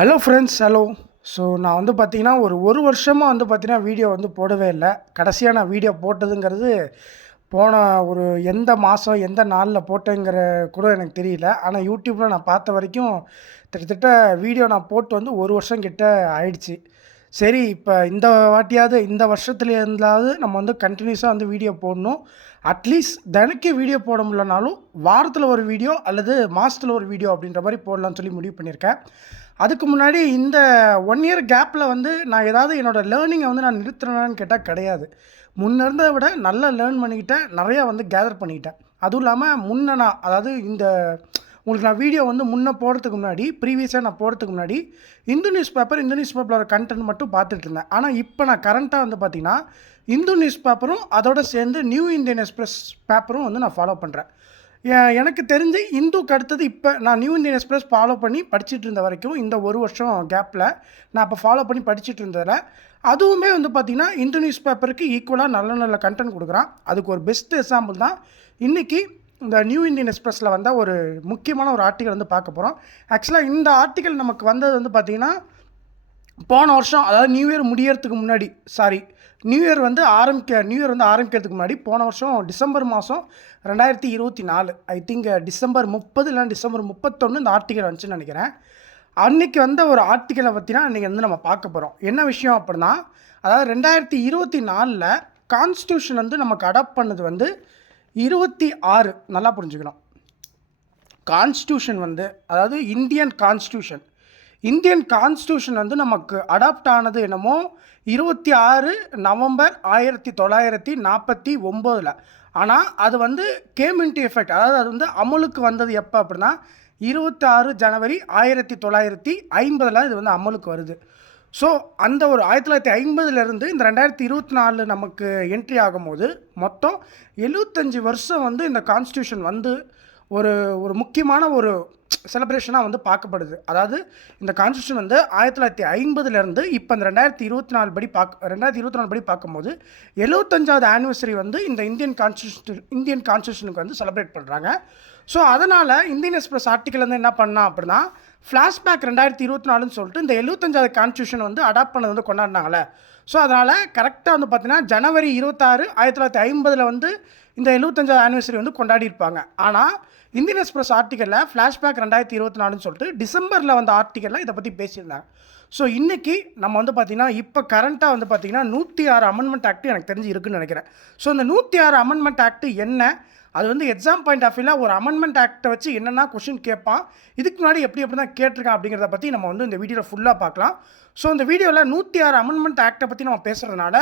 Hello friends, hello. So நான் வந்து பார்த்தீங்கன்னா, ஒரு வருஷமாக வந்து பார்த்தீங்கன்னா, வீடியோ வந்து போடவே இல்ல. கடைசியா நான் வீடியோ போட்டதுங்கிறது, போன ஒரு எந்த மாதம், எந்த நாளில் போட்டேங்கிற கூட எனக்கு தெரியல. ஆனால் யூடியூப்பில் நான் பார்த்த வரைக்கும், கிட்டத்தட்ட வீடியோ நான் போட்டு வந்து 1 வருஷம் கிட்ட ஆயிடுச்சு. சரி, இப்போ இந்த வாட்டியாவது, இந்த வருஷத்துலேருந்தாவது நம்ம வந்து கன்டினியூஸாக வந்து வீடியோ போடணும். அட்லீஸ்ட் தினைக்கும் வீடியோ போட முடியலனாலும், வாரத்தில் ஒரு வீடியோ அல்லது மாதத்துல ஒரு வீடியோ அப்படின்ற மாரி போடலான்னு சொல்லி முடிவு பண்ணியிருக்கேன். அதுக்கு முன்னாடி இந்த 1 இயர் கேப்பில் வந்து நான் ஏதாவது என்னோடய லேர்னிங்கை வந்து நான் நிறுத்துறேனான்னு கேட்டால் கிடையாது. முன்ன இருந்ததை விட நல்லா லேர்ன் பண்ணிக்கிட்டேன். நிறையா வந்து கேதர் பண்ணிக்கிட்டேன். அதுவும் இல்லாமல் முன்ன நான் அதாவது உங்களுக்கு நான் வீடியோ வந்து முன்ன போடுறதுக்கு முன்னாடி, ப்ரீவியஸாக நான் போடுறதுக்கு முன்னாடி இந்து நியூஸ் பேப்பரில் வர கன்டென்ட் மட்டும் பார்த்துட்டு இருந்தேன். ஆனால் இப்போ நான் கரண்ட்டாக வந்து பார்த்தீங்கன்னா, இந்து நியூஸ் பேப்பரும் அதோட சேர்ந்து நியூ இந்தியன் எக்ஸ்பிரஸ் பேப்பரும் வந்து நான் ஃபாலோ பண்ணுறேன். எனக்கு தெரிஞ்சு இந்துக்கு அடுத்தது இப்போ நான் நியூ இந்தியன் எக்ஸ்பிரஸ் ஃபாலோ பண்ணி படிச்சுட்டு இருந்த வரைக்கும், இந்த 1 வருஷம் கேப்பில் நான் அப்போ ஃபாலோ பண்ணி படிச்சுட்டு இருந்ததில், அதுவுமே வந்து பார்த்திங்கன்னா, இந்து நியூஸ் பேப்பருக்கு ஈக்குவலாக நல்ல நல்ல கண்டென்ட் கொடுக்குறான். அதுக்கு ஒரு பெஸ்ட் எக்ஸாம்பிள் தான் இன்றைக்கி இந்த நியூ இந்தியன் எக்ஸ்பிரஸில் வந்த ஒரு முக்கியமான ஒரு ஆர்டிக்கல் வந்து பார்க்க போகிறோம். ஆக்சுவலாக இந்த ஆர்டிக்கல் நமக்கு வந்தது வந்து பார்த்திங்கன்னா, போன வருஷம், அதாவது நியூ இயர் முடியறதுக்கு முன்னாடி, நியூ இயர் வந்து ஆரம்பிக்கிறதுக்கு முன்னாடி போன வருஷம் டிசம்பர் மாதம் 2024, ஐ திங்க் டிசம்பர் 30 இல்லைனா டிசம்பர் 31 இந்த ஆர்டிக்கல் வந்துச்சுன்னு நினைக்கிறேன். அன்றைக்கி வந்த ஒரு ஆர்டிக்கலை பற்றினா அன்றைக்கி வந்து நம்ம பார்க்க போகிறோம். என்ன விஷயம் அப்படின்னா, அதாவது 2024 கான்ஸ்டியூஷன் வந்து நமக்கு அடாப்ட் பண்ணது வந்து 26. நல்லா புரிஞ்சுக்கணும். கான்ஸ்டியூஷன் வந்து, அதாவது இந்தியன் கான்ஸ்டியூஷன் வந்து நமக்கு அடாப்ட் ஆனது என்னமோ 26 நவம்பர் 1949. ஆனால் அது வந்து கேம் இன்டு எஃபெக்ட், அதாவது அது வந்து அமலுக்கு வந்தது எப்போ அப்படின்னா 26 ஜனவரி 1950 இது வந்து அமலுக்கு வருது. ஸோ அந்த ஒரு 1950 இந்த 2024 நமக்கு என்ட்ரி ஆகும்போது மொத்தம் 75 வருஷம் வந்து இந்த கான்ஸ்டியூஷன் வந்து ஒரு ஒரு முக்கியமான ஒரு செலிப்ரேஷனாக வந்து பார்க்கப்படுது. அதாவது இந்த கான்ஸ்டியூஷன் வந்து 1950 இப்போ இந்த 2024 படி பார்க்கும்போது 75வது ஆனிவர்சரி வந்து இந்த இந்தியன் கான்ஸ்டியூஷனுக்கு வந்து செலிப்ரேட் பண்ணுறாங்க. ஸோ அதனால் இந்தியன் எக்ஸ்பிரஸ் ஆர்டிக்கல் வந்து என்ன பண்ணா அப்படின்னா, ஃப்ளாஷ்பேக் 2024ன்னு சொல்லிட்டு இந்த 75வது கான்ஸ்டியூஷன் வந்து அடாப்ட் பண்ணது வந்து கொண்டாடினாங்களே. ஸோ அதனால் கரெக்டாக வந்து பார்த்தீங்கன்னா ஜனவரி 26, 1950 வந்து இந்த 75வது ஆனிவர்சரி வந்து கொண்டாடி இருப்பாங்க. ஆனால் இந்தியன் எக்ஸ்பிரஸ் ஆர்டிக்கலில் ஃப்ளாஷ்பேக் 2024ன்னு சொல்லிட்டு டிசம்பரில் வந்த ஆர்டிக்கலில் இதை பற்றி பேசியிருந்தாங்க. ஸோ இன்றைக்கி நம்ம வந்து பார்த்திங்கன்னா, இப்போ கரண்ட்டாக வந்து பார்த்திங்கன்னா 106 அமெண்ட்மெண்ட் ஆக்ட் எனக்கு தெரிஞ்சு இருக்குதுன்னு நினைக்கிறேன். ஸோ இந்த 106 அமெண்ட்மெண்ட் ஆக்ட் என்ன, அது வந்து எக்ஸாம் பாயிண்ட் ஆஃப் வியூவில் ஒரு அமெண்ட்மெண்ட் ஆக்டை வச்சு என்னென்னா கொஷின் கேட்பான், இதுக்கு முன்னாடி எப்படி தான் கேட்டிருக்கான் அப்படிங்கிறத பற்றி நம்ம வந்து இந்த வீடியோவில் ஃபுல்லாக பார்க்கலாம். ஸோ இந்த வீடியோவில் 106 அமெண்ட்மெண்ட் ஆக்டை பற்றி நம்ம பேசுகிறதுனால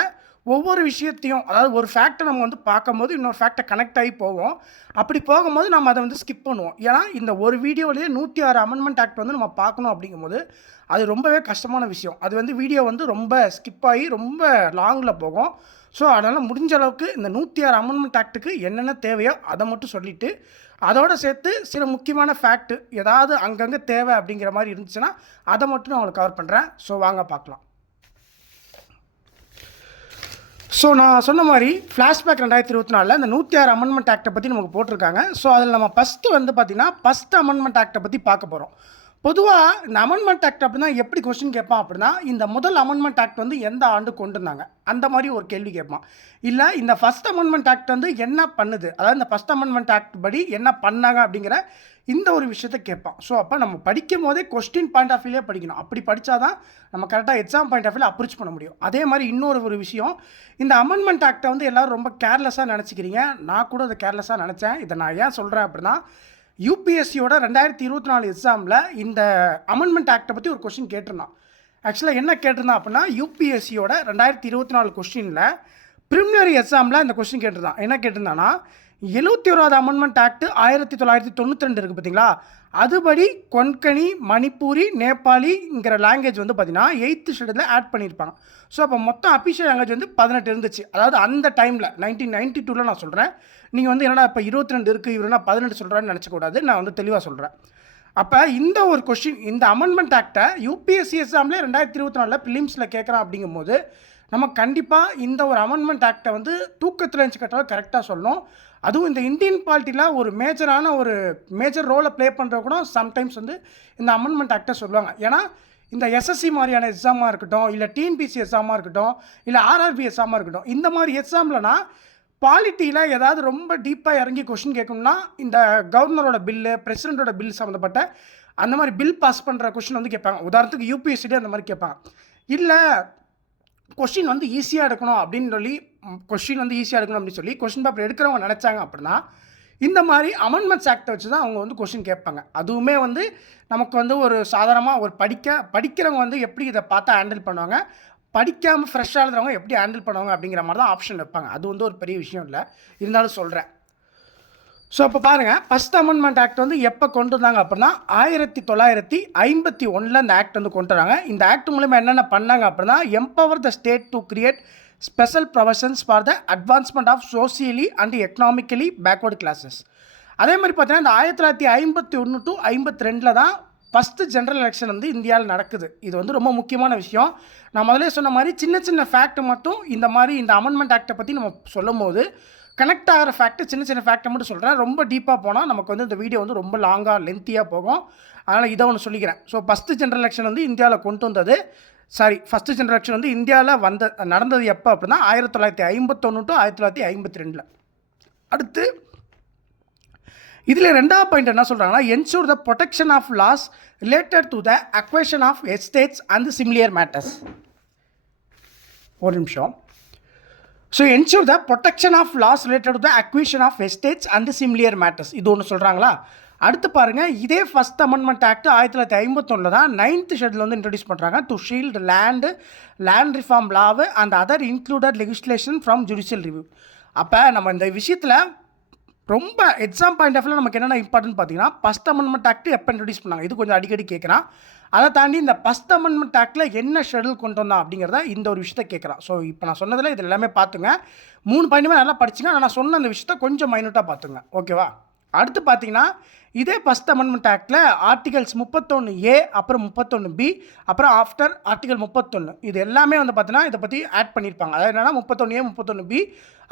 ஒவ்வொரு விஷயத்தையும், அதாவது ஒரு ஃபேக்டை நம்ம வந்து பார்க்கும்போது இன்னொரு ஃபேக்டை கனெக்ட் ஆகி போவோம். அப்படி போகும்போது நம்ம அதை வந்து ஸ்கிப் பண்ணுவோம். ஏன்னா இந்த ஒரு வீடியோலேயே 106 அமெண்ட்மெண்ட் ஆக்ட் வந்து நம்ம பார்க்கணும் அப்படிங்கும்போது அது ரொம்பவே கஷ்டமான விஷயம். அது வந்து வீடியோ வந்து ரொம்ப ஸ்கிப் ஆகி ரொம்ப லாங்கில் போகும். ஸோ அதனால் முடிஞ்ச அளவுக்கு இந்த 106 அமெண்ட்மெண்ட் ஆக்ட்டுக்கு என்னென்ன தேவையோ அதை மட்டும் சொல்லிவிட்டு, அதோடு சேர்த்து சில முக்கியமான ஃபேக்ட்டு ஏதாவது அங்கங்கே தேவை அப்படிங்கிற மாதிரி இருந்துச்சுன்னா அதை மட்டும் நான் உங்களுக்கு கவர் பண்ணுறேன். ஸோ வாங்க பார்க்கலாம். ஸோ நான் சொன்ன மாதிரி ஃப்ளாஷ்பேக் 2024 இந்த 106 அமெண்ட்மெண்ட் ஆக்டை பற்றி நமக்கு போட்டிருக்காங்க. ஸோ அதில் நம்ம ஃபஸ்ட்டு வந்து பார்த்திங்கன்னா ஃபஸ்ட் அமெண்ட்மெண்ட் ஆக்டை பற்றி பார்க்க போகிறோம். பொதுவாக இந்த அமெண்ட்மெண்ட் ஆக்ட் அப்படின்னா எப்படி கொஸ்டின் கேட்பான் அப்படின்னா, இந்த முதல் அமெண்ட்மெண்ட் ஆக்ட் வந்து எந்த ஆண்டு கொண்டு வந்தாங்க அந்த மாதிரி ஒரு கேள்வி கேட்பான். இல்லை இந்த ஃபஸ்ட் அமெண்ட்மெண்ட் ஆக்ட் வந்து என்ன பண்ணுது, அதாவது இந்த ஃபஸ்ட் அமெண்ட்மெண்ட் ஆக்ட் படி என்ன பண்ணாங்க அப்படிங்கிற இந்த ஒரு விஷயத்தை கேட்பான். ஸோ அப்போ நம்ம படிக்கும் போதே கொஸ்டின் பாயிண்ட் ஆஃப் வியூலே படிக்கணும். அப்படி படித்தா தான் நம்ம கரெக்டாக எக்ஸாம் பாயிண்ட் ஆஃப் வியூவில் அப்ரோச் பண்ண முடியும். அதே மாதிரி இன்னொரு விஷயம், இந்த அமெண்ட்மெண்ட் ஆக்டை வந்து எல்லோரும் ரொம்ப கேர்லெஸ்ஸாக நினச்சிக்கிறீங்க. நான் கூட அதை கேர்லெஸ்ஸாக நினச்சேன். இதை நான் ஏன் சொல்கிறேன் அப்படின்னா, யூபிஎஸ்சியோட 2024 எக்ஸாமில் இந்த அமெண்ட்மெண்ட் ஆக்டை பற்றி ஒரு கொஸ்டின் கேட்டிருந்தான். ஆக்சுவலாக என்ன கேட்டிருந்தான் அப்படின்னா, யூபிஎஸ்சியோட 2024 கொஸ்டினில் ப்ரிலிமினரி எக்ஸாமில் இந்த கொஸ்டின் கேட்டிருந்தான். என்ன கேட்டிருந்தான்னா, 71வது அமெண்ட்மெண்ட் ஆக்ட் 1992 இருக்குது பார்த்தீங்களா, அதுபடி கொன்கனி, மணிப்பூரி, நேபாளிங்கிற லாங்குவேஜ் வந்து பார்த்திங்கன்னா 8th ஷெடியூலில் ஆட் பண்ணியிருப்பாங்க. ஸோ அப்போ மொத்தம் அஃபிஷியல் லாங்குவேஜ் வந்து 18 இருந்துச்சு. அதாவது அந்த டைமில் 1992 நான் சொல்கிறேன். நீங்கள் வந்து என்னடா இப்போ 22 இருக்குது, இவர் என்ன 18 சொல்கிறான்னு நினச்சக்கூடாது. நான் வந்து தெளிவாக சொல்கிறேன். அப்போ இந்த ஒரு கொஸ்டின், இந்த அமெண்ட்மெண்ட் ஆக்டை யூபிஎஸ்சி எக்ஸாம்லேயே 2024 ப்ரிலிம்ஸில் கேட்குறான் அப்படிங்கும்போது நம்ம கண்டிப்பாக இந்த ஒரு அமெண்ட்மெண்ட் ஆக்டை வந்து தூக்கத்தில் இருந்துச்சு கேட்டாலும் கரெக்டாக சொல்லணும். அதுவும் இந்த இந்தியன் பாலிட்டியில் ஒரு மேஜர் ரோலை ப்ளே பண்ணுற கூட சம்டைம்ஸ் வந்து இந்த அமெண்ட்மெண்ட் ஆக்டை சொல்லுவாங்க. ஏன்னா இந்த எஸ்எஸ்சி மாதிரியான எக்ஸாமாக இருக்கட்டும், இல்லை டிஎன்பிசி எக்ஸாமாக இருக்கட்டும், இல்லை ஆர்ஆர்பி எக்ஸாமாக இருக்கட்டும், இந்த மாதிரி எக்ஸாம்லனா பாலிட்டியில் ஏதாவது ரொம்ப டீப்பாக இறங்கி கொஷின் கேட்கணும்னா இந்த கவர்னரோட பில்லு, பிரசிடெண்ட்டோட பில் சம்மந்தப்பட்ட அந்த மாதிரி பில் பாஸ் பண்ணுற கொஷின் வந்து கேட்பாங்க. உதாரணத்துக்கு யூபிஎஸ்சிலே அந்த மாதிரி கேட்பாங்க. இல்லை கொஷின் வந்து ஈஸியாக எடுக்கணும் அப்படின்னு சொல்லி கொஷின் பேப்பர் எடுக்கிறவங்க நினச்சாங்க அப்படின்னா இந்த மாதிரி அமெண்ட்மெண்ட்ஸ் ஆக்டை வச்சு தான் அவங்க வந்து கொஷின் கேட்பாங்க. அதுவுமே வந்து நமக்கு வந்து ஒரு சாதாரணமாக ஒரு படிக்கிறவங்க வந்து எப்படி இதை பார்த்தா ஹேண்டில் பண்ணுவாங்க, படிக்காமல் ஃப்ரெஷ்ஷாக எழுதுறவங்க எப்படி ஹேண்டில் பண்ணுவாங்க அப்படிங்கிற மாதிரி தான் ஆப்ஷன் வைப்பாங்க. அது வந்து ஒரு பெரிய விஷயம் இல்லை, இருந்தாலும் சொல்கிறேன். ஸோ அப்போ பாருங்கள், ஃபஸ்ட் அமெண்ட்மெண்ட் ஆக்ட் வந்து எப்போ கொண்டு வந்தாங்க அப்படின்னா 1951 இந்த ஆக்ட் வந்து கொண்டு வராங்க. இந்த ஆக்ட் மூலமாக என்னென்ன பண்ணாங்க அப்படின்னா, empower the state to create special provisions for the advancement of socially and economically backward classes. அதே மாதிரி பார்த்தீங்கன்னா இந்த 1951 to 52 தான் ஃபஸ்ட்டு ஜென்ரல் எலெக்ஷன் வந்து இந்தியாவில் நடக்குது. இது வந்து ரொம்ப முக்கியமான விஷயம். நான் முதலே சொன்ன மாதிரி சின்ன சின்ன ஃபேக்ட் மட்டும் இந்த மாதிரி இந்த அமெண்ட்மெண்ட் ஆக்டை பற்றி நம்ம சொல்லும் போது கனெக்ட் ஆகிற ஃபேக்ட்டு சின்ன சின்ன ஃபேக்டை மட்டும் சொல்கிறேன். ரொம்ப டீப்பாக போனால் நமக்கு வந்து இந்த வீடியோ வந்து ரொம்ப லாங்காக லென்த்தியாக போகும். அதனால் இதை ஒன்று சொல்லிக்கிறேன். ஸோ ஃபஸ்ட்டு ஜென்ரல் எலெக்ஷன் வந்து இந்தியாவில் கொண்டு வந்தது ஃபஸ்ட்டு ஜென்ரல் எலெக்ஷன் வந்து இந்தியாவில் நடந்தது எப்போ அப்படின்னா 1951 to 1952. அடுத்து இதில் ரெண்டாவது பாயிண்ட் என்ன சொல்கிறாங்கன்னா, ensure the protection of laws related to the acquisition of estates and similar matters. ஒரு நிமிஷம். So ensure the protection of laws related to the acquisition of estates and similar matters. இது ஒன்று சொல்கிறாங்களா. அடுத்து பாருங்கள், இதே ஃபஸ்ட் அமெண்ட்மெண்ட் ஆக்ட் 1951 தான் 9th schedule வந்து இன்ட்ரடியூஸ் பண்ணுறாங்க. To shield land reform law and other included legislation from judicial review. அப்போ நம்ம இந்த விஷயத்தில் ரொம்ப எக்ஸாம் பாயிண்ட் ஆஃப் வியூவில் நமக்கு என்னென்ன இம்பார்ட்டன்ட் பார்த்தீங்கன்னா, ஃபஸ்ட் அமெண்ட்மெண்ட் ஆக்ட் எப்போ இன்ட்ரடியூஸ் பண்ணாங்க, இது கொஞ்சம் அடிக்கடி கேட்குறான். அதை தாண்டி இந்த ஃபஸ்ட் அமெண்ட்மெண்ட் ஆக்டில் என்ன ஷெடியூல் கொண்டு வந்தோம் அப்படிங்கிறத இந்த ஒரு விஷயத்த கேட்குறான். ஸோ இப்போ நான் சொன்னதில் இது எல்லாமே பார்த்துங்க. 3 பாயிண்ட்டுமே நல்லா படிச்சுங்க. ஆனால் நான் சொன்ன அந்த விஷயத்த கொஞ்சம் மைனூட்டாக பார்த்துங்க, ஓகேவா. அடுத்து பார்த்தீங்கன்னா, இதே ஃபஸ்ட் அமெண்ட்மெண்ட் ஆக்டில் ஆர்டிகல்ஸ் 31A அப்புறம் 31B அப்புறம் ஆஃப்டர் ஆர்டிகல் 31 இது எல்லாமே வந்து பார்த்தீங்கன்னா இதை பற்றி ஆட் பண்ணியிருப்பாங்க. அதாவது என்னென்னா 31A 31B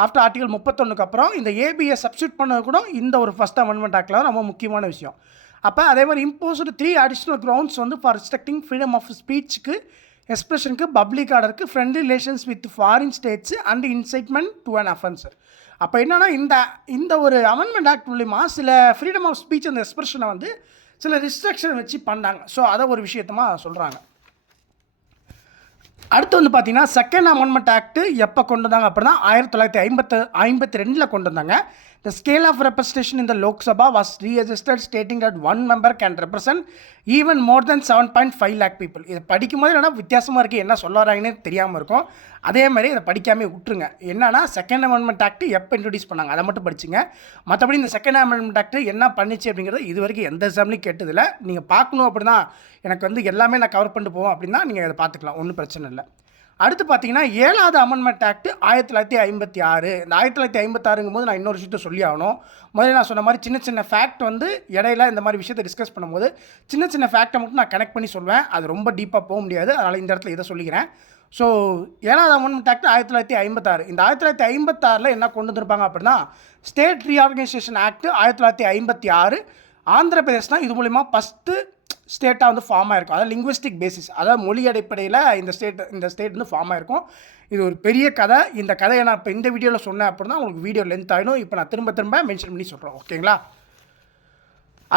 ஆஃப்டர் ஆர்டிகல் 31க்கு அப்புறம் இந்த ஏபியை சப்ஸ்டியூட் பண்ணது கூட இந்த ஒரு ஃபஸ்ட் அமெண்ட்மெண்ட் ஆக்டில் தான் ரொம்ப முக்கியமான விஷயம். அப்போ அதே மாதிரி இம்போஸ்டு 3 அடிஷ்னல் கிரவுண்ட்ஸ் வந்து ஃபார் ரெஸ்ட்ரிக்டிங் ஃப்ரீடம் ஆஃப் ஸ்பீச்சுக்கு, எக்ஸ்பிரஷனுக்கு, பப்ளிக் ஆர்டருக்கு, friendly relations with foreign states and incitement to an offence. அப்போ என்னென்னா இந்த ஒரு அமெண்ட்மெண்ட் ஆக்ட் மூலிமா சில ஃப்ரீடம் ஆஃப் ஸ்பீச் அந்த எக்ஸ்பிரஷனை வந்து சில ரிஸ்ட்ரிக்ஷன் வச்சு பண்ணாங்க. ஸோ அதை ஒரு விஷயத்தமாக சொல்கிறாங்க. அடுத்து வந்து பார்த்தீங்கன்னா செகண்ட் அமெண்ட்மெண்ட் ஆக்ட் எப்போ கொண்டு வந்தாங்க அப்படின்னா 1952 கொண்டு வந்தாங்க. The scale of representation in the Lok Sabha was readjusted stating that one member can represent even more than 7.5 lakh people. இதை படிக்கும் போது என்னன்னா வித்தியாசமாக இருக்குது, என்ன சொல்ல வராங்கன்னே தெரியாமல் இருக்கும். அதே மாதிரி இதை படிக்காமல் விட்டுருங்க. என்னன்னா செகண்ட் அமெண்ட்மெண்ட் ஆக்ட் எப்போ இன்ட்ரடியூஸ் பண்ணாங்க அதை மட்டும் படிச்சுங்க. மற்றபடி இந்த செகண்ட் அமெண்ட்மெண்ட் ஆக்ட் என்ன பண்ணிச்சு அப்படிங்கிறது இது வரைக்கும் எந்த எக்ஸாம்லையும் கேட்டதில்லை. நீங்கள் பார்க்கணும் அப்படின்னா எனக்கு வந்து எல்லாமே நான் கவர் பண்ணிட்டு போவோம் அப்படின்னா நீங்கள் அதை பார்த்துக்கலாம், ஒன்றும் பிரச்சனை இல்லை. அடுத்து பார்த்தீங்கன்னா 7வது அமெண்ட்மெண்ட் ஆக்ட் 1956. இந்த 1956 போது நான் இன்னொரு விஷயத்தை சொல்லி ஆகணும். முதல்ல நான் சொன்ன மாதிரி சின்ன சின்ன ஃபேக்ட் வந்து இடையில இந்த மாதிரி விஷயத்தை டிஸ்கஸ் பண்ணும்போது சின்ன சின்ன ஃபேக்டை மட்டும் நான் கனெக்ட் பண்ணி சொல்வேன். அது ரொம்ப டீப்பாக போக முடியாது, அதனால் இந்த இடத்துல இதை சொல்லிக்கிறேன். ஸோ 7வது அமெண்ட்மெண்ட் ஆக்ட் 1956. இந்த 1956 என்ன கொண்டு வந்திருப்பாங்க அப்படின்னா state reorganisation act 1956. Andhra Pradesh தான் இது மூலிமா ஃபஸ்ட்டு ஸ்டேட்டாக வந்து ஃபார்ம் ஆகிருக்கும். அதாவது லிங்குவிஸ்டிக் பேசிஸ், அதாவது மொழி அடிப்படையில் இந்த ஸ்டேட் வந்து ஃபார்ம் ஆகிருக்கும். இது ஒரு பெரிய கதை. இந்த கதையை நான் இப்போ இந்த வீடியோவில் சொன்னேன் அப்படின்னா உங்களுக்கு வீடியோ லென்த் ஆகிடும். இப்போ நான் திரும்ப மென்ஷன் பண்ணி சொல்கிறேன், ஓகேங்களா.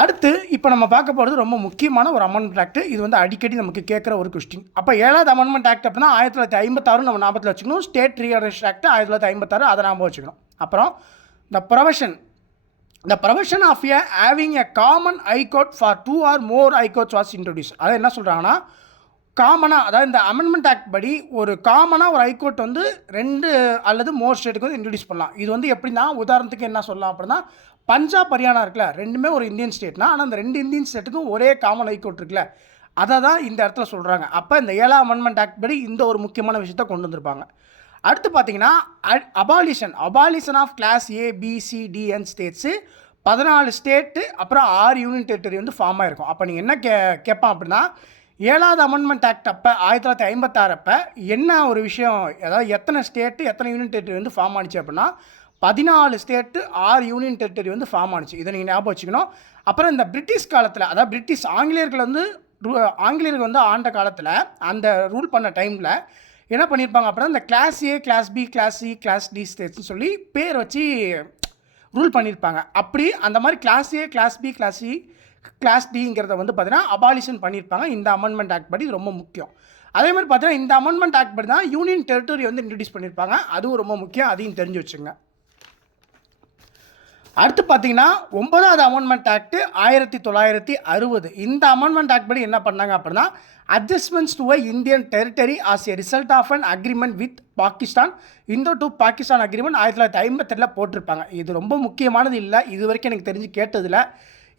அடுத்து இப்போ நம்ம பார்க்க போகிறது ரொம்ப முக்கியமான ஒரு அமெண்ட்மெண்ட் ஆக்ட். இது வந்து அடிக்கடி நமக்கு கேட்குற ஒரு கொஸ்டின். அப்போ 7வது அமெண்ட்மெண்ட் ஆக்ட் அப்படின்னா 1956 நம்ம ஞாபகத்தில் வச்சுக்கணும். ஸ்டேட் ரீஆர்கனைசேஷன் ஆக்ட் 1956 அதை ஞாபகம் வச்சுக்கணும். அப்புறம் The provision of having a common high court for 2 or more high courts was introduced. அதை என்ன சொல்கிறாங்கன்னா காமனாக, அதாவது இந்த அமெண்ட்மெண்ட் ஆக்ட் படி ஒரு காமனாக ஒரு ஹைகோர்ட் வந்து 2 அல்லது மோர் ஸ்டேட்டுக்கு வந்து இன்ட்ரடியூஸ் பண்ணலாம். இது வந்து எப்படின்னா உதாரணத்துக்கு என்ன சொல்லலாம் அப்படின்னா பஞ்சாப் ஹரியானா இருக்குல்ல, ரெண்டுமே ஒரு இந்தியன் ஸ்டேட்னா, ஆனால் அந்த 2 இந்தியன் ஸ்டேட்டுக்கும் ஒரே காமன் ஹைகோர்ட் இருக்குல்ல, அதை தான் இந்த இடத்துல சொல்கிறாங்க. அப்போ இந்த 7வது அமெண்ட்மெண்ட் ஆக்ட் படி இந்த ஒரு முக்கியமான விஷயத்தை கொண்டு வந்திருப்பாங்க. அடுத்து பார்த்தீங்கன்னா abolition of class ABCDN states 14 state அப்புறம் 6 யூனியன் டெரிட்டரி வந்து ஃபார்ம் ஆகிருக்கும். அப்போ நீங்கள் என்ன கேட்பான் அப்படின்னா 7வது அமெண்ட்மெண்ட் ஆக்ட் அப்போ 1956 அப்போ என்ன ஒரு விஷயம், அதாவது எத்தனை ஸ்டேட்டு எத்தனை யூனியன் டெரிட்டரி வந்து ஃபார்ம் ஆனிச்சு அப்படின்னா 14 ஸ்டேட்டு 6 யூனியன் டெரிட்டரி வந்து ஃபார்ம் ஆனிச்சு. இதை நீங்கள் ஞாபகம் வச்சுக்கணும். அப்புறம் இந்த பிரிட்டிஷ் காலத்தில், அதாவது பிரிட்டிஷ் ஆங்கிலேயர்கள் வந்து ஆங்கிலேயர்கள் வந்து ஆண்ட காலத்தில் அந்த ரூல் பண்ண டைமில் என்ன பண்ணியிருப்பாங்க அப்படின்னா இந்த class A, class B, class C, class D ஸ்டேட்ஸ்னு சொல்லி பேர் வச்சு ரூல் பண்ணியிருப்பாங்க. அப்படி அந்த மாதிரி class A, class B, class C, class டிங்கிறத வந்து பார்த்தீங்கன்னா அபாலிஷன் பண்ணியிருப்பாங்க இந்த அமெண்ட்மெண்ட் ஆக்ட் படி. இது ரொம்ப முக்கியம். அதே மாதிரி பார்த்தீங்கன்னா இந்த அமெண்ட்மெண்ட் ஆக்ட் படி தான் யூனியன் டெரிட்டரி வந்து இன்ட்ரடியூஸ் பண்ணியிருப்பாங்க. அதுவும் ரொம்ப முக்கியம், அதையும் தெரிஞ்சு வச்சுங்க. அடுத்து பார்த்தீங்கன்னா 9வது அமெண்ட்மெண்ட் ஆக்ட் 1960. இந்த அமெண்ட்மெண்ட் ஆக்ட் படி என்ன பண்ணாங்க அப்படின்னா adjustments to Indian territory as a result of an agreement with Pakistan. Indo to Pakistan agreement 1952 போட்டிருப்பாங்க. இது ரொம்ப முக்கியமானது இல்லை, இது வரைக்கும் எனக்கு தெரிஞ்சு கேட்டதில்லை.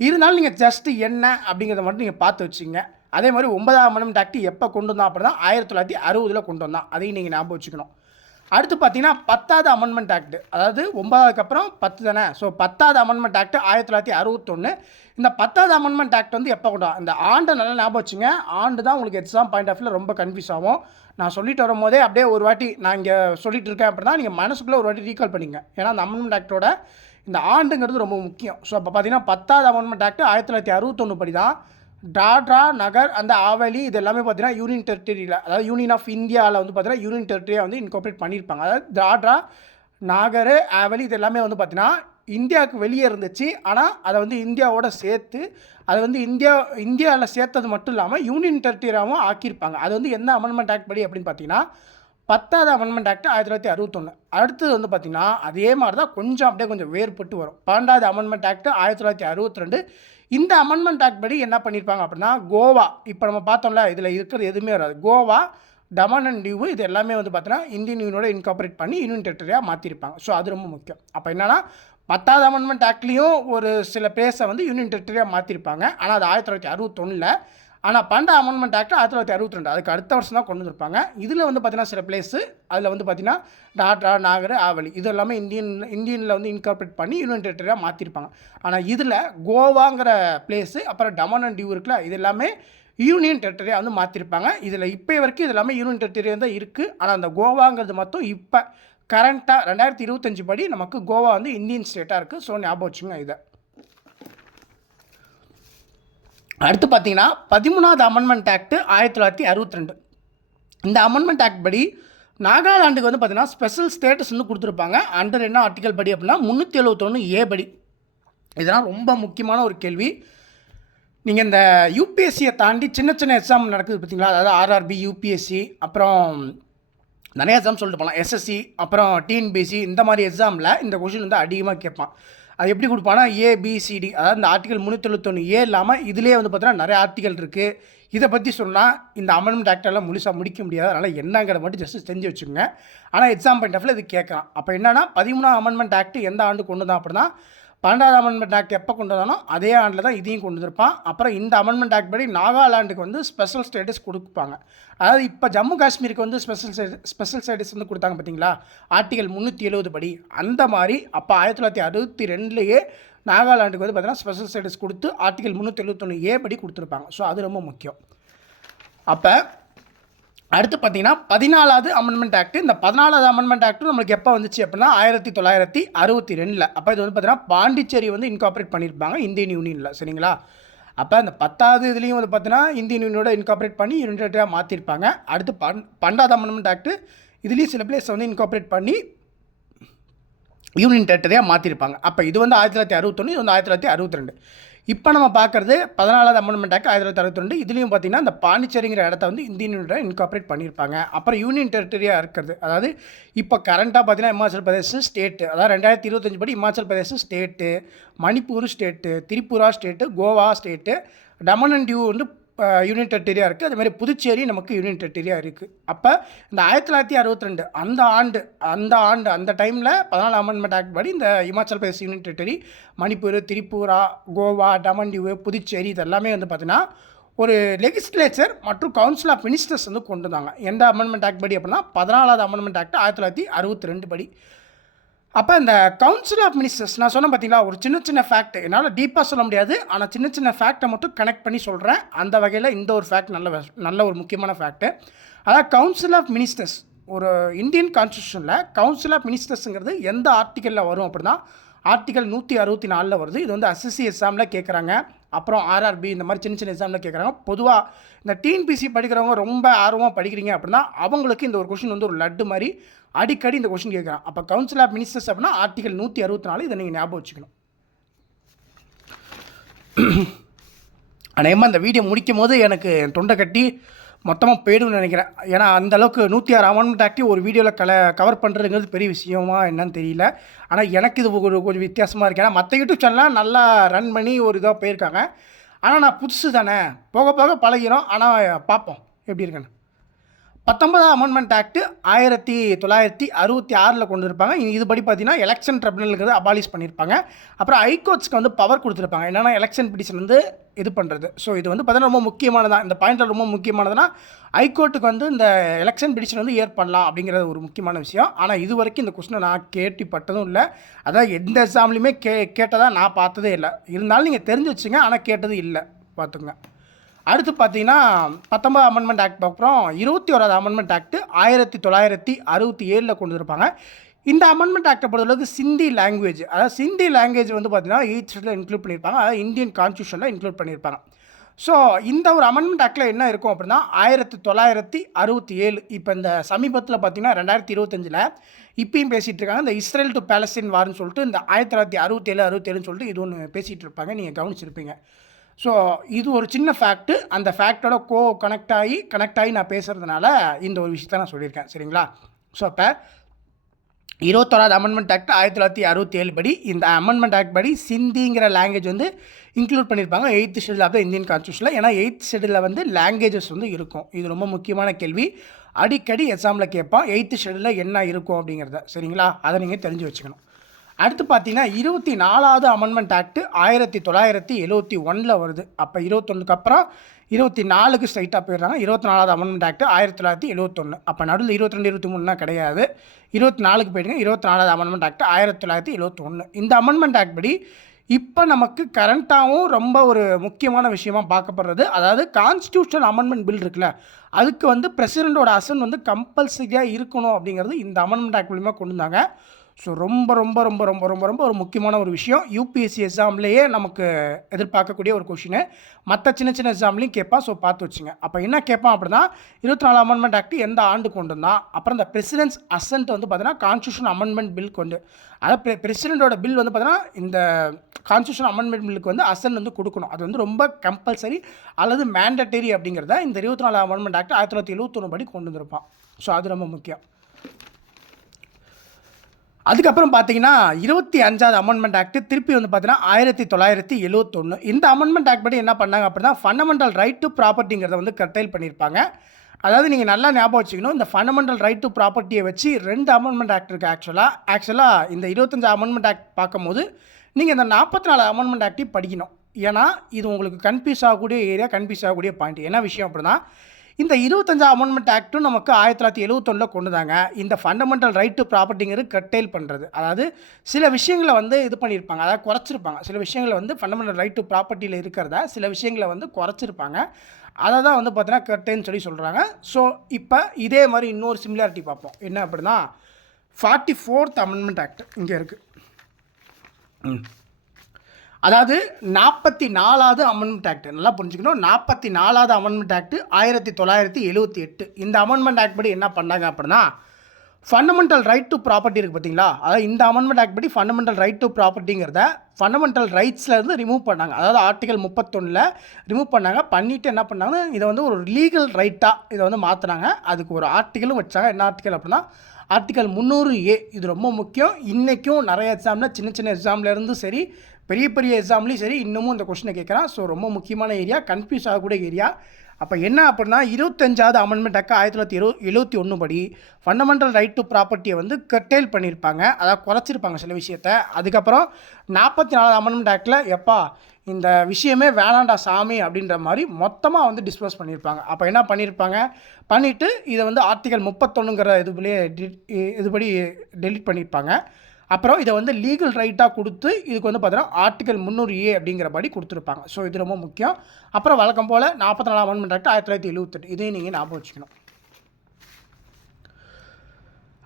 இருந்தாலும் நீங்கள் ஜஸ்ட்டு என்ன அப்படிங்கிறத மட்டும் நீங்கள் பார்த்து வச்சுங்க. அதே மாதிரி 9வது அமெண்ட்மெண்ட் ஆக்ட் எப்போ கொண்டு வந்தான் அப்படின்னா 1960 கொண்டு வந்தான். அதையும் நீங்கள் ஞாபகம் வச்சுக்கணும். அடுத்து பார்த்தீங்கன்னா 10வது அமெண்ட்மெண்ட் ஆக்ட், அதாவது 9க்கு அப்புறம் 10 தானே. ஸோ 10வது அமெண்ட்மெண்ட் ஆக்ட் 1961. இந்த 10வது அமெண்ட்மெண்ட் ஆக்ட் வந்து எப்போ கொண்டு இந்த ஆண்டை நல்லா ஞாபகம் வச்சுங்க. ஆண்டு தான் உங்களுக்கு எக்ஸாம் பாயிண்ட் ஆஃப் வியூவில் ரொம்ப கன்ஃபியூஸ் ஆகும். நான் சொல்லிட்டு வரும்போதே அப்படியே ஒரு வாட்டி நான் இங்கே சொல்லிட்டு இருக்கேன் அப்படின்னா நீங்கள் மனசுக்குள்ளே ஒரு வாட்டி ரீகால் பண்ணிங்க. ஏன்னா அந்த அமெண்ட்மெண்ட் ஆக்டோட இந்த ஆண்டுங்கிறது ரொம்ப முக்கியம். ஸோ அப்போ பார்த்தீங்கன்னா 10வது அமெண்ட்மெண்ட் ஆக்ட் 1961 படி தான் டாட்ரா, நகர், அந்த ஆவலி இது எல்லாமே பார்த்தீங்கன்னா யூனியன் டெரிட்டரியில், அதாவது யூனியன் ஆஃப் இந்தியாவில் வந்து பார்த்தீங்கன்னா யூனியன் டெரிட்டரியாக வந்து இன்கார்பரேட் பண்ணியிருப்பாங்க. அதாவது டாட்ரா, நாகர், ஆவலி இது எல்லாமே வந்து பார்த்தீங்கன்னா இந்தியாவுக்கு வெளியே இருந்துச்சு. ஆனால் அதை வந்து இந்தியாவோட சேர்த்து அதை வந்து இந்தியாவில் சேர்த்தது மட்டும் இல்லாமல் யூனியன் டெரிட்டரியாகவும் ஆக்கியிருப்பாங்க. அது வந்து என்ன அமெண்ட்மெண்ட் ஆக்ட் படி அப்படின்னு பார்த்தீங்கன்னா 10வது அமெண்ட்மெண்ட் ஆக்ட் 1961. அடுத்தது வந்து பார்த்திங்கன்னா அதே மாதிரி தான் கொஞ்சம் வேறுபட்டு வரும். 12வது அமெண்ட்மெண்ட் ஆக்ட் 1962. இந்த அமெண்ட்மெண்ட் ஆக்ட் படி என்ன பண்ணியிருப்பாங்க அப்படின்னா கோவா, இப்போ நம்ம பார்த்தோம்ல இதில் இருக்கிறது எதுவுமே வராது. கோவா, டமன் அண்ட் டியூ இது எல்லாமே வந்து பார்த்தீங்கன்னா இந்தியன் யூனியனோட இன்கார்பரேட் பண்ணி யூனியன் டெரிட்டரியாக மாற்றிருப்பாங்க. ஸோ அது ரொம்ப முக்கியம். அப்போ என்னன்னா 10வது அமெண்ட்மெண்ட் ஆக்ட்லேயும் ஒரு சில பிளேஸை வந்து யூனியன் டெரிட்டரியாக மாற்றிருப்பாங்க. ஆனால் அது 1961. ஆனால் 12வது அமெண்ட்மெண்ட் ஆக்ட் 1962. அதுக்கு அடுத்த வருஷம் தான் கொண்டு வந்திருப்பாங்க. இதில் வந்து பார்த்தீங்கன்னா சில பிளேஸு அதில் வந்து பார்த்தீங்கன்னா டாட்ரா, நாகர், ஆவலி இது எல்லாமே இந்தியனில் வந்து இன்கார்பரேட் பண்ணி யூனியன் டெரிட்டரியாக மாற்றிருப்பாங்க. ஆனால் இதில் கோவாங்கிற பிளேஸு அப்புறம் டமன் அண்ட் டியூ இருக்குல்ல இது எல்லாமே யூனியன் டெரிட்டரியாக வந்து மாற்றிருப்பாங்க. இதில் இப்போ வரைக்கும் இது எல்லாமே யூனியன் டெரிட்டரியாக தான் இருக்குது. ஆனால் அந்த கோவாங்கிறது மட்டும் இப்போ கரண்ட்டாக 2025 படி நமக்கு கோவா வந்து இந்தியன் ஸ்டேட்டாக இருக்குது. ஸோ ஞாபகம் வச்சுங்க இதை. அடுத்து பார்த்தீங்கன்னா 13வது அமெண்ட்மெண்ட் ஆக்ட் 1962. இந்த அமெண்ட்மெண்ட் ஆக்ட் படி நாகாலாண்டுக்கு வந்து பார்த்தீங்கன்னா ஸ்பெஷல் ஸ்டேட்டஸ் வந்து கொடுத்துருப்பாங்க. அண்டர் என்ன ஆர்டிக்கல் படி அப்படின்னா 371A படி. இதெல்லாம் ரொம்ப முக்கியமான ஒரு கேள்வி. நீங்கள் இந்த யூபிஎஸ்சியை தாண்டி சின்ன சின்ன எக்ஸாம் நடக்குது பார்த்தீங்களா, அதாவது ஆர்ஆர்பி, யூபிஎஸ்சி, அப்புறம் நிறைய எக்ஸாம் சொல்லிட்டு போகலாம், எஸ்எஸ்சி, அப்புறம் டிஎன்பிஎஸ்சி இந்த மாதிரி எக்ஸாமில் இந்த கொஷின் வந்து அதிகமாக கேட்பான். அது எப்படி கொடுப்பானா ஏபிசிடி, அதாவது இந்த ஆர்டிகல் 371A இல்லாமல் இதிலே வந்து பார்த்தீங்கன்னா நிறைய ஆர்டிகல் இருக்குது. இதை பற்றி சொன்னால் இந்த அமெண்ட்மெண்ட் ஆக்டெல்லாம் முழுசாக முடிக்க முடியாது. அதனால் என்னங்கிறத மட்டும் ஜஸ்ட்டு தெரிஞ்சு வச்சுக்கோங்க. ஆனால் எக்ஸாம் பாயிண்ட் ஆஃப்ல இது கேட்குறான். அப்போ என்னன்னா 13வது அமெண்ட்மெண்ட் ஆக்ட் எந்த ஆண்டு கொண்டு வந்தான் அப்படின்னா 12வது அமெண்ட்மெண்ட் ஆக்ட் எப்போ கொண்டு வந்தானோ அதே ஆண்டில் தான் இதையும் கொண்டு வந்திருப்பான். அப்புறம் இந்த அமெண்ட்மெண்ட் ஆக்ட் படி நாகாலாண்டுக்கு வந்து ஸ்பெஷல் ஸ்டேட்டஸ் கொடுப்பாங்க. அதாவது இப்போ ஜம்மு காஷ்மீருக்கு வந்து ஸ்பெஷல் ஸ்டேட்டஸ் வந்து கொடுத்தாங்க பார்த்தீங்களா ஆர்டிகல் 370 படி, அந்த மாதிரி அப்போ 1962 நாகாலாண்டுக்கு வந்து பார்த்தீங்கன்னா ஸ்பெஷல் ஸ்டேட்டஸ் கொடுத்து ஆர்டிகல் 371A படி கொடுத்துருப்பாங்க. ஸோ அது ரொம்ப முக்கியம். அப்போ அடுத்து பார்த்தீங்கன்னா 14வது அமெண்ட்மெண்ட் ஆக்ட். இந்த 14வது அமெண்ட்மெண்ட் ஆக்ட் நம்மளுக்கு எப்போ வந்துச்சு அப்படின்னா 1962. அப்போ இது வந்து பார்த்தீங்கன்னா பாண்டிச்சேரி வந்து இன்கார்பரேட் பண்ணியிருப்பாங்க இந்தியன் யூனியனில். சரிங்களா? அப்போ அந்த 10வது இதுலேயும் வந்து பார்த்தீங்கன்னா இந்தியன் யூனியனோட இன்கார்பரேட் பண்ணி யூனியன் டெரிட்டரியாக மாற்றிருப்பாங்க. அடுத்து 12வது அமெண்ட்மெண்ட் ஆக்ட் இதுலேயும் சில பிளேஸ் வந்து இன்கார்பரேட் பண்ணி யூனியன் டெரிட்டரியாக மாற்றிருப்பாங்க. அப்போ இது வந்து 1961, இது வந்து 1962. இப்போ நம்ம பார்க்குறது 14வது அமெண்ட்மெண்ட் ஆக்ட் 1962. இதுலேயும் பார்த்தீங்கன்னா இந்த பாண்டிச்சேரிங்கிற இடத்த வந்து இந்தியன் யூனியனோட இன்கார்பரேட் பண்ணியிருப்பாங்க. அப்புறம் யூனியன் டெரிட்டரியாக இருக்கிறது, அதாவது இப்போ கரண்ட்டாக பார்த்தீங்கன்னா இமாச்சல் பிரதேஷ் ஸ்டேட்டு, அதாவது 2025 படி Himachal Pradesh state, Manipur state, Tripura state, Goa state, Daman and Diu வந்து யூனியன் டெரிட்டரியாக இருக்குது. அதுமாதிரி புதுச்சேரி நமக்கு யூனியன் டெரிட்டரியாக இருக்குது. அப்போ இந்த 1962 அந்த டைமில் 14 அமெண்ட்மெண்ட் ஆக்ட் படி இந்த இமாச்சல் பிரதேஷ் யூனியன் டெரிட்டரி, மணிப்பூர், திரிபுரா, கோவா, டமன் டியூ, புதுச்சேரி இது எல்லாமே வந்து பார்த்திங்கன்னா ஒரு லெகிஸ்லேச்சர் மற்றும் கவுன்சில் ஆஃப் மினிஸ்டர்ஸ் வந்து கொண்டு வந்தாங்க. எந்த அமெண்ட்மெண்ட் ஆக்ட் படி அப்படின்னா 14வது அமெண்ட்மெண்ட் ஆக்ட் 1962 படி. அப்போ இந்த கவுன்சில் ஆஃப் மினிஸ்டர்ஸ் நான் சொன்னேன் பார்த்தீங்களா, ஒரு சின்ன ஃபேக்ட் என்னால் டீப்பாக சொல்ல முடியாது, ஆனால் சின்ன ஃபேக்டை மட்டும் கனெக்ட் பண்ணி சொல்கிறேன். அந்த வகையில் இந்த ஒரு ஃபேக்ட் நல்ல ஒரு முக்கியமான ஃபேக்ட்டு. அதாவது கவுன்சில் ஆஃப் மினிஸ்டர்ஸ் ஒரு இந்தியன் கான்ஸ்டியூஷனில் கவுன்சில் ஆஃப் மினிஸ்டர்ஸுங்கிறது எந்த ஆர்டிக்கலில் வரும் அப்படின்னா ஆர்டிக்கல் 164 வருது. இது வந்து எஸ்எஸ்சி எக்ஸாமில் கேட்குறாங்க. அப்புறம் ஆர்ஆர்பி இந்த மாதிரி சின்ன சின்ன எக்ஸாமில் கேட்குறாங்க. பொதுவாக இந்த டிஎன்பிசி படிக்கிறவங்க ரொம்ப ஆர்வமாக படிக்கிறீங்க அப்படின்னா அவங்களுக்கு இந்த ஒரு கொஷின் வந்து ஒரு லட்டு மாதிரி அடிக்கடி இந்த கொஷின் கேட்குறான். அப்போ கவுன்சில் ஆஃப் மினிஸ்டர்ஸ் அப்படின்னா ஆர்டிகல் 164 இதை நீங்கள் ஞாபகம் வச்சுக்கணும். அநேகமாக இந்த வீடியோ முடிக்கும் போது எனக்கு தொண்டை கட்டி மொத்தமாக போய்டும்னு நினைக்கிறேன். ஏன்னா அந்தளவுக்கு 106 அமெண்ட்மெண்ட் ஆக்ட் ஒரு வீடியோவில் கவர் பண்ணுறதுங்கிறது பெரிய விஷயமா என்னன்னு தெரியல. ஆனால் எனக்கு இது கொஞ்சம் வித்தியாசமாக இருக்குது. ஏன்னா மற்ற யூடியூப் சேனல்லாம் நல்லா ரன் பண்ணி ஒரு இதாக போயிருக்காங்க. ஆனால் நான் புதுசு தானே, போக போக பழகிறோம். ஆனால் பார்ப்போம் எப்படி இருக்குன்னு. 19ஆம் அமெண்ட்மெண்ட் ஆக்ட் 1966 கொண்டு இருப்பாங்க. இதுபடி பார்த்தீங்கன்னா எலெக்ஷன் ட்ரிபியூனலுங்கிறது அபாலிஷ் பண்ணியிருப்பாங்க. அப்புறம் ஹைகோர்ட்ஸ்க்கு வந்து பவர் கொடுத்துருப்பாங்க. என்னென்னா எலெக்ஷன் பிடிஷன் வந்து இது பண்ணுறது. ஸோ இது வந்து பார்த்தீங்கன்னா ரொம்ப முக்கியமானதான். இந்த பாயிண்டில் ரொம்ப முக்கியமானதுன்னா ஹைகோர்ட்டுக்கு வந்து இந்த எலெக்ஷன் பிடிஷன் வந்து ஏற்படலாம் அப்படிங்கிறது ஒரு முக்கியமான விஷயம். ஆனால் இது வரைக்கும் இந்த கொஸ்டினை நான் கேள்விப்பட்டதும் இல்லை. அதாவது எந்த எக்ஸாம்லையுமே கேட்டதாக நான் பார்த்ததே இல்லை. இருந்தாலும் நீங்கள் தெரிஞ்சு வச்சுங்க, ஆனால் கேட்டது இல்லை, பார்த்துங்க. அடுத்து பார்த்தீங்கன்னா 19ஆம் அமெண்ட்மெண்ட் ஆக்ட் அப்புறம் 21ஆவது அமெண்ட்மெண்ட் ஆக்ட் 1967 கொண்டு இருப்பாங்க. இந்த அமெண்ட்மெண்ட் ஆக்டை பொறுத்தளவுக்கு சிந்தி லாங்குவேஜ், அதாவது சிந்தி லாங்குவேஜ் வந்து பார்த்தீங்கன்னா 8th ஷெட்யூலில் இன்க்ளூட் பண்ணியிருப்பாங்க. அதாவது இந்தியன் கான்ஸ்டியூஷனில் இன்க்ளூட் பண்ணியிருப்பாங்க. ஸோ இந்த ஒரு அமெண்ட்மெண்ட் ஆக்டில் என்ன இருக்கும் அப்படின்னா 1967 இப்போ இந்த சமீபத்தில் பார்த்தீங்கன்னா 2025 இப்பயும் பேசிகிட்டு இருக்காங்க. இந்த இஸ்ரேல் டு பாலஸ்தீன் வார்னு சொல்லிட்டு இந்த 1967 சொல்லிட்டு இது ஒன்று பேசிகிட்டு இருப்பாங்க. நீங்கள் கவனிச்சிருப்பீங்க. ஸோ இது ஒரு சின்ன ஃபேக்ட்டு. அந்த ஃபேக்டோட கனெக்ட் ஆகி நான் பேசுகிறதுனால இந்த ஒரு விஷயத்தை நான் சொல்லியிருக்கேன். சரிங்களா? ஸோ அப்போ 21ஆவது அமெண்ட்மெண்ட் ஆக்ட் 1967 படி இந்த அமெண்ட்மெண்ட் ஆக்ட் படி சிந்திங்கிற லாங்குவேஜ் வந்து இன்க்ளூட் பண்ணியிருப்பாங்க 8th schedule of the Indian கான்ஸ்டியூஷனில். ஏன்னா 8th ஷெட்யூலில் வந்து லாங்குவேஜஸ் வந்து இருக்கும். இது ரொம்ப முக்கியமான கேள்வி. அடிக்கடி எக்ஸாமில் கேட்பான் 8th ஷெட்யூலில் என்ன இருக்கும் அப்படிங்கிறத. சரிங்களா? அதை நீங்கள் தெரிஞ்சு வச்சுக்கணும். அடுத்து பார்த்தீங்கன்னா 24ஆவது அமெண்ட்மெண்ட் ஆக்ட் 1971 வருது. அப்போ 21க்கு அப்புறம் 24க்கு ஸ்ட்ரைட்டாக போயிடுறாங்க. 24ஆவது அமெண்ட்மெண்ட் ஆக்ட் 1971. அப்போ நடுவில் 22 23 கிடையாது, 24க்கு போயிடுங்க. 24ஆவது அமெண்ட்மெண்ட் ஆக்ட் 1971. இந்த அமெண்ட்மெண்ட் ஆக்ட் படி இப்போ நமக்கு கரண்ட்டாகவும் ரொம்ப ஒரு முக்கியமான விஷயமாக பார்க்கப்படுறது, அதாவது கான்ஸ்டியூஷன் அமெண்ட்மெண்ட் பில் இருக்குல்ல, அதுக்கு வந்து பிரசிடெண்ட்டோட அசன் வந்து கம்பல்சரியாக இருக்கணும் அப்படிங்கிறது இந்த அமெண்ட்மெண்ட் ஆக்ட் மூலிமா கொண்டு வந்தாங்க. ஸோ ரொம்ப ரொம்ப ரொம்ப ரொம்ப ரொம்ப ரொம்ப ஒரு முக்கியமான ஒரு விஷயம். யூபிஎஸ்சி எக்ஸாம்லேயே நமக்கு எதிர்பார்க்கக்கூடிய ஒரு கொஷினு. மற்ற சின்ன சின்ன எக்ஸாம்லேயும் கேட்பான். ஸோ பார்த்து வச்சுங்க. அப்போ என்ன கேட்பான் அப்படின்னா 24 அமெண்ட்மெண்ட் ஆக்ட் எந்த ஆண்டு கொண்டு வந்தான், அப்புறம் இந்த பிரசிடென்ட்ஸ் அசன்ட் வந்து பார்த்தீங்கன்னா கான்ஸ்டியூஷன் அமெண்ட்மெண்ட் பில் கொண்டு, அதாவது பிரசிடெண்ட்டோட பில் வந்து பார்த்தீங்கன்னா இந்த கான்ஸ்டியூஷன் அமெண்ட்மெண்ட் பில்லுக்கு வந்து அசன் வந்து கொடுக்கணும். அது வந்து ரொம்ப கம்பல்சரி அல்லது மேண்டட்டரி அப்படிங்கிறத இந்த 24 அமெண்ட்மெண்ட் ஆக்ட் 1971 படி கொண்டு வந்திருப்பான். ஸோ அது ரொம்ப முக்கியம். அதுக்கப்புறம் பார்த்தீங்கன்னா 25ஆவது அமெண்ட்மெண்ட் ஆக்ட் திருப்பி வந்து பார்த்தீங்கன்னா 1971. இந்த அமெண்ட்மெண்ட் ஆக்ட் படி என்ன பண்ணாங்க அப்படின்னா ஃபண்டமெண்டல் ரைட் டு ப்ராப்பர்ட்டிங்கிறத வந்து கர்டைல் பண்ணியிருப்பாங்க. அதாவது நீங்கள் நல்லா ஞாபகம் வச்சுக்கணும், இந்த ஃபண்டமெண்டல் ரைட் டு ப்ராப்பர்ட்டியை வச்சு 2 அமெண்ட்மெண்ட் ஆக்ட் இருக்குது. ஆக்சுவலாக இந்த 25 அமெண்ட்மெண்ட் ஆக்ட் பார்க்கும்போது நீங்கள் இந்த 44 அமெண்ட்மெண்ட் ஆக்டையும் படிக்கணும். ஏன்னா இது உங்களுக்கு கன்ஃபியூஸ் ஆகக்கூடிய பாயிண்ட். என்ன விஷயம் அப்படின்னா இந்த 25 அமெண்ட்மெண்ட் ஆக்ட்டும் நமக்கு 1971 கொண்டு தாங்க இந்த ஃபண்டமெண்டல் ரைட் டு ப்ராப்பர்ட்டிங்கிறது கர்டைல் பண்ணுறது. அதாவது சில விஷயங்களை வந்து இது பண்ணியிருப்பாங்க, அதாவது குறைச்சிருப்பாங்க. சில விஷயங்களை வந்து ஃபண்டமெண்டல் ரைட் டு ப்ராப்பர்ட்டியில் இருக்கிறத சில விஷயங்களை வந்து குறைச்சிருப்பாங்க. அதை தான் வந்து பார்த்தீங்கன்னா கர்டைல்னு சொல்கிறாங்க. ஸோ இப்போ இதே மாதிரி இன்னொரு சிமிலாரிட்டி பார்ப்போம். என்ன அப்படின்னா 44th அமெண்ட்மெண்ட் ஆக்ட் இங்கே இருக்குது. அதாவது 44ஆவது அமெண்ட்மெண்ட் ஆக்ட் நல்லா புரிஞ்சுக்கணும். 44ஆவது அமெண்ட்மெண்ட் ஆக்ட் 1978. இந்த அமெண்ட்மெண்ட் ஆக்ட் படி என்ன பண்ணாங்க அப்படின்னா ஃபண்டமெண்டல் ரைட் டு ப்ராப்பர்ட்டி இருக்குது பார்த்தீங்களா, அதாவது இந்த அமெண்ட்மெண்ட் ஆக்ட் படி ஃபண்டமெண்டல் ரைட் டு ப்ராப்பர்ட்டிங்கிறத ஃபண்டமெண்டல் ரைட்ஸ்லேருந்து ரிமூவ் பண்ணாங்க. அதாவது ஆர்டிகல் 31 ரிமூவ் பண்ணாங்க. பண்ணிவிட்டு என்ன பண்ணாங்க, இதை வந்து ஒரு லீகல் ரைட்டாக இதை வந்து மாற்றினாங்க. அதுக்கு ஒரு ஆர்டிக்கலும் வச்சாங்க. என்ன ஆர்டிக்கல் அப்படின்னா ஆர்டிக்கல் 300A. இது ரொம்ப முக்கியம். இன்றைக்கும் நிறைய எக்ஸாமில் சின்ன சின்ன எக்ஸாம்லேருந்து சரி பெரிய பெரிய எக்ஸாம்லேயும் சரி இன்னமும் இந்த கொஸ்டினை கேட்குறான். ஸோ ரொம்ப முக்கியமான ஏரியா, கன்ஃபியூஸ் ஆகக்கூடிய ஏரியா. அப்போ என்ன அப்படின்னா 25ஆவது அமெண்ட்மெண்ட் ஆக்ட் 1971 படி ஃபண்டமெண்டல் ரைட் டு ப்ராப்பர்ட்டியை வந்து கர்டைல் பண்ணியிருப்பாங்க, அதாவது குறைச்சிருப்பாங்க சில விஷயத்தை. அதுக்கப்புறம் 44ஆவது அமெண்ட்மெண்ட் ஆக்டில் எப்பா இந்த விஷயமே வேணாண்டா சாமி அப்படின்ற மாதிரி மொத்தமாக வந்து டிஸ்போஸ் பண்ணியிருப்பாங்க. அப்போ என்ன பண்ணிவிட்டு இதை வந்து ஆர்டிகல் 31ங்கிற இதுபடி டெலிட் பண்ணியிருப்பாங்க. அப்புறம் இதை வந்து லீகல் ரைட்டாக கொடுத்து இதுக்கு வந்து பார்த்தீங்கன்னா ஆர்டிகல் 300A அப்படிங்கிறபடி கொடுத்துருப்பாங்க. ஸோ இது ரொம்ப முக்கியம். அப்புறம் வழக்கம் போல் 44 அமெண்ட்மெண்ட் ஆக்ட் 1978 இதையும் நீங்கள் ஞாபகம் வச்சுக்கணும்.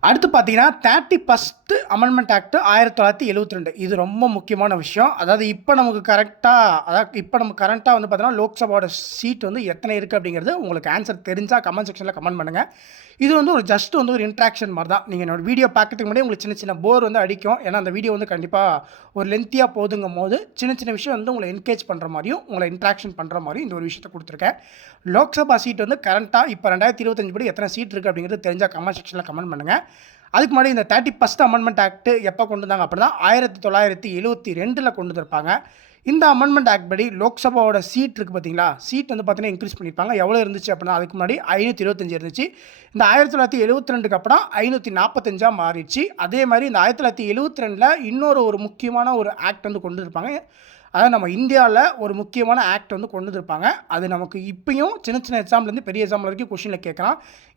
அடுத்து பார்த்தீங்கன்னா 31st அமெண்ட்மெண்ட் ஆக்ட் 1972. இது ரொம்ப முக்கியமான விஷயம். அதாவது இப்போ நமக்கு கரண்ட்டாக வந்து பார்த்தீங்கன்னா லோக்சபாவோட சீட் வந்து எத்தனை இருக்குது அப்படிங்கிறது உங்களுக்கு ஆன்சர் தெரிஞ்சால் கமெண்ட் செக்ஷனில் கமெண்ட் பண்ணுங்கள். இது வந்து ஒரு இன்ட்ராக்ஷன் மாதிரி தான். நீங்கள் என்னோட வீடியோ பார்க்கறதுக்கு முன்னாடி உங்களுக்கு சின்ன சின்ன போர் வந்து அடிக்கும். ஏன்னா அந்த வீடியோ வந்து கண்டிப்பாக ஒரு லென்த்தியாக போதுங்கும் போது சின்ன சின்ன விஷயம் வந்து உங்களை என்கரேஜ் பண்ணுற மாதிரியும் உங்களை இன்ட்ராக்ஷன் பண்ணுற மாதிரியும் இந்த ஒரு விஷயத்தை கொடுத்துருக்கேன். லோக்சபா சீட் வந்து கரண்ட்டாக இப்போ 2025 படி எத்தனை சீட் இருக்குது அப்படிங்கிறது தெரிஞ்சால் கமெண்ட் செக்ஷனில் கமெண்ட் பண்ணுங்கள். அதுக்கு முன்னாடி இந்த 31st அமெண்ட்மெண்ட் ஆக்ட் எப்போ கொண்டு வந்தாங்க அப்படின்னா 1972 கொண்டு வந்திருப்பாங்க. இந்த அமெண்ட்மெண்ட் ஆக்ட் படி லோக்சபாவோட சீட் இருக்குது பார்த்தீங்களா, சீட் வந்து பார்த்தீங்கன்னா இன்க்ரீஸ் பண்ணியிருப்பாங்க. எவ்வளோ இருந்துச்சு அப்படின்னா அதுக்கு முன்னாடி 525 இருந்துச்சு. இந்த 1972 அப்புறம் 545 மாறிடுச்சு. அதே மாதிரி இந்த 1972 இன்னொரு முக்கியமான ஒரு ஆக்ட் வந்து கொண்டு இருப்பாங்க. அதாவது நம்ம இந்தியாவில் ஒரு முக்கியமான ஆக்ட் வந்து கொண்டு வந்திருப்பாங்க. அது நமக்கு இப்பயும் சின்ன சின்ன எக்ஸாம்லேருந்து பெரிய எக்ஸாம்பிள் வரைக்கும் கொஷினில் கேட்கலாம்.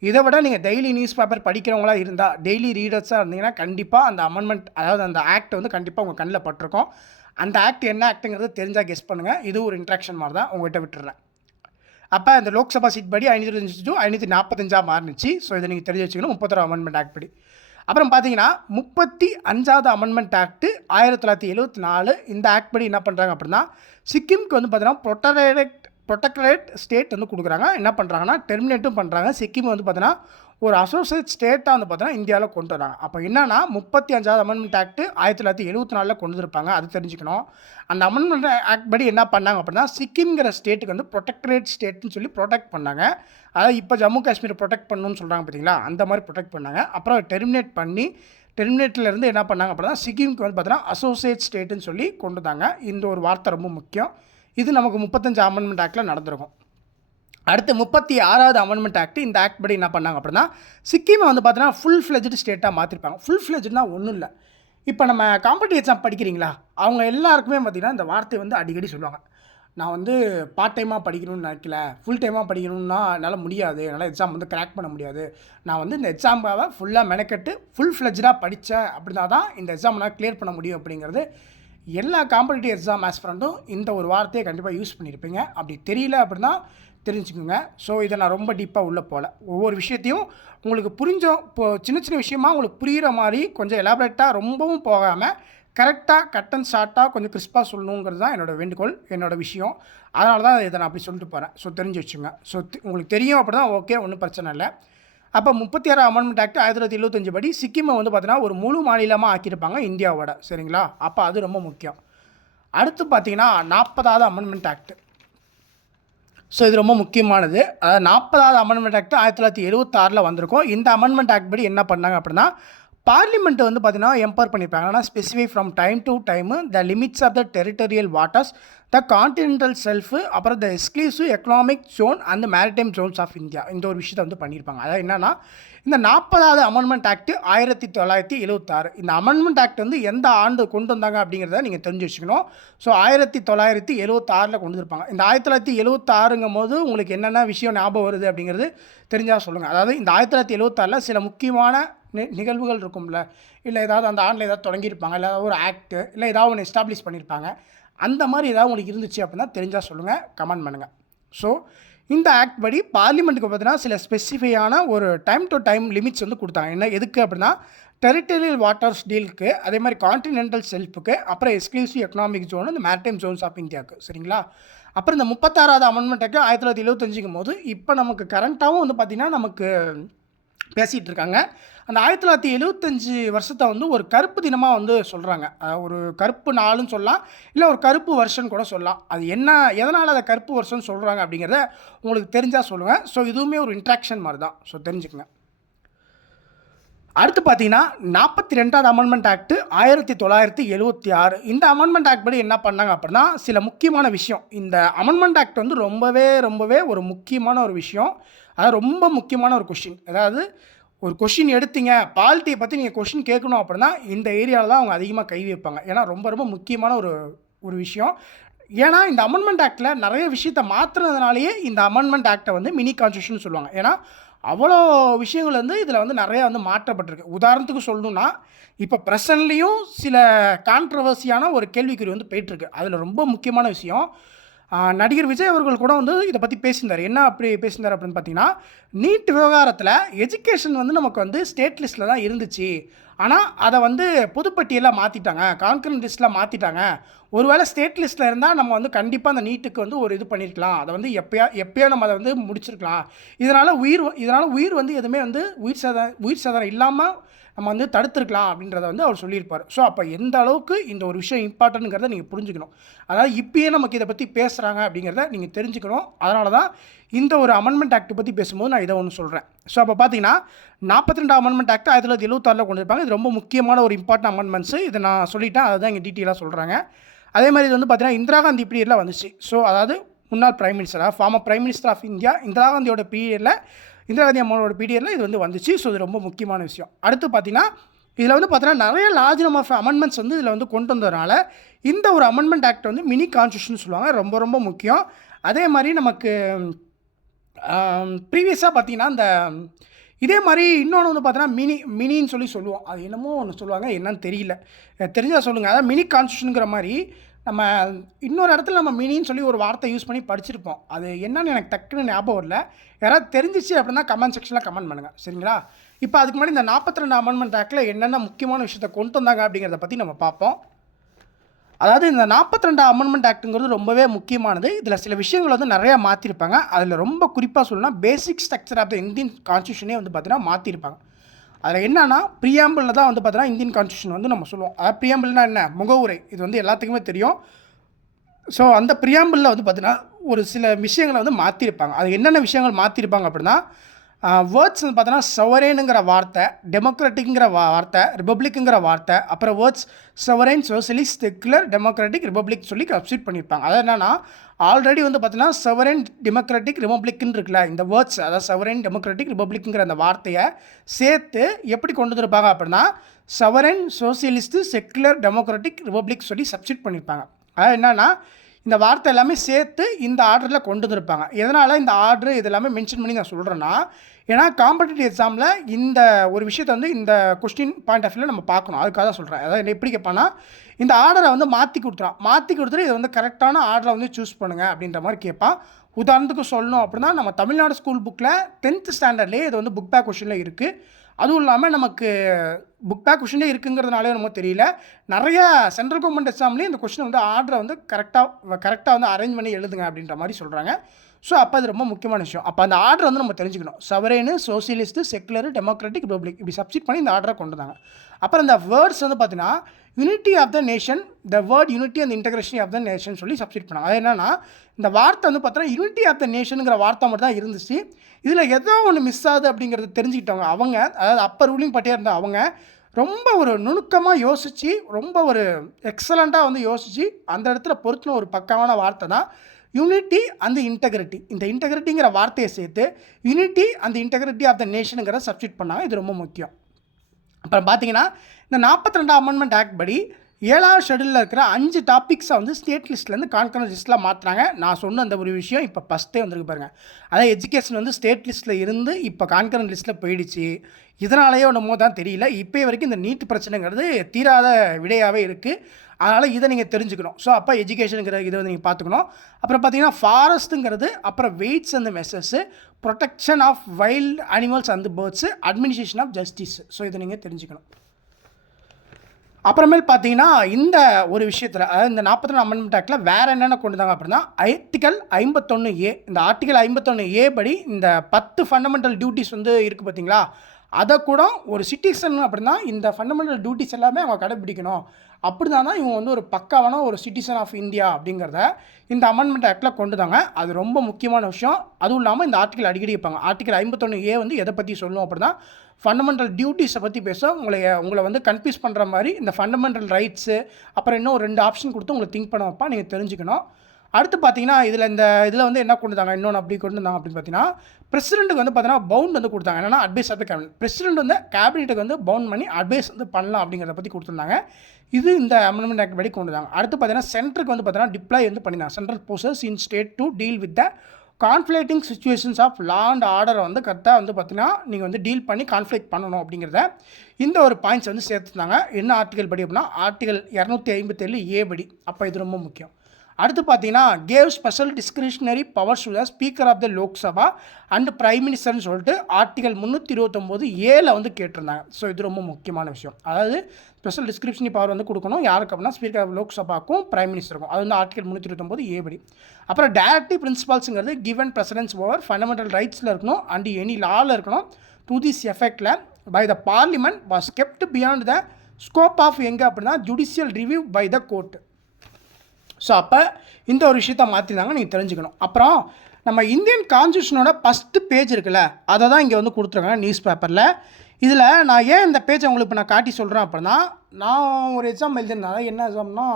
இதை விட நீங்கள் டெய்லி நியூஸ் பேப்பர் படிக்கிறவங்களா இருந்தால், டெய்லி ரீடர்ஸாக இருந்தீங்கன்னா கண்டிப்பாக அந்த அமெண்ட்மெண்ட், அதாவது அந்த ஆக்ட் வந்து கண்டிப்பாக உங்கள் கண்ணில் பட்டிருக்கும். அந்த ஆக்ட் என்ன ஆக்ட்டுங்கிறது தெரிஞ்சால் கெஸ் பண்ணுங்கள். இது ஒரு இன்ட்ராக்ஷன் மாதிரி தான், உங்கள்கிட்ட விட்டுறேன். அப்போ அந்த லோக்சபா சீட் படி 525 to 545 மாறிச்சு. ஸோ இதை நீங்கள் தெரிஞ்சு வச்சுக்கணும் 31 அமெண்ட்மெண்ட் ஆக்ட் படி. அப்புறம் பார்த்தீங்கன்னா 35வது அமெண்ட்மெண்ட் ஆக்ட் 1974. இந்த ஆக்ட் படி என்ன பண்ணுறாங்க அப்படின்னா சிக்கிம்க்கு வந்து பார்த்தீங்கன்னா ப்ரொடெக்டரேட் ஸ்டேட் வந்து கொடுக்குறாங்க. என்ன பண்ணுறாங்கன்னா டெர்மினேட்டும் பண்ணுறாங்க. சிக்கிம் வந்து பார்த்தீங்கன்னா ஒரு அசோசியேட் ஸ்டேட்டாக வந்து பார்த்தீங்கன்னா இந்தியாவில் கொண்டு வராங்க. அப்போ என்னன்னா 35வது அமெண்ட்மெண்ட் ஆக்ட் 1974 கொண்டு வந்திருப்பாங்க. அது தெரிஞ்சுக்கணும். அந்த அமெண்ட்மெண்ட் ஆக்ட் படி என்ன பண்ணாங்க அப்படின்னா சிக்கிம்ங்கிற ஸ்டேட்டுக்கு வந்து ப்ரொடெக்டரேட் ஸ்டேட்னு சொல்லி ப்ரொடெக்ட் பண்ணாங்க. அதாவது இப்போ ஜம்மு காஷ்மீர் ப்ரொடெக்ட் பண்ணணும்னு சொல்கிறாங்க பார்த்தீங்களா, அந்த மாதிரி ப்ரொடெக்ட் பண்ணாங்க. அப்புறம் டெர்மினேட்லேருந்து என்ன பண்ணாங்க அப்படின்னா சிக்கிம்க்கு வந்து பார்த்தீங்கன்னா அசோசியேட் ஸ்டேட்டுன்னு சொல்லி கொண்டு வந்தாங்க. இந்த ஒரு வார்த்தை ரொம்ப முக்கியம். இது நமக்கு 35 அமெண்ட்மெண்ட் ஆக்டில் நடந்திருக்கும். அடுத்து 36வது அமெண்ட்மெண்ட் ஆக்ட். இந்த ஆக்ட் படி என்ன பண்ணாங்க அப்படின்னா சிக்கிமை வந்து பார்த்தீங்கன்னா ஃபுல் ஃப்ளெஜ்டு ஸ்டேட்டாக மாற்றிருப்பாங்க. ஃபுல் ஃப்ளெஜ்டுனா ஒன்றும் இல்லை. இப்போ நம்ம காம்படிட்டிவ் எக்ஸாம் படிக்கிறீங்களா, அவங்க எல்லாருக்குமே பார்த்திங்கன்னா இந்த வார்த்தை வந்து அடிக்கடி சொல்லுவாங்க. நான் வந்து பார்ட் டைமாக படிக்கணும்னு நினைக்கல, ஃபுல் டைமாக படிக்கணும்னா என்னால் முடியாது, என்னால் எக்ஸாம் வந்து கிராக் பண்ண முடியாது. நான் வந்து இந்த எக்ஸாம்பாவை ஃபுல்லாக மெனக்கெட்டு ஃபுல் ஃப்ளெஜ்டாக படித்தேன் அப்படின்னா தான் இந்த எக்ஸாம் நான் கிளியர் பண்ண முடியும் அப்படிங்கிறது எல்லா காம்படிட்டிவ் எக்ஸாம் ஆஸ்பிரண்ட்டும் இந்த ஒரு வார்த்தையை கண்டிப்பாக யூஸ் பண்ணியிருப்பீங்க. அப்படி தெரியல அப்படின்னா தெரிஞ்சுக்குங்க. ஸோ இதை நான் ரொம்ப டீப்பாக உள்ளே போகல. ஒவ்வொரு விஷயத்தையும் உங்களுக்கு இப்போது சின்ன சின்ன விஷயமாக உங்களுக்கு புரிகிற மாதிரி கொஞ்சம் எலாபரேட்டாக ரொம்பவும் போகாமல் கரெக்டாக கட் அண்ட் ஷார்ட்டாக கொஞ்சம் கிறிஸ்பாக சொல்லணுங்கிறது தான் என்னோடய வேண்டுகோள், என்னோடய விஷயம். அதனால தான் இதை நான் அப்படி சொல்லிட்டு போகிறேன். ஸோ தெரிஞ்சு வச்சுங்க. ஸோ உங்களுக்கு தெரியும் அப்படி தான் ஓகே, ஒன்றும் பிரச்சனை இல்லை. அப்போ 36 அமெண்ட்மெண்ட் ஆக்ட் 1975 படி சிக்கிமை வந்து பார்த்தீங்கன்னா ஒரு முழு மாநிலமாக ஆக்கியிருப்பாங்க இந்தியாவோட. சரிங்களா? அப்போ அது ரொம்ப முக்கியம். அடுத்து பார்த்தீங்கன்னா 40வது அமெண்ட்மெண்ட் ஆக்ட். ஸோ இது ரொம்ப முக்கியமானது. அதாவது 40வது அமெண்ட்மெண்ட் ஆக்ட் 1976 வந்திருக்கும். இந்த அமெண்ட்மெண்ட் ஆக்ட் படி என்ன பண்ணாங்க அப்படின்னா பார்லிமெண்ட் வந்து பார்த்தீங்கன்னா எம்பவர் பண்ணியிருப்பாங்க. ஆனால் specify from time to time the limits of the territorial waters, the continental shelf, அப்புறம் the exclusive economic zone and maritime zones of India. இந்த ஒரு விஷயத்தை வந்து பண்ணியிருப்பாங்க. அதாவது என்னென்னா இந்த 40வது அமெண்ட்மெண்ட் ஆக்ட் 1976. இந்த அமெண்ட்மெண்ட் ஆக்ட் வந்து எந்த ஆண்டு கொண்டு வந்தாங்க அப்படிங்கிறத நீங்கள் தெரிஞ்சு வச்சுக்கணும். ஸோ 1976 கொண்டு வந்திருப்பாங்க. இந்த 1976 போது உங்களுக்கு என்னென்ன விஷயம் ஞாபகம் வருது அப்படிங்கிறது தெரிஞ்சால் சொல்லுங்கள். அதாவது இந்த 1976 சில முக்கியமான நிகழ்வுகள் இருக்கும்ல, இல்லை ஏதாவது அந்த ஆண்டில் ஏதாவது தொடங்கியிருப்பாங்க, இல்லை ஏதாவது ஒரு ஆக்ட்டு, இல்லை ஏதாவது ஒன்று எஸ்டாப்ளிஷ் பண்ணியிருப்பாங்க. அந்த மாதிரி ஏதாவது உங்களுக்கு இருந்துச்சு அப்படின்னா தெரிஞ்சால் சொல்லுங்கள், கமெண்ட் பண்ணுங்கள். ஸோ இந்த ஆக்ட் படி பார்லிமெண்ட்டுக்கு பார்த்தீங்கன்னா சில ஸ்பெசிஃபையான ஒரு டைம் டு டைம் லிமிட்ஸ் வந்து கொடுத்தாங்க. என்ன எதுக்கு அப்படின்னா டெரிட்டரியல் வாட்டர்ஸ் டீலுக்கு, அதே மாதிரி கான்டினென்டல் செல்ஃபுக்கு, அப்புறம் எக்ஸ்க்ளூசிவ் எக்கனாமிக் ஜோன், இந்த மேரிடைம் ஜோன்ஸ் ஆஃப் இந்தியாவுக்கு. சரிங்களா? அப்புறம் இந்த 36வது அமெண்ட்மெண்ட்டுக்கு 1975 போது இப்போ நமக்கு கரண்ட்டாகவும் வந்து பார்த்திங்கன்னா நமக்கு பேசிகிட்டு இருக்காங்க. அந்த 1975 வருஷத்தை வந்து ஒரு கருப்பு தினமாக வந்து சொல்கிறாங்க. ஒரு கருப்பு நாளுன்னு சொல்லலாம், இல்லை ஒரு கருப்பு வருஷன் கூட சொல்லலாம். அது என்ன, எதனால் அதை கருப்பு வருஷன் சொல்கிறாங்க அப்படிங்கிறத உங்களுக்கு தெரிஞ்சால் சொல்லுங்கள். ஸோ இதுவுமே ஒரு இன்ட்ராக்ஷன் மாதிரி தான். ஸோ தெரிஞ்சுக்கங்க. அடுத்து பார்த்தீங்கன்னா 42வது அமெண்ட்மெண்ட் ஆக்ட் 1976. இந்த அமெண்ட்மெண்ட் ஆக்ட் படி என்ன பண்ணாங்க அப்படின்னா சில முக்கியமான விஷயம். இந்த அமெண்ட்மெண்ட் ஆக்ட் வந்து ரொம்பவே ஒரு முக்கியமான ஒரு விஷயம். அதாவது ரொம்ப முக்கியமான ஒரு கொஷின். அதாவது ஒரு கொஷின் எடுத்தீங்க, பாலிட்டியை பற்றி நீங்கள் கொஷின் கேட்கணும் அப்படின்னா இந்த ஏரியாவில் தான் அவங்க அதிகமாக கை வைப்பாங்க. ஏன்னா ரொம்ப முக்கியமான ஒரு விஷயம். ஏன்னா இந்த அமெண்ட்மெண்ட் ஆக்டில் நிறைய விஷயத்தை மாற்றுறதுனாலேயே இந்த அமெண்ட்மெண்ட் ஆக்டை வந்து மினி கான்ஸ்டியூஷன் சொல்லுவாங்க. ஏன்னா அவ்வளோ விஷயங்கள் வந்து இதில் வந்து நிறையா வந்து மாற்றப்பட்டிருக்கு. உதாரணத்துக்கு சொல்லணுன்னா இப்போ ப்ரெசன்ட்லேயும் சில கான்ட்ரவர்சியான ஒரு கேள்விக்குறி வந்து போயிட்டுருக்கு. அதில் ரொம்ப முக்கியமான விஷயம், நடிகர் விஜய் அவர்கள் கூட வந்து இதை பற்றி பேசியிருந்தார். என்ன அப்படி பேசியிருந்தார் அப்படின்னு பார்த்தீங்கன்னா, நீட் விவகாரத்தில் எஜுகேஷன் வந்து நமக்கு வந்து ஸ்டேட் லிஸ்ட்டில் தான் இருந்துச்சு. ஆனால் அதை வந்து பொதுப்பட்டியலாக மாற்றிட்டாங்க, கான்கரண்ட் லிஸ்ட்டில் மாற்றிட்டாங்க. ஒருவேளை ஸ்டேட் லிஸ்ட்டில் இருந்தால் நம்ம வந்து கண்டிப்பாக அந்த நீட்டுக்கு வந்து ஒரு இது பண்ணியிருக்கலாம். அதை வந்து எப்பயோ நம்ம அதை வந்து முடிச்சிருக்கலாம். இதனால் உயிர் வந்து எதுவுமே வந்து உயிர் சேதாரம் இல்லாமல் நம்ம வந்து தடுத்துருக்கலாம் அப்படின்றத வந்து அவர் சொல்லியிருப்பார். ஸோ அப்போ எந்த அளவுக்கு இந்த ஒரு விஷயம் இம்பார்ட்டன்ட்ங்கிறத நீங்கள் புரிஞ்சுக்கணும். அதாவது இப்பயே நமக்கு இதை பற்றி பேசுகிறாங்க அப்படிங்கிறத நீங்கள் தெரிஞ்சுக்கணும். அதனால தான் இந்த ஒரு அமெண்ட்மெண்ட் ஆக்ட் பற்றி பேசும்போது நான் இதை ஒன்று சொல்கிறேன். ஸோ அப்போ பார்த்தீங்கன்னா 42 அமெண்ட்மெண்ட் ஆக்ட் 1976 கொண்டு இருப்பாங்க. இது ரொம்ப முக்கியமான ஒரு இம்பார்ட்டன்ட் அமெண்ட்மெண்ட்ஸு. இதை நான் சொல்லிட்டேன், அதை தான் இங்கே டீட்டெயிலாக சொல்கிறாங்க. அதே மாதிரி இது வந்து பார்த்தீங்கன்னா இந்திரா காந்தி பீரியடில் வந்துச்சு. ஸோ அதாவது முன்னாள் prime minister, former prime minister of India Indira காந்தியோட பீரியடில், இந்திரா காந்தி அம்மாவோட பீரியடில் இது வந்து வந்துச்சு. ஸோ இது ரொம்ப முக்கியமான விஷயம். அடுத்து பார்த்தீங்கன்னா இதில் வந்து பார்த்தீங்கன்னா நிறைய லார்ஜ் நம்பர் ஆஃப் அமெண்ட்மெண்ட்ஸ் வந்து இதில் வந்து கொண்டு வந்ததுனால இந்த ஒரு அமெண்ட்மெண்ட் ஆக்ட் வந்து மினி கான்ஸ்டியூஷன் சொல்லுவாங்க. ரொம்ப ரொம்ப முக்கியம். அதே மாதிரி நமக்கு ப்ரீவியஸாக பார்த்தீங்கன்னா இந்த இதே மாதிரி இன்னொன்று வந்து பார்த்தீங்கன்னா மினின்னு சொல்லுவோம். அது என்னமோ ஒன்று சொல்லுவாங்க, என்னன்னு தெரியல, தெரிஞ்சால் சொல்லுங்கள். அதாவது மினி கான்ஸ்டியூஷனுங்கிற மாதிரி நம்ம இன்னொரு இடத்துல நம்ம மினின்னு சொல்லி ஒரு வார்த்தை யூஸ் பண்ணி படிச்சிருப்போம். அது என்னன்னு எனக்கு டக்குன்னு ஞாபகம் இல்லை. யாராவது தெரிஞ்சிச்சு அப்படின்னா கமெண்ட் செக்ஷனில் கமெண்ட் பண்ணுங்கள், சரிங்களா? இப்போ அதுக்கு முன்னாடி இந்த 42 அமெண்ட்மெண்ட் ஆக்டில் என்னென்ன முக்கியமான விஷயத்தை கொண்டு வந்தாங்க அப்படிங்கிறத பற்றி நம்ம பார்ப்போம். அதாவது இந்த 42 அமெண்ட்மெண்ட் ஆக்ட்டுங்கிறது ரொம்பவே முக்கியமானது. இதில் சில விஷயங்கள் வந்து நிறையா மாற்றிருப்பாங்க. அதில் ரொம்ப குறிப்பாக சொல்லணும்னா basic structure of the Indian கான்ஸ்டியூஷனே வந்து பார்த்தீங்கன்னா மாற்றிருப்பாங்க. அதில் என்னன்னா ப்ரியாம்பிளில் தான் வந்து பார்த்தீங்கன்னா இந்தியன் கான்ஸ்டியூஷன் வந்து நம்ம சொல்லுவோம். அதாவது ப்ரியாம்பிள்னா என்ன, முகவுரை. இது வந்து எல்லாத்துக்குமே தெரியும். ஸோ அந்த ப்ரியாம்பிளில் வந்து பார்த்தீங்கன்னா ஒரு சில விஷயங்களை வந்து மாற்றிருப்பாங்க. அது என்னென்ன விஷயங்கள் மாற்றிருப்பாங்க அப்படின்னா, வேர்ட்ஸ் வந்து பார்த்தீங்கன்னா சவரேனுங்கிற வார்த்தை, டெமோக்ராட்டிக்ங்கிற வார்த்தை, ரிப்பப்ளிக்குங்கிற வார்த்தை, அப்புறம் words sovereign, socialist, secular, democratic, republic சொல்லி சப்ஸ்டியூட் பண்ணியிருப்பாங்க. அதாவது என்னென்னா ஆல்ரெடி வந்து பார்த்தீங்கன்னா சவரேன், டெமோக்ராட்டிக், ரிப்பப்ளிக்னு இருக்குல்ல, இந்த வேர்ட்ஸ் அதாவது சவரேன், டெமோக்ராட்டிக், ரிப்பப்ளிக்குங்கிற அந்த வார்த்தையை சேர்த்து எப்படி கொண்டு வந்திருப்பாங்க அப்படின்னா சவரேன், சோசியலிஸ்ட்டு, செக்குலர், டெமோக்ராட்டிக், ரிப்பப்ளிக் சொல்லி சப்ஸ்டியூட் பண்ணியிருப்பாங்க. அதாவது என்னென்னா இந்த வார்த்தை எல்லாமே சேர்த்து இந்த ஆர்டரில் கொண்டு வந்திருப்பாங்க. எதனால் இந்த ஆர்டரு இது எல்லாமே மென்ஷன் பண்ணி நான் சொல்கிறேன்னா, ஏன்னா காம்படிட்டிவ் எக்ஸாமில் இந்த ஒரு விஷயத்தை வந்து இந்த கொஸ்டின் பாயிண்ட் ஆஃப் வியூவில் நம்ம பார்க்கணும். அதுக்காக தான் சொல்கிறேன். அதாவது எப்படி கேட்பான்னா இந்த ஆர்டரை வந்து மாற்றி கொடுத்துட்டு இதை வந்து கரெக்டான ஆர்டரை வந்து சூஸ் பண்ணுங்கள் அப்படின்ற மாதிரி கேட்பான். உதாரணத்துக்கு சொல்லணும் அப்படின்னா நம்ம தமிழ்நாடு ஸ்கூல் புக்கில் 10th ஸ்டாண்டர்ட்லேயே இது வந்து புக் பேக் கொஷனில் இருக்குது. அதுவும் இல்லாமல் நமக்கு புக் பேக் கொஷினே இருக்குங்கிறதுனாலே நம்ம தெரியல, நிறையா சென்ட்ரல் கவர்மெண்ட் எக்ஸாம்லேயும் இந்த கொஷினை வந்து ஆர்டரை வந்து கரெக்டாக வந்து அரேஞ்ச் பண்ணி எழுதுங்க அப்படின்ற மாதிரி சொல்கிறாங்க. ஸோ அப்போ அது ரொம்ப முக்கியமான விஷயம். அப்போ அந்த ஆர்டர் வந்து நம்ம தெரிஞ்சுக்கணும். சவரேனு, சோசியலிஸ்ட்டு, செக்குலர், டெமோக்ராட்டிக், ரிப்பப்ளிக் இப்படி சப்ஸ்டிட் பண்ணி இந்த ஆர்டரை கொண்டு வந்தாங்க. அப்புறம் இந்த வேர்ட்ஸ் வந்து பார்த்தீங்கன்னா unity of the nation, the word unity and integration of the nation சொல்லி சப்ஸ்டிட் பண்ணாங்க. அது என்னன்னா இந்த வார்த்தை வந்து பார்த்தீங்கன்னா யூனிட்டி ஆஃப் த நேஷனுங்கிற வார்த்தை மட்டும் தான் இருந்துச்சு. இதில் ஏதோ ஒன்று மிஸ் ஆகுது அப்படிங்கிறத தெரிஞ்சுக்கிட்டவங்க அவங்க, அதாவது அப்பர் ரூலிங் பார்ட்டியாக இருந்த அவங்க ரொம்ப ஒரு நுணுக்கமாக யோசித்து ரொம்ப ஒரு எக்ஸலண்ட்டாக வந்து யோசித்து அந்த இடத்துல பொறுத்தின ஒரு பக்கமான வார்த்தை தான் யூனிட்டி அண்ட் இன்டெகிரிட்டி. இந்த இன்டெகிரிட்டிங்கிற வார்த்தையை சேர்த்து unity and integrity of the நேஷனுங்கிற சப்ஸ்டிட் பண்ணாங்க. இது ரொம்ப முக்கியம். அப்புறம் பார்த்தீங்கன்னா இந்த 42 அமெண்ட்மெண்ட் ஆக்ட் படி 7வது ஷெடியூலில் இருக்கிற 5 டாபிக்ஸை வந்து ஸ்டேட் லிஸ்ட்லேருந்து கான்கரண்ட் லிஸ்ட்டில் மாற்றுறாங்க. நான் சொன்ன அந்த ஒரு விஷயம் இப்போ ஃபஸ்ட்டே வந்துருக்கு பாருங்கள். அதாவது எஜுகேஷன் வந்து ஸ்டேட் லிஸ்ட்டில் இருந்து இப்போ கான்கரண்ட் லிஸ்ட்டில் போயிடுச்சு. இதனாலேயே ஒன்றுமோ தான் தெரியல, இப்போ வரைக்கும் இந்த நீட் பிரச்சனைங்கிறது தீராத விடையாகவே இருக்குது. அதனால் இதை நீங்கள் தெரிஞ்சுக்கணும். ஸோ அப்போ எஜுகேஷனுங்கிற இதை வந்து நீங்கள் பார்த்துக்கணும். அப்புறம் பார்த்தீங்கன்னா ஃபாரஸ்ட்டுங்கிறது, அப்புறம் weights and measures, protection of wild animals and birds, administration of justice. So இதை நீங்கள் தெரிஞ்சுக்கணும். அப்புறமேல் பார்த்தீங்கன்னா இந்த ஒரு விஷயத்தில், அதாவது இந்த 42 அமெண்ட்மெண்ட் ஆக்டில் வேறு என்னென்ன கொண்டு வந்தாங்க அப்படின்னா ஆர்டிகல் 51A. இந்த ஆர்டிகல் 51A படி இந்த 10 ஃபண்டமெண்டல் டியூட்டிஸ் வந்து இருக்குது பார்த்தீங்களா, அதை கூட ஒரு சிட்டிசன் அப்படின்னா இந்த ஃபண்டமெண்டல் டியூட்டிஸ் எல்லாமே அவங்க கடைப்பிடிக்கணும். அப்படி தான் இவங்க வந்து ஒரு பக்காவான ஒரு சிட்டிசன் ஆஃப் இந்தியா அப்படிங்கிறத இந்த அமெண்ட்மெண்ட் ஆக்டில் கொண்டு தாங்க. அது ரொம்ப முக்கியமான விஷயம். அதுவும் இல்லாமல் இந்த ஆர்டிகல் அடிக்கடி வைப்பாங்க. ஆர்டிகல் 51A வந்து எதை பற்றி சொல்லணும் அப்படின்னா ஃபண்டமெண்டல் டியூட்டிஸை பற்றி பேச உங்களை வந்து கன்ஃபியூஸ் பண்ணுற மாதிரி இந்த ஃபண்டமெண்டல் ரைட்ஸு, அப்புறம் இன்னும் 2 ஆப்ஷன் கொடுத்து உங்களை திங்க் பண்ண வைப்பா, நீங்கள் தெரிஞ்சுக்கணும். அடுத்து பார்த்தீங்கன்னா இதில் வந்து என்ன கொண்டு வந்தாங்க, இன்னொன்று அப்படி கொண்டு வந்தாங்க அப்படின்னு பார்த்தீங்கன்னா பிரசிடென்ட்டுக்கு வந்து பார்த்தீங்கன்னா பவுண்ட் வந்து கொடுத்தாங்க. என்னென்னா advice of the cabinet. President வந்து கேபினெட்டுக்கு வந்து பவுண்ட் பண்ணி அட்வைஸ் வந்து பண்ணலாம் அப்படிங்கிறத பற்றி கொடுத்துருந்தாங்க. இது இந்த அமெண்ட்மெண்ட் ஆக்ட் படி கொண்டு வந்தாங்க. அடுத்து பார்த்தீங்கன்னா சென்ட்ருக்கு வந்து பார்த்தீங்கன்னா டிப்ளாய் வந்து பண்ணியிருந்தாங்க. Central forces in state to deal with the conflicting situations of law and ஆர்டரை வந்து கரெக்டாக வந்து பார்த்தீங்கன்னா நீங்கள் வந்து டீல் பண்ணி கான்ஃப்ளிக்ட் பண்ணணும் அப்படிங்கிறத இந்த ஒரு பாயிண்ட்ஸ் வந்து சேர்த்துருந்தாங்க. என்ன ஆர்டிகல் படி அப்படின்னா ஆர்டிகல் 257A படி. அப்போ இது ரொம்ப முக்கியம். அடுத்து பார்த்தீங்கன்னா gave special discretionary powers to the speaker of the Lok Sabha and prime மினிஸ்டர்னு சொல்லிட்டு ஆர்டிகல் 329 ஏல வந்து கேட்டிருந்தாங்க. ஸோ இது ரொம்ப முக்கியமான விஷயம். அதாவது ஸ்பெஷல் டிஸ்கிரிப்ஷனரி பவர் வந்து கொடுக்கணும் யாருக்கு அப்படின்னா ஸ்பீக்கர் ஆஃப் லோக்சபாக்கும் பிரைம் மினிஸ்டருக்கும். அது வந்து ஆர்டிகல் 329 ஏ படி. அப்புறம் டைரக்டிவ் பிரின்சிபால்ஸுங்கிறது கிவன் பிரசிடென்ஸ் ஓவர் ஃபண்டமெண்டல் ரைட்ஸில் இருக்கணும் அண்ட் எனி லாவில் இருக்கணும். To this effect by the parliament was kept beyond the scope of எங்கே அப்படின்னா judicial review by the court. So அப்போ இந்த ஒரு விஷயத்த மாற்றிருந்தாங்க, நீங்கள் தெரிஞ்சுக்கணும். அப்புறம் நம்ம இந்தியன் கான்ஸ்டியூஷனோட ஃபஸ்ட்டு பேஜ் இருக்குல்ல, அதை தான் இங்கே வந்து கொடுத்துருக்காங்க நியூஸ் பேப்பரில். இதில் நான் ஏன் இந்த பேஜை உங்களுக்கு இப்போ நான் காட்டி சொல்கிறேன் அப்படின்னா, நான் ஒரு எக்ஸாம் எழுதிருந்தேன். என்ன எக்ஸாம்னா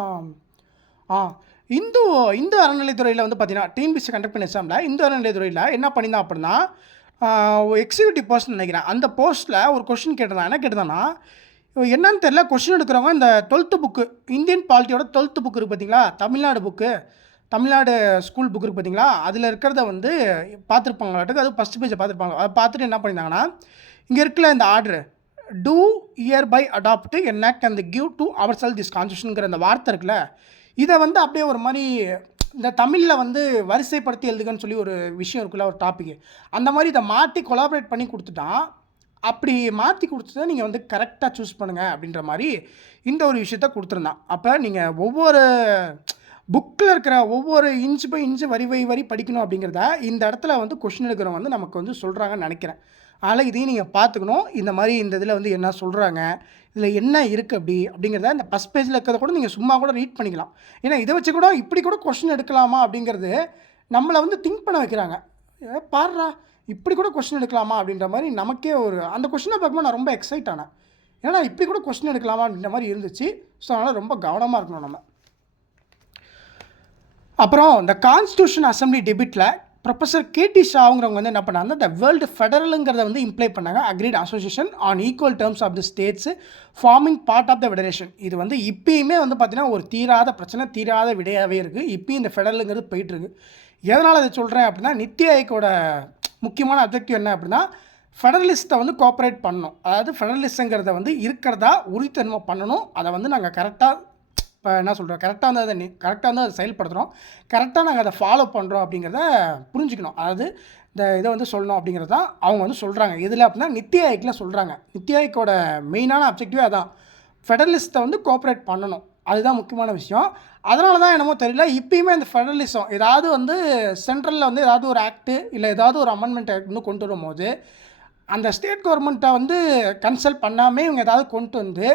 இந்து அறநிலைத்துறையில் வந்து பார்த்தீங்கன்னா டிஎன்பிஎஸ்சி கண்டக்ட் பண்ண எக்ஸாமில் இந்து அறநிலைத்துறையில் என்ன பண்ணியிருந்தான் அப்படின்னா எக்ஸிக்யூட்டிவ் போஸ்ட் நினைக்கிறேன். அந்த போஸ்ட்டில் ஒரு கொஷின் கேட்டிருந்தான். என்ன கேட்டிருந்தான்னா, என்னன்னு தெரியல, கொஷின் எடுக்கிறவங்க இந்த 12th book Indian பாலிட்டியோட 12th book இருக்குது பார்த்தீங்களா, Tamil Nadu book, Tamil Nadu school book இருக்குது பார்த்தீங்களா, அதில் இருக்கிறத வந்து பார்த்துருப்பாங்களாட்டுக்கு. அது ஃபஸ்ட் பேஜை பார்த்துருப்பாங்க. அதை பார்த்துட்டு என்ன பண்ணியிருந்தாங்கன்னா, இங்கே இருக்கல இந்த order do hereby adopt enact and give to ourselves this கான்ஸ்டியூஷனுங்கிற அந்த வார்த்தை இருக்குல்ல, இதை வந்து அப்படியே ஒரு மாதிரி இந்த தமிழில் வந்து வரிசைப்படுத்தி எழுதுகன்னு சொல்லி ஒரு விஷயம் இருக்குல்ல, ஒரு டாப்பிக்கு, அந்த மாதிரி இதை மாற்றி கொலாபரேட் பண்ணி கொடுத்துட்டான். அப்படி மாற்றி கொடுத்துட்டு நீங்கள் வந்து கரெக்டாக சூஸ் பண்ணுங்கள் அப்படின்ற மாதிரி இந்த ஒரு விஷயத்த கொடுத்துருந்தான். அப்போ நீங்கள் ஒவ்வொரு புக்கில் இருக்கிற ஒவ்வொரு இன்ச்சு பை இன்ச்சு வரி படிக்கணும் அப்படிங்கிறத இந்த இடத்துல வந்து கொஷின் எடுக்கிறவங்க வந்து நமக்கு வந்து சொல்கிறாங்கன்னு நினைக்கிறேன். அதனால் இதையும் நீங்கள் பார்த்துக்கணும். இந்த மாதிரி இந்த இதில் வந்து என்ன சொல்கிறாங்க, இதில் என்ன இருக்குது அப்படிங்கிறத இந்த ஃபஸ்ட் பேஜில் இருக்கிறத கூட நீங்கள் சும்மா கூட ரீட் பண்ணிக்கலாம். ஏன்னா இதை வச்சு கூட இப்படி கூட கொஷின் எடுக்கலாமா அப்படிங்கிறது நம்மளை வந்து திங்க் பண்ண வைக்கிறாங்க. பாடுறா இப்படி கூட கொஸ்டின் எடுக்கலாமா அப்படின்ற மாதிரி நமக்கே ஒரு அந்த கொஸ்டினை பார்க்கும்போது நான் ரொம்ப எக்ஸைட் ஆனேன். ஏன்னா இப்படி கூட கொஸ்டின் எடுக்கலாமா அப்படின்ற மாதிரி இருந்துச்சு. ஸோ அதனால் ரொம்ப கவனமாக இருக்கணும் நம்ம. அப்புறம் இந்த கான்ஸ்டியூஷன் அசம்பிளி டிபேட்டில் ப்ரொஃபஸர் கேடி ஷாங்கிறவங்க வந்து என்ன பண்ணாங்க, இந்த வேர்ல்டு ஃபெடரலுங்கிறத வந்து இம்ப்ளை பண்ணாங்க. Agreed association on equal terms of the states forming part of the federation. இது வந்து இப்பயுமே வந்து பார்த்திங்கன்னா ஒரு தீராத பிரச்சனை, தீராத விடையாகவே இருக்குது. இப்பயும் இந்த ஃபெடரலுங்கிறது போயிட்டுருக்கு. எதனால் அதை சொல்கிறேன் அப்படின்னா, நித்தி ஆயோக்கோட முக்கியமான அப்ஜெக்டிவ் என்ன அப்படின்னா ஃபெடரலிஸ்ட்டை வந்து கோஆப்ரேட் பண்ணணும். அதாவது ஃபெடரலிஸ்ட்டுங்கிறத வந்து இருக்கிறதா உரித்தன்மை பண்ணணும். அதை வந்து நாங்கள் கரெக்டாக இப்போ என்ன சொல்கிறோம், கரெக்டாக வந்து அதை செயல்படுத்துகிறோம், கரெக்டாக நாங்கள் அதை ஃபாலோ பண்ணுறோம் அப்படிங்கிறத புரிஞ்சுக்கணும். அதாவது இந்த இதை வந்து சொல்லணும் அப்படிங்கிறது தான் அவங்க வந்து சொல்கிறாங்க. எதில் அப்படின்னா நித்தி ஆயோக்கில் சொல்கிறாங்க. நித்தி ஆயோக்கோட மெயினான அப்ஜெக்டிவே அதான், ஃபெடரலிஸ்ட்டை வந்து கோஆப்ரேட் பண்ணணும். அதுதான் முக்கியமான விஷயம். அதனால தான் என்னமோ தெரியல, இப்பயுமே இந்த ஃபெடரலிசம் ஏதாவது வந்து சென்ட்ரலில் வந்து ஏதாவது ஒரு ஆக்ட்டு இல்லை ஏதாவது ஒரு அமெண்ட்மெண்ட் ஆக்ட் வந்து கொண்டு வரும்போது அந்த ஸ்டேட் கவர்மெண்ட்டை வந்து கன்சல்ட் பண்ணாமல் இவங்க ஏதாவது கொண்டு வந்து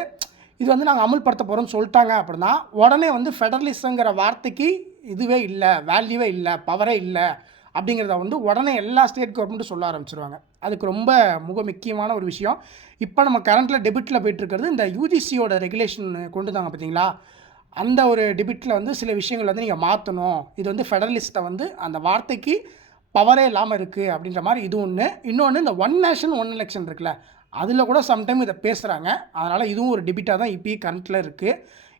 இது வந்து நாங்கள் அமல்படுத்த போகிறோம்னு சொல்லிட்டாங்க அப்படின்னா உடனே வந்து ஃபெடரலிசங்கிற வார்த்தைக்கு இதுவே இல்லை, வேல்யூவே இல்லை, பவரே இல்லை அப்படிங்கிறத வந்து உடனே எல்லா ஸ்டேட் கவர்மெண்ட்டும் சொல்ல ஆரம்பிச்சிருவாங்க. அதுக்கு ரொம்ப முக்கியமான ஒரு விஷயம். இப்போ நம்ம கரண்ட்டில் டெபிட்டில் போயிட்டுருக்கிறது இந்த யூஜிசியோட ரெகுலேஷன் கொண்டு தாங்க பார்த்தீங்களா, அந்த ஒரு டிபேட்டில் வந்து சில விஷயங்கள் வந்து நீங்கள் மாற்றணும். இது வந்து ஃபெடரலிஸ்ட்டை வந்து அந்த வார்த்தைக்கு பவரே இல்லாமல் இருக்குது அப்படின்ற மாதிரி இது ஒன்று. இன்னொன்று இந்த ஒன் நேஷன் ஒன் எலெக்ஷன் இருக்குல்ல, அதில் கூட சம்டைம் இதை பேசுகிறாங்க. அதனால் இதுவும் ஒரு டிபேட்டாக தான் இப்போயும் கரண்ட்டில் இருக்குது.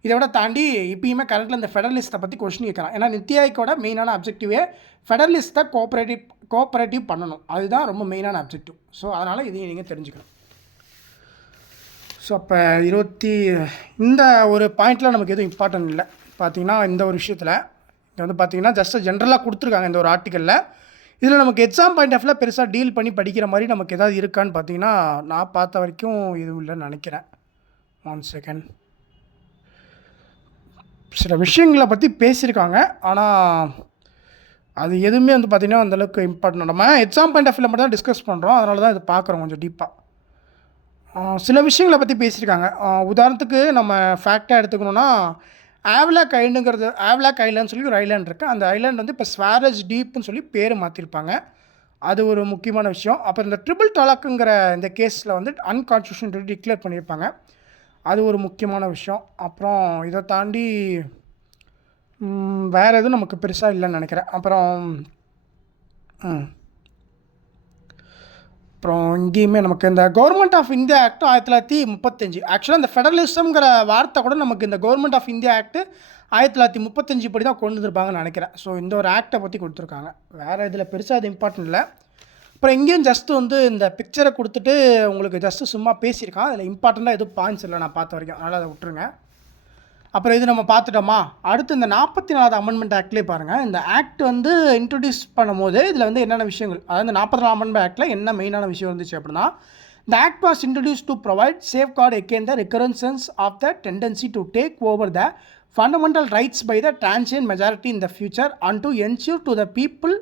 இதை விட தாண்டி இப்பயுமே கரண்ட்டில் இந்த ஃபெடரலிஸ்ட்டை பற்றி கொஸ்டின் கேட்குறான். ஏன்னா நித்தி ஆயோக்கோட மெயினான அப்ஜெக்டிவே ஃபெடரலிஸ்ட்டை கோஆப்ரேட்டிவ் பண்ணணும். அதுதான் ரொம்ப மெயினான அப்ஜெக்டிவ். ஸோ அதனால் இதையும் நீங்கள் தெரிஞ்சுக்கணும். ஸோ அப்போ இந்த ஒரு பாயிண்டில் நமக்கு எதுவும் இம்பார்ட்டன்ட் இல்லை. பார்த்திங்கன்னா இந்த ஒரு விஷயத்தில் இங்கே வந்து பார்த்திங்கன்னா ஜஸ்ட் ஜென்ரலாக கொடுத்துருக்காங்க இந்த ஒரு ஆர்டிக்கலில். இதில் நமக்கு எக்ஸாம் பாயிண்ட் ஆஃப்ல பெருசாக டீல் பண்ணி படிக்கிற மாதிரி நமக்கு எதாவது இருக்கான்னு பார்த்தீங்கன்னா நான் பார்த்த வரைக்கும் எதுவும் இல்லைன்னு நினைக்கிறேன். 1 செகண்ட். சில விஷயங்களை பற்றி பேசியிருக்காங்க, ஆனால் அது எதுவுமே வந்து பார்த்திங்கன்னா அந்தளவுக்கு இம்பார்ட்டன்ட். நம்ம எக்ஸாம் பாயிண்ட் ஆஃப்ல மட்டும் தான் டிஸ்கஸ் பண்ணுறோம், அதனால தான் இது பார்க்குறோம் கொஞ்சம் டீப்பாக. சில விஷயங்களை பற்றி பேசியிருக்காங்க. உதாரணத்துக்கு நம்ம ஃபேக்டாக எடுத்துக்கணுன்னா ஆவ்லாக் ஐலண்டுன்னு சொல்லி ஒரு ஐலாண்ட் இருக்குது. அந்த ஐலாண்ட் வந்து இப்போ ஸ்வாரேஜ் டீப்னு சொல்லி பேர் மாற்றிருப்பாங்க. அது ஒரு முக்கியமான விஷயம். அப்புறம் இந்த ட்ரிபிள் டலாக்குங்கிற இந்த கேஸில் வந்து அன்கான்ஸ்டியூஷனல் டிக்ளேர் பண்ணியிருப்பாங்க. அது ஒரு முக்கியமான விஷயம். அப்புறம் இதை தாண்டி வேறு எதுவும் நமக்கு பெருசாக இல்லைன்னு நினைக்கிறேன். அப்புறம் இங்கேயுமே நமக்கு இந்த கவர்மெண்ட் ஆஃப் இந்தியா ஆக்ட் 1935, ஆக்சுவலாக இந்த ஃபெடரலிசம்ங்கிற வார்த்தை கூட நமக்கு இந்த கவர்மெண்ட் ஆஃப் இந்தியா ஆக்ட் 1935 படி தான் கொண்டு வந்துருப்பாங்கன்னு நினைக்கிறேன். ஸோ இந்த ஒரு ஆக்டை பற்றி கொடுத்துருக்காங்க. வேறு இதில் பெருசாக அது இம்பார்ட்டன்ட் இல்லை. அப்புறம் எங்கேயும் ஜஸ்ட்டு வந்து இந்த பிக்சரை கொடுத்துட்டு உங்களுக்கு ஜஸ்ட்டு சும்மா பேசியிருக்கான். அதில் இம்பார்ட்டண்ட்டாக எதுவும் பாயிண்ட்ஸ் இல்லை நான் பார்த்த வரைக்கும், அதனால் அதை விட்டுருங்க. அப்புறம் இது நம்ம பார்த்துட்டோமா. அடுத்து இந்த 44வது அமெண்ட்மெண்ட் ஆக்ட்லேயே பாருங்கள், இந்த ஆக்ட் வந்து இன்ட்ரடியூஸ் பண்ணும்போது இதில் வந்து என்னென்ன விஷயங்கள், அதாவது இந்த 44 அமெண்ட்மெண்ட் ஆக்டில் என்ன மெயினான விஷயம் இருந்துச்சு அப்படின்னா, the act was introduced to provide safeguard against the recurrence of the tendency to take over the fundamental rights by the transient majority in the future and to ensure to the people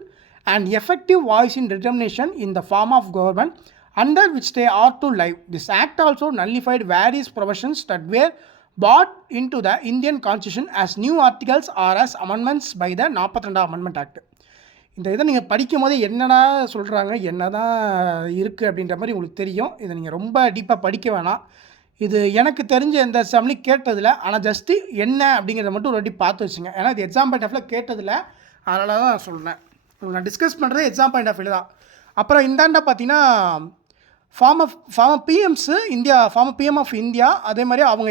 an effective voice in determination in the form of government under which they are to live. This act also nullified various provisions that were brought into the Indian Constitution as new articles or as amendments by the 42nd Amendment Act. இந்த இதை நீங்கள் படிக்கும் போது என்னடா சொல்கிறாங்க, என்ன தான் இருக்குது அப்படின்ற மாதிரி உங்களுக்கு தெரியும். இதை நீங்கள் ரொம்ப டீப்பாக படிக்க வேணாம். இது எனக்கு தெரிஞ்ச எந்த எக்ஸாம்லையும் கேட்டதில்லை. ஆனால் ஜஸ்ட்டு என்ன அப்படிங்கிறத மட்டும் ஒரு வாட்டி பார்த்து வச்சுங்க. ஏன்னா இது எக்ஸாம் பாயிண்ட் ஆஃப் வியூவில் கேட்டதில்லை, அதனால தான் நான் சொல்கிறேன். நான் டிஸ்கஸ் பண்ணுறது எக்ஸாம் பாயிண்ட் ஆஃப் வியூ தான். அப்புறம் இந்தாண்டா பார்த்தீங்கன்னா former PMs India, former PM of India, அதே மாதிரி அவங்க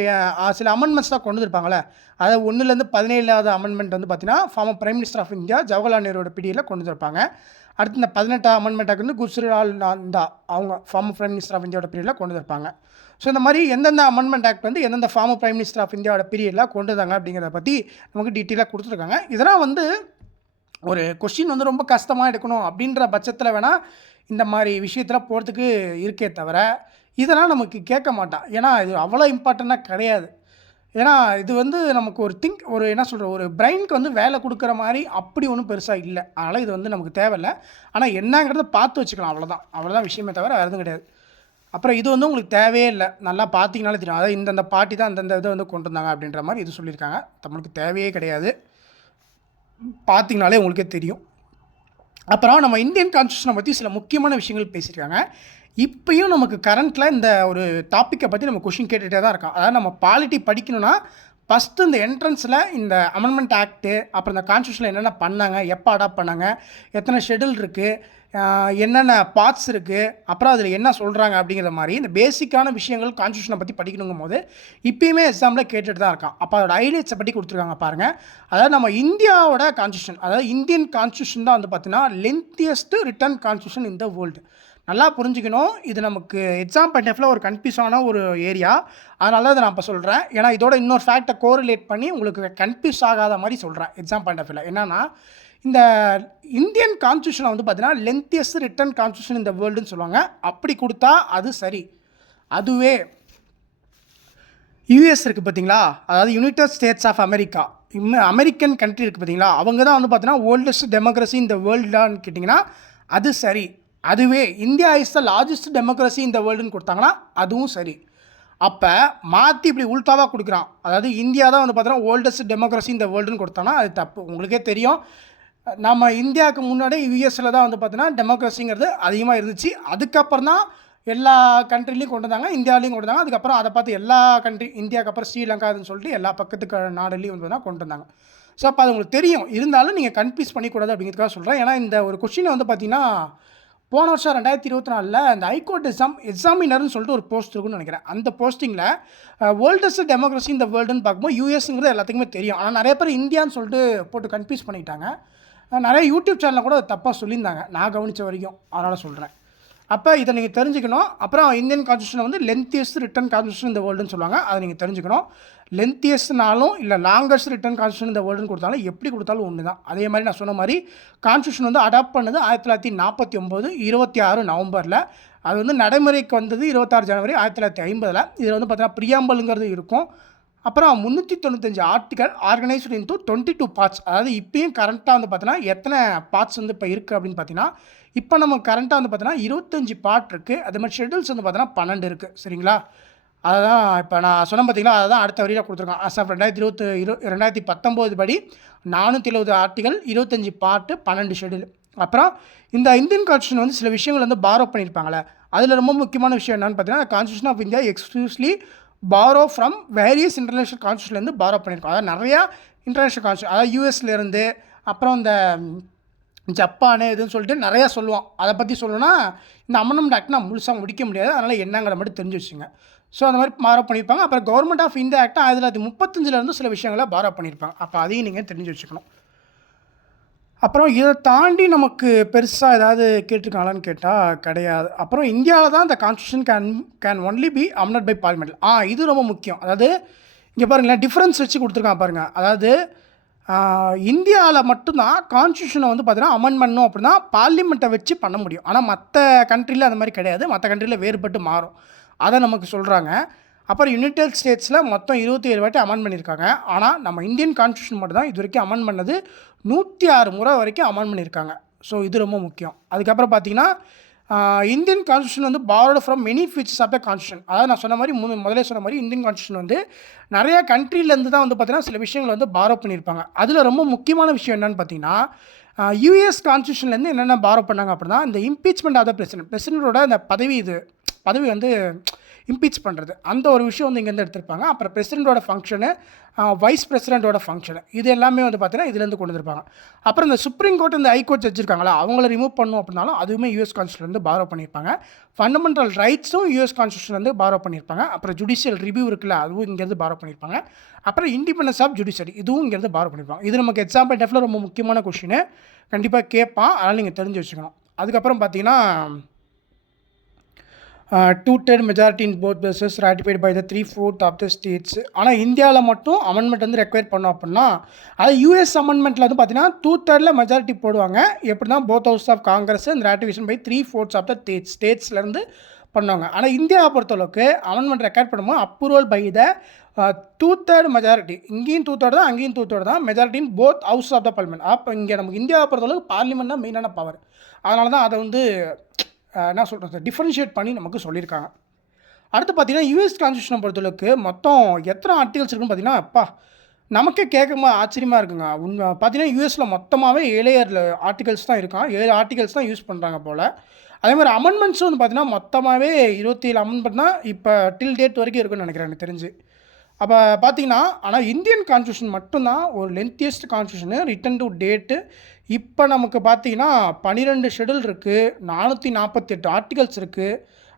சில அமெண்ட்மெண்ட்ஸ் தான் கொண்டு வந்திருப்பாங்களே, அதாவது 1லேருந்து 17வது அமெண்ட்மெண்ட் வந்து பார்த்தீங்கன்னா former prime minister of India Jawaharlal நேருவோட பீரியடில் கொண்டு வந்திருப்பாங்க. அடுத்து இந்த 18வது அமெண்ட்மெண்ட்டாக வந்து குஜ்ரால் நந்தா அவங்க ஃபார்ம் பிரைம் மினிஸ்டர் ஆஃப் இந்தியாவோட பீரியடில் கொண்டு வந்திருப்பாங்க. ஸோ இந்த மாதிரி எந்தெந்த அமெண்ட்மெண்ட் ஆக்ட் வந்து எந்தெந்த ஃபார்ம் பிரைம் மினிஸ்டர் ஆஃப் இந்தியாவோட பீரியடில் கொண்டு வந்தாங்க அப்படிங்கிறத பற்றி நமக்கு டீட்டெயிலாக கொடுத்துருக்காங்க. இதெல்லாம் வந்து ஒரு கொஸ்டின் வந்து ரொம்ப கஷ்டமாக எடுக்கணும் அப்படின்ற பட்சத்தில் வேணால் இந்த மாதிரி விஷயத்தில் போகிறதுக்கு இருக்கே தவிர இதெல்லாம் நமக்கு கேட்க மாட்டான். ஏன்னா இது அவ்வளோ இம்பார்ட்டண்ட்டாக கிடையாது. ஏன்னா இது வந்து நமக்கு ஒரு என்ன சொல்கிற, ஒரு பிரெயினுக்கு வந்து வேலை கொடுக்குற மாதிரி அப்படி ஒன்றும் பெருசாக இல்லை. அதனால் இது வந்து நமக்கு தேவையில்லை. ஆனால் என்னங்கிறத பார்த்து வச்சுக்கலாம், அவ்வளோதான் விஷயமே தவிர வேறு எதுவும் கிடையாது. அப்புறம் இது வந்து உங்களுக்கு தேவையே இல்லை, நல்லா பார்த்தீங்கனாலே தெரியும். அதாவது இந்தந்த பார்ட்டி தான் அந்தந்த இதை வந்து கொண்டு வந்தாங்க அப்படின்ற மாதிரி இது சொல்லியிருக்காங்க. நம்மளுக்கு தேவையே கிடையாது, பார்த்தீங்கனாலே உங்களுக்கே தெரியும். அப்புறம் நம்ம இந்தியன் கான்ஸ்டியூஷனை பற்றி சில முக்கியமான விஷயங்கள் பேசியிருக்காங்க. இப்போயும் நமக்கு கரண்ட்டில் இந்த ஒரு டாப்பிக்கை பற்றி நம்ம கொஷின் கேட்டுகிட்டே தான் இருக்கோம். அதாவது நம்ம பாலிட்டி படிக்கணும்னா ஃபஸ்ட்டு இந்த என்ட்ரன்ஸில் இந்த அமெண்ட்மெண்ட் ஆக்ட்டு, அப்புறம் இந்த கான்ஸ்டியூஷனில் என்னென்ன பண்ணாங்க, எப்போ அடாப்ட் பண்ணாங்க, எத்தனை ஷெடியூல் இருக்குது, என்னென்ன பார்ட்ஸ் இருக்குது, அப்புறம் அதில் என்ன சொல்கிறாங்க அப்படிங்கிற மாதிரி இந்த பேசிக்கான விஷயங்கள் கான்ஸ்டியூஷனை பற்றி படிக்கணுங்கும் போது இப்போயுமே எக்ஸாமில் கேட்டுட்டு தான் இருக்கான். அப்போ அதோட ஹைலைட்ஸை பற்றி கொடுத்துருக்காங்க பாருங்கள். அதாவது நம்ம இந்தியாவோட கான்ஸ்டியூஷன், அதாவது இந்தியன் கான்ஸ்டியூஷன் தான் வந்து பார்த்தீங்கன்னா lengthiest return constitution in the world. நல்லா புரிஞ்சுக்கணும். இது நமக்கு எக்ஸாம் பாயிண்ட் ஆஃப் வியூவில் ஒரு கன்ஃபியூஸான ஒரு ஏரியா, அதனால தான் நான் இப்போ சொல்கிறேன். ஏன்னா இதோட இன்னொரு ஃபேக்டை கோரிலேட் பண்ணி உங்களுக்கு கன்ஃபியூஸ் ஆகாத மாதிரி சொல்கிறேன் எக்ஸாம் பாயிண்ட் ஆஃப் வியூவில். என்னன்னா இந்த இந்தியன் கான்ஸ்டியூஷனை வந்து பார்த்தீங்கன்னா லென்த்தியஸ்ட் ரிட்டன் கான்ஸ்டியூஷன் இந்த வேர்ல்டுன்னு சொல்லுவாங்க. அப்படி கொடுத்தா அது சரி. அதுவே யூஎஸ் இருக்குது பார்த்தீங்களா, அதாவது United States of America, American country இருக்குது பார்த்தீங்களா, அவங்க தான் வந்து பார்த்தீங்கன்னா ஓல்டஸ்ட் டெமோக்ரஸி இந்த வேர்ல்டான்னு கேட்டிங்கன்னா அது சரி. அதுவே India is the largest democracy இந்த வேர்ல்டுன்னு கொடுத்தாங்கன்னா அதுவும் சரி. அப்போ மாற்றி இப்படி உள்டாவாக கொடுக்குறான், அதாவது இந்தியா தான் வந்து பார்த்தீங்கன்னா ஓல்டஸ்ட் டெமோக்ரஸி இந்த வேர்ல்டுன்னு கொடுத்தாங்கன்னா அது தப்பு. உங்களுக்கே தெரியும், நம்ம இந்தியாவுக்கு முன்னாடி யூஎஸில் தான் வந்து பார்த்தீங்கன்னா டெமோக்ரஸிங்கிறது அதிகமாக இருந்துச்சு. அதுக்கப்புறம் தான் எல்லா கண்ட்ரிலையும் கொண்டு வந்தாங்க, இந்தியாவிலையும் கொண்டு வந்தாங்க. அதுக்கப்புறம் அதை பார்த்து எல்லா கண்ட்ரி, இந்தியாவுக்கு அப்புறம் ஸ்ரீலங்கான்னு சொல்லிட்டு எல்லா பக்கத்துக்கு நாடுலையும் வந்து தான் கொண்டு வந்தாங்க. ஸோ அப்போ அது உங்களுக்கு தெரியும், இருந்தாலும் நீங்கள் கன்ஃபியூஸ் பண்ணிக்கூடாது அப்படிங்கிறதுக்காக சொல்கிறேன். ஏன்னா இந்த ஒரு கொஸ்டினை வந்து பார்த்தீங்கன்னா போன வருஷம் 2024 இந்த ஹைகோர்ட் எக்ஸாமினர்னு சொல்லிட்டு ஒரு போஸ்ட் இருக்குன்னு நினைக்கிறேன். அந்த போஸ்டிங்கில் ஓல்டஸ்ட் டெமோக்ரஸி இந்த வேர்ல்டுன்னு பார்க்கும்போது யூஎஸ்ங்கிறது எல்லாத்துக்குமே தெரியும். ஆனால் நிறைய பேர் இந்தியான்னு சொல்லிட்டு போட்டு கன்ஃபியூஸ் பண்ணிட்டாங்க. நிறைய யூடியூப் சேனலில் கூட தப்பாக சொல்லியிருந்தாங்க, நான் கவனித்த வரைக்கும். அதனால் சொல்கிறேன். அப்போ இதை நீங்கள் தெரிஞ்சுக்கணும். அப்புறம் இந்தியன் கான்ஸ்டியூஷனை வந்து லென்த்தியஸ்ட் ரிட்டன் கான்ஸ்டியூஷன் இந்த வேர்ல்டுன்னு சொல்லுவாங்க, அதை நீங்கள் தெரிஞ்சுக்கணும். லென்த்தியஸ்ட்னாலும் இல்லை லாங்கஸ்ட் ரிட்டன் கான்ஸ்டியூஷன் இந்த வேர்ல்டுன்னு கொடுத்தாலும் எப்படி கொடுத்தாலும் ஒன்று தான். அதே மாதிரி நான் சொன்ன மாதிரி கான்ஸ்டியூஷன் வந்து அடாப்ட் பண்ணது 1949 26 நவம்பரில். அது வந்து நடைமுறைக்கு வந்தது 26 ஜனவரி 1950. இதில் வந்து பார்த்தீங்கன்னா பிரியாம்பலுங்கிறது இருக்கும். அப்புறம் 395 ஆர்டிகல் ஆர்கனைஸ்டு இன்டூ 22 பார்ட்ஸ். அதாவது இப்போயும் கரண்ட்டாக வந்து பார்த்தீங்கன்னா எத்தனை பார்ட்ஸ் வந்து இப்போ இருக்குது அப்படின்னு பார்த்தீங்கன்னா, இப்போ நம்ம கரண்ட்டாக வந்து பார்த்தீங்கன்னா 25 பார்ட் இருக்குது. அதே மாதிரி ஷெடியூல்ஸ் வந்து பார்த்தீங்கன்னா 12 இருக்குது. சரிங்களா, அதுதான் இப்போ நான் சொன்ன பார்த்தீங்களா, அதை தான் அடுத்த வரியில் கொடுத்துருக்கோம். அஸ் ஆஃப் 2019 படி 470 ஆர்டிகல், 25 பார்ட்டு, 12 ஷெடியூல். அப்புறம் இந்த இந்தியன் கான்ஸ்டியூஷன் வந்து சில விஷயங்கள் வந்து பாரோ பண்ணியிருப்பாங்களே, அதில் ரொம்ப முக்கியமான விஷயம் என்னென்னு பார்த்தீங்கன்னா, constitution of India exclusively borrow from various international கான்ஸ்டியூஷன்லேருந்து பாரோ பண்ணியிருக்கோம். அதாவது நிறையா இன்டர்நேஷ்னல் கான்ஸ்டியூஷன், அதாவது யூஎஸ்லேருந்து, அப்புறம் இந்த ஜப்பானு இதுன்னு சொல்லிட்டு நிறையா சொல்லுவோம். அதை பற்றி சொல்லணும்னா இந்த அமெண்ட்மெண்ட் ஆக்ட் நான் முழுசாக முடிக்க முடியாது, அதனால் என்னங்கிற மட்டும் தெரிஞ்சு வச்சுங்க. ஸோ அந்த மாதிரி பாரோ பண்ணியிருப்பாங்க. அப்புறம் கவர்மெண்ட் ஆஃப் இந்தியா ஆக்ட் 1935 சில விஷயங்களை பாரோ பண்ணியிருப்பாங்க. அப்போ அதையும் நீங்கள் தெரிஞ்சு வச்சுக்கணும். அப்புறம் இதை தாண்டி நமக்கு பெருசாக ஏதாவது கேட்டிருக்காங்களான்னு கேட்டால் கிடையாது. அப்புறம் இந்தியாவில் தான் இந்த constitution can only be amended by parliament. இது ரொம்ப முக்கியம். அதாவது இங்கே பாருங்களேன், டிஃப்ரென்ஸ் வச்சு கொடுத்துருக்கான் பாருங்கள். அதாவது இந்தியாவில் மட்டும்தான் கான்ஸ்டியூஷனை வந்து பார்த்தீங்கன்னா அமெண்ட் பண்ணணும் அப்படின்னா பார்லிமெண்ட்டை வச்சு பண்ண முடியும். ஆனால் மற்ற கண்ட்ரியில் அந்த மாதிரி கிடையாது. மற்ற கண்ட்ரியில் வேறுபட்டு மாறும். அதை நமக்கு சொல்கிறாங்க. அப்புறம் யுனைடெட் ஸ்டேட்ஸில் மொத்தம் 27 வாட்டி அமெண்ட் பண்ணியிருக்காங்க. ஆனால் நம்ம இந்தியன் கான்ஸ்டியூஷன் மட்டும் தான் இது வரைக்கும் அமெண்ட் பண்ணது 106 முறை வரைக்கும் அமெண்ட் பண்ணியிருக்காங்க. ஸோ இது ரொம்ப முக்கியம். அதுக்கப்புறம் பார்த்தீங்கன்னா இந்தியன் கான்ஸ்டியூஷன் வந்து borrowed from many features of the constitution. அதாவது நான் சொன்ன மாதிரி முதலே சொன்ன மாதிரி இந்தியன் கான்ஸ்டியூஷன் வந்து நிறையா கண்ட்ரிலேருந்து தான் வந்து பார்த்தீங்கன்னா சில விஷயங்கள் வந்து borrow பண்ணியிருப்பாங்க. அதில் ரொம்ப முக்கியமான விஷயம் என்னென்னு பார்த்தீங்கன்னா யூஎஸ் கான்ஸ்டியூஷன்லேருந்து என்னென்ன borrow பண்ணாங்க அப்படின்னா இந்த இம்பீச்மெண்ட் ஆஃப் த பிரசிடென்ட்டோட அந்த பதவி வந்து இம்பீச் பண்ணுறது, அந்த ஒரு விஷயம் வந்து இங்கேருந்து எடுத்திருப்பாங்க. அப்புறம் பிரசிடென்ட்டோட ஃபங்க்ஷனு, வைஸ் பிரசிடென்ட்டோட ஃபங்க்ஷனு, இது எல்லாமே வந்து பார்த்தீங்கன்னா இதுலேருந்து கொண்டு வந்திருப்பாங்க. அப்புறம் இந்த சுப்ரீம் கோர்ட் இந்த ஹைகோர்ட் ஜட்ஜ் இருக்காங்களா, அவங்கள ரிமூவ் பண்ணணும் அப்படின்னாலும் அதுவுமே யூஎஸ் கான்ஸ்டியூஷன்லேருந்து borrow பண்ணியிருப்பாங்க. ஃபண்டமெண்டல் ரைட்ஸும் யூஎஸ் கான்ஸ்டியூஷன்லேருந்து borrow பண்ணியிருப்பாங்க. அப்புறம் ஜுடிஷியல் ரிவ்யூ இருக்குல்ல, அதுவும் இங்கேருந்து borrow பண்ணியிருப்பாங்க. அப்புறம் இண்டிபெண்டன்ஸ் ஆஃப் ஜுடிஷியரி, இதுவும் இங்கேருந்து borrow பண்ணியிருப்பாங்க. இது நமக்கு எக்ஸாம்பிள் டெஃபில் ரொம்ப முக்கியமான கொஷின், கண்டிப்பாக கேட்பான். அதனால் நீங்கள் தெரிஞ்சு வச்சுக்கணும். அதுக்கப்புறம் பார்த்தீங்கன்னா 2/3 majority in both places ratified by the 3/4 of the states. ஆனால் இந்தியாவில் மட்டும் அமெண்ட்மெண்ட் வந்து ரெக்வயர் பண்ணோம் அப்படின்னா, அதாவது யூஎஸ் அமெண்ட்மெண்ட்டில் வந்து பார்த்தீங்கன்னா 2/3 மெஜாரிட்டி போடுவாங்க. எப்படின்னா போத் ஹவுஸ் ஆஃப் காங்கிரஸ் அந்த ராட்டிஃபிகேஷன் பை 3/4 ஆஃப் த ஸ்டேட்ஸ்லேருந்து பண்ணுவாங்க. ஆனால் இந்தியாவை பொறுத்தளவுக்கு அமெண்ட்மெண்ட் ரெக்கார்ட் பண்ணும்போது அப்ரூவல் பை த 2/3 மெஜாரிட்டி. இங்கேயும் 2/3 தான், அங்கேயும் 2/3 தான். Majority in both house of the parliament. அப்போ இங்கே நமக்கு இந்தியாவை பொறுத்தளவுக்கு பார்லிமெண்ட் தான் மெயினான பவர். அதனால தான் அதை வந்து என்ன சொல்கிறது, டிஃப்ரென்ஷியேட் பண்ணி நமக்கு சொல்லியிருக்காங்க. அடுத்து பார்த்தீங்கன்னா யூஎஸ் கான்ஸ்டியூஷனை பொறுத்தளவுக்கு மொத்தம் எத்தனை ஆர்டிகல்ஸ் இருக்குன்னு பார்த்தீங்கன்னா, அப்பா நமக்கே கேட்கும்போது ஆச்சரியமாக இருக்குங்க. உண்மை பார்த்தீங்கன்னா யூஎஸில் மொத்தமாகவே 7 ஆர்டிகல்ஸ் தான் இருக்கான். 7 ஆர்டிகல்ஸ் தான் யூஸ் பண்ணுறாங்க போல். அதே மாதிரி அமெண்ட்மெண்ட்ஸும் வந்து பார்த்தீங்கன்னா மொத்தமாகவே 27 அமெண்ட்மெண்ட் தான் இப்போ டில் டேட் வரைக்கும் இருக்குன்னு நினைக்கிறேன் எனக்கு தெரிஞ்சு. அப்போ பார்த்தீங்கன்னா ஆனால் இந்தியன் கான்ஸ்டியூஷன் மட்டும்தான் ஒரு lengthiest constitution written to date நமக்கு பார்த்தீங்கன்னா 12 ஷெடியூல் இருக்குது, 448 ஆர்டிகல்ஸ் இருக்குது.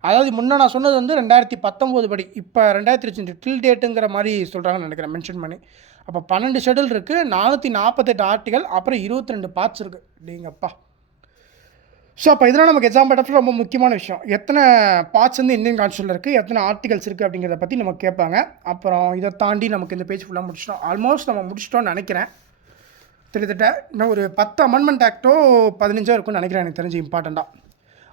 அதாவது முன்னே நான் சொன்னது வந்து 2019 படி, இப்போ 2025 டில் டேட்டுங்கிற மாதிரி சொல்கிறாங்கன்னு நினைக்கிறேன் மென்ஷன் பண்ணி. அப்போ 12 ஷெடியூல் இருக்குது, 448 ஆர்டிகல், அப்புறம் 22 பார்ட்ஸ் இருக்குது. அப்படிங்கப்பா. ஸோ அப்போ இதெல்லாம் நமக்கு எக்ஸாம்பிள் டஃபில் ரொம்ப முக்கியமான விஷயம். எத்தனை பார்ட்ஸ் வந்து இந்தியன் கான்ஸ்டியூஷனில் இருக்குது, எத்தனை ஆர்டிகல்ஸ் இருக்குது அப்படிங்கிறத பற்றி நமக்கு கேட்பாங்க. அப்புறம் இதை தாண்டி நமக்கு இந்த பேஜ் ஃபுல்லாக முடிச்சிட்டோம். ஆல்மோஸ்ட் நம்ம முடிச்சிட்டோம்னு நினைக்கிறேன். கிட்டத்தட்ட இன்னும் ஒரு 10 அமெண்ட்மெண்ட் ஆக்டோ 15 இருக்கும்னு நினைக்கிறேன் எனக்கு தெரிஞ்சு இம்பார்ட்டண்ட்டாக.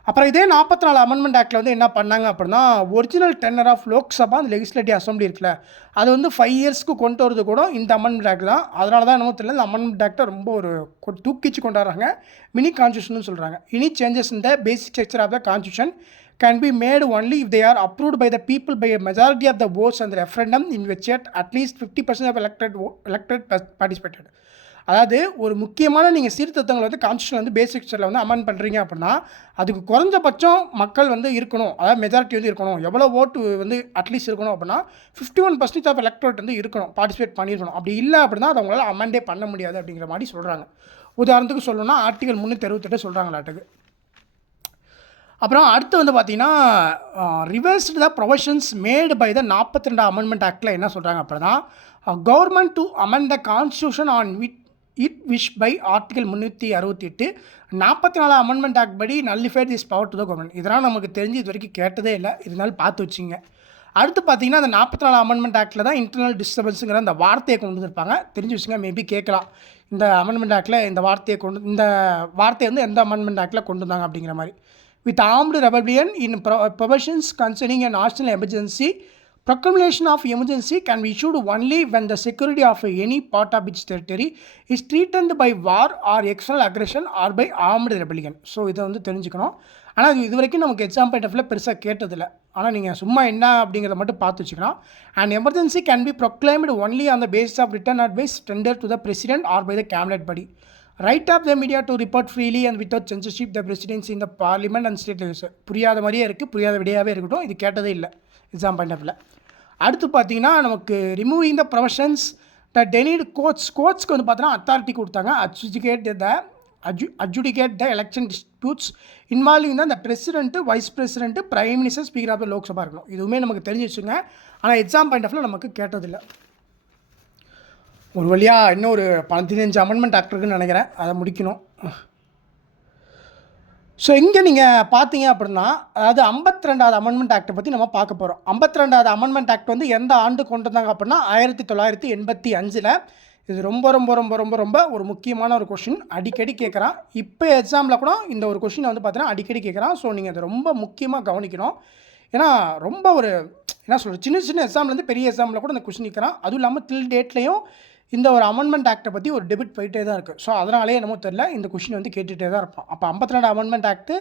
அப்புறம் இதே 44 அமெண்ட்மெண்ட் ஆக்டில் வந்து என்ன பண்ணாங்க அப்படின்னா, ஒரிஜினல் டென்னர் ஆஃப் லோக்சபா அந்த லெஜிஸ்லேட்டிவ் அசம்பிளி இருக்குல்ல, அது வந்து 5 இயர்ஸ்க்கு கொண்டு வரது கூட இந்த அமெண்ட்மெண்ட் ஆக்ட் தான். அதனால தான் என்னமோ தெரியல, இந்த அமெண்ட்மெண்ட் ஆக்டை ரொம்ப ஒரு தூக்கிச்சு கொண்டாடுறாங்க. மினி கான்ஸ்டியூஷன் சொல்கிறாங்க. Any changes in the basic structure of the constitution can be made only if they are approved by the people by a majority of the votes and the referendum in which at least 50% of elected participated. அதாவது ஒரு முக்கியமான நீங்கள் சீர்திருத்தங்கள் வந்து constitution வந்து பேசிக் ஸ்ட்ரக்சரில் வந்து amend பண்ணுறீங்க அப்படின்னா அதுக்கு குறைஞ்சபட்சம் மக்கள் வந்து இருக்கணும், அதாவது மெஜாரிட்டி வந்து இருக்கணும். எவ்வளோ ஓட்டு வந்து அட்லீஸ்ட் இருக்கணும் அப்படின்னா 51% ஆஃப் எலக்ட்ரேட் வந்து இருக்கணும், பார்ட்டிசிபேட் பண்ணியிருக்கணும். அப்படி இல்லை அப்படின்னா அதை அவங்களால அமெண்டே பண்ண முடியாது அப்படிங்கிற மாதிரி சொல்கிறாங்க. உதாரணத்துக்கு சொல்லணும்னா ஆர்டிகல் 368 சொல்கிறாங்களாட்டுக்கு. அப்புறம் அடுத்து வந்து பார்த்தீங்கன்னா reversed the provisions made by the 42 amendment ஆக்டில் என்ன சொல்கிறாங்க அப்படின்னா, government to amend the constitution on wish by article 368 44 amendment act படி nullified this power to the government. இதெல்லாம் நமக்கு தெரிஞ்சு இது வரைக்கும் கேட்டதே இல்லை, இருந்தாலும் பார்த்து வச்சுங்க. அடுத்து பார்த்தீங்கன்னா அந்த 44 அமெண்ட்மெண்ட் ஆக்டில் தான் இன்டர்னல் டிஸ்டர்பன்ஸுங்கிற அந்த வார்த்தையை கொண்டு வந்திருப்பாங்க. தெரிஞ்சு வச்சுங்க, மேபி கேட்கலாம் இந்த அமெண்ட்மெண்ட் ஆக்டில் இந்த வார்த்தையை வந்து எந்த அமெண்ட்மெண்ட் ஆக்டில் கொண்டு வந்தாங்க அப்படிங்கிற மாதிரி. With armed rebellion in provisions concerning a national emergency, proclamation of emergency can be issued only when the security of any part of its territory is threatened by war or external aggression or by armed rebellion. So இதை வந்து தெரிஞ்சுக்கணும். ஆனால் இது வரைக்கும் நமக்கு exam point ஆஃப்ல பெருசாக கேட்டதில்லை. ஆனால் நீங்கள் சும்மா என்ன அப்படிங்கிறத மட்டும் பார்த்து வச்சுக்கலாம். And emergency can be proclaimed only on the basis of written advice tendered to the president or by the cabinet body. Right of the media to report freely and without censorship the presidency in the parliament and state legislature. புரியாத மாதிரியே இருக்குது, புரியாத விடையாகவே இருக்கட்டும். இது கேட்டதே இல்லை exam point ஆஃப்ல. அடுத்து பார்த்தீங்கன்னா நமக்கு removing the provisions the denied கோர்ட்ஸ்க்கு வந்து பார்த்தீங்கன்னா அத்தாரிட்டி கொடுத்தாங்க. adjudicate the election disputes involving the president, vice president, prime minister, speaker of the Lok Sabha இருக்கணும். இதுவுமே நமக்கு தெரிஞ்சு வச்சுங்க. ஆனால் எக்ஸாம் பாயிண்ட் ஆஃப்ல நமக்கு கேட்டதில்லை. ஒரு வழியாக இன்னும் ஒரு 15 அமெண்ட்மெண்ட் ஆக்ட் இருக்குன்னு நினைக்கிறேன், அதை முடிக்கணும். ஸோ இங்கே நீங்கள் பார்த்தீங்க அப்படின்னா, அதாவது 52வது அமெண்ட்மெண்ட் ஆக்ட்டை பற்றி நம்ம பார்க்க போகிறோம். 52வது அமெண்ட்மெண்ட் ஆக்ட் வந்து எந்த ஆண்டு கொண்டு வந்தாங்க அப்படின்னா 1985ல். இது ரொம்ப ரொம்ப ரொம்ப ரொம்ப ரொம்ப ஒரு முக்கியமான ஒரு கொஷின். அடிக்கடி கேட்குறான். இப்போ எக்ஸாமில் கூட இந்த ஒரு கொஷினை வந்து பார்த்தீங்கன்னா அடிக்கடி கேட்குறான். ஸோ நீங்கள் அதை ரொம்ப முக்கியமாக கவனிக்கணும். ஏன்னா ரொம்ப ஒரு என்ன சொல்கிறது, சின்ன சின்ன எக்ஸாம்லேருந்து பெரிய எக்ஸாமில் கூட இந்த கொஷின் நிற்கிறான். அதுவும் இல்லாமல் டில் டேட்லேயும் இந்த ஒரு அமெண்ட்மெண்ட் ஆக்ட்டை பற்றி ஒரு டெபிட் போயிட்டே தான் இருக்குது. ஸோ அதனாலே என்னமோ தெரியல, இந்த கொஷின் வந்து கேட்டுகிட்டே தான் இருப்போம். அப்போ 52 அமெண்ட்மெண்ட் ஆக்ட்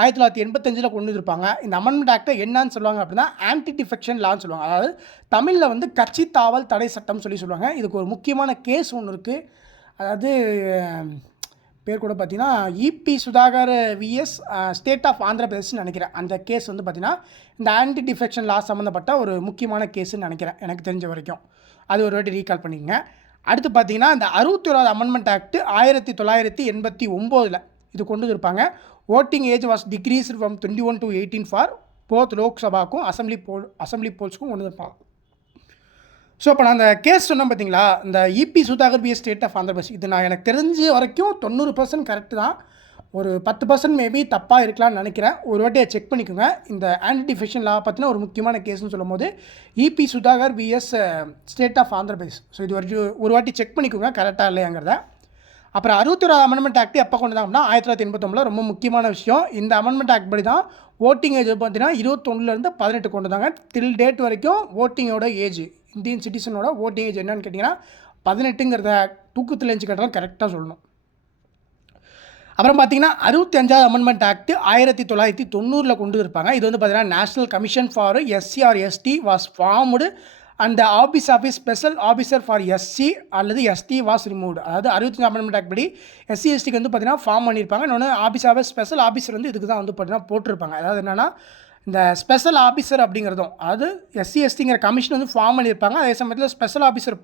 1985ல் கொண்டு வந்திருப்பாங்க. இந்த அமெண்ட்மெண்ட் ஆக்ட்டை என்னன்னு சொல்லுவாங்க அப்படின்னா ஆன்டி டிஃபெக்ஷன் லான்னு சொல்லுவாங்க. அதாவது தமிழில் வந்து கட்சி தாவல் தடை சட்டம் சொல்லுவாங்க. இதுக்கு ஒரு முக்கியமான கேஸ் ஒன்று இருக்குது. அதாவது பேர் கூட பார்த்தீங்கன்னா EP Sudhakar vs state of Andhra பிரதேஷ்னு நினைக்கிறேன். அந்த கேஸ் வந்து பார்த்திங்கன்னா இந்த ஆன்டி டிஃபெக்ஷன் லா சம்மந்தப்பட்ட ஒரு முக்கியமான கேஸுன்னு நினைக்கிறேன், எனக்கு தெரிஞ்ச வரைக்கும். அது ஒரு வாட்டி ரீகால் பண்ணிக்கங்க. அடுத்து பார்த்தீங்கன்னா இந்த 61வது அமெண்ட்மெண்ட் ஆக்ட் 1989ல் இது கொண்டு வந்திருப்பாங்க. Voting age was decreased from 21 to 18 for both லோக்சபாக்கும் அசம்பிளி போல்ஸ்க்கும் கொண்டு வந்திருப்பாங்க. ஸோ இப்போ நான் அந்த கேஸ் சொன்னேன் பார்த்தீங்களா, இந்த E P Sudhakar vs state of Andhra Pradesh, இது நான் எனக்கு தெரிஞ்ச வரைக்கும் 90% கரெக்டு தான். ஒரு 10% மேபி தப்பாக இருக்கலாம்னு நினைக்கிறேன். ஒரு வாட்டி செக் பண்ணிக்கோங்க. இந்த ஆன்டி டிஃபெக்ஷன் லா பற்றின ஒரு முக்கியமான கேஸ்னு சொல்லும் போது E P Sudhakar vs state of Andhra Pradesh. So இது ஒரு வாட்டி செக் பண்ணிக்கோங்க கரெக்டாக இல்லையாங்கிறத. அப்புறம் 61வது அமெண்ட்மெண்ட் ஆக்ட் எப்போ கொண்டு வந்தாங்கன்னா 1989 ரொம்ப முக்கியமான விஷயம். இந்த அமெண்ட்மெண்ட் ஆக்ட் படி தான் ஓட்டிங் ஏஜ் பார்த்தீங்கன்னா 21லேருந்து 18 கொண்டு வந்தாங்க. டில் டேட் வரைக்கும் ஓட்டிங்கோட ஏஜ், இந்தியன் சிட்டிசனோட ஓட்டிங் ஏஜ் என்னன்னு கேட்டிங்கன்னா 18ங்கிறத தூக்கத்தில் எழுந்து கேட்டாலும் கரெக்டாக சொல்லணும். அப்புறம் பார்த்தீங்கன்னா 65வது அமெண்ட்மெண்ட் ஆக்ட் 1990ல் கொண்டு இருப்பாங்க. இது வந்து பார்த்தீங்கன்னா national commission for SC or ST was formed and office special officer for SC அல்லது எஸ்டி வாஸ் ரிமூவ்டு. அதாவது 65 அமெண்ட்மெண்ட் ஆக்ட் படி எஸ்சி எஸ்டிக்கு வந்து பார்த்தீங்கன்னா ஃபார்ம் பண்ணியிருப்பாங்க. இன்னொன்று ஆஃபீஸ் ஸ்பெஷல் ஆஃபீஸர் வந்து இதுக்கு தான் வந்து பார்த்தீங்கன்னா போட்டிருப்பாங்க. அதாவது என்னென்னா இந்த ஸ்பெஷல் ஆஃபீஸர் அப்படிங்கிறதும், அதாவது எஸ்சி எஸ்டிங்கிற கமிஷன் வந்து ஃபார்ம் பண்ணியிருப்பாங்க. அதே சமயத்தில் ஸ்பெஷல் ஆஃபீஸர்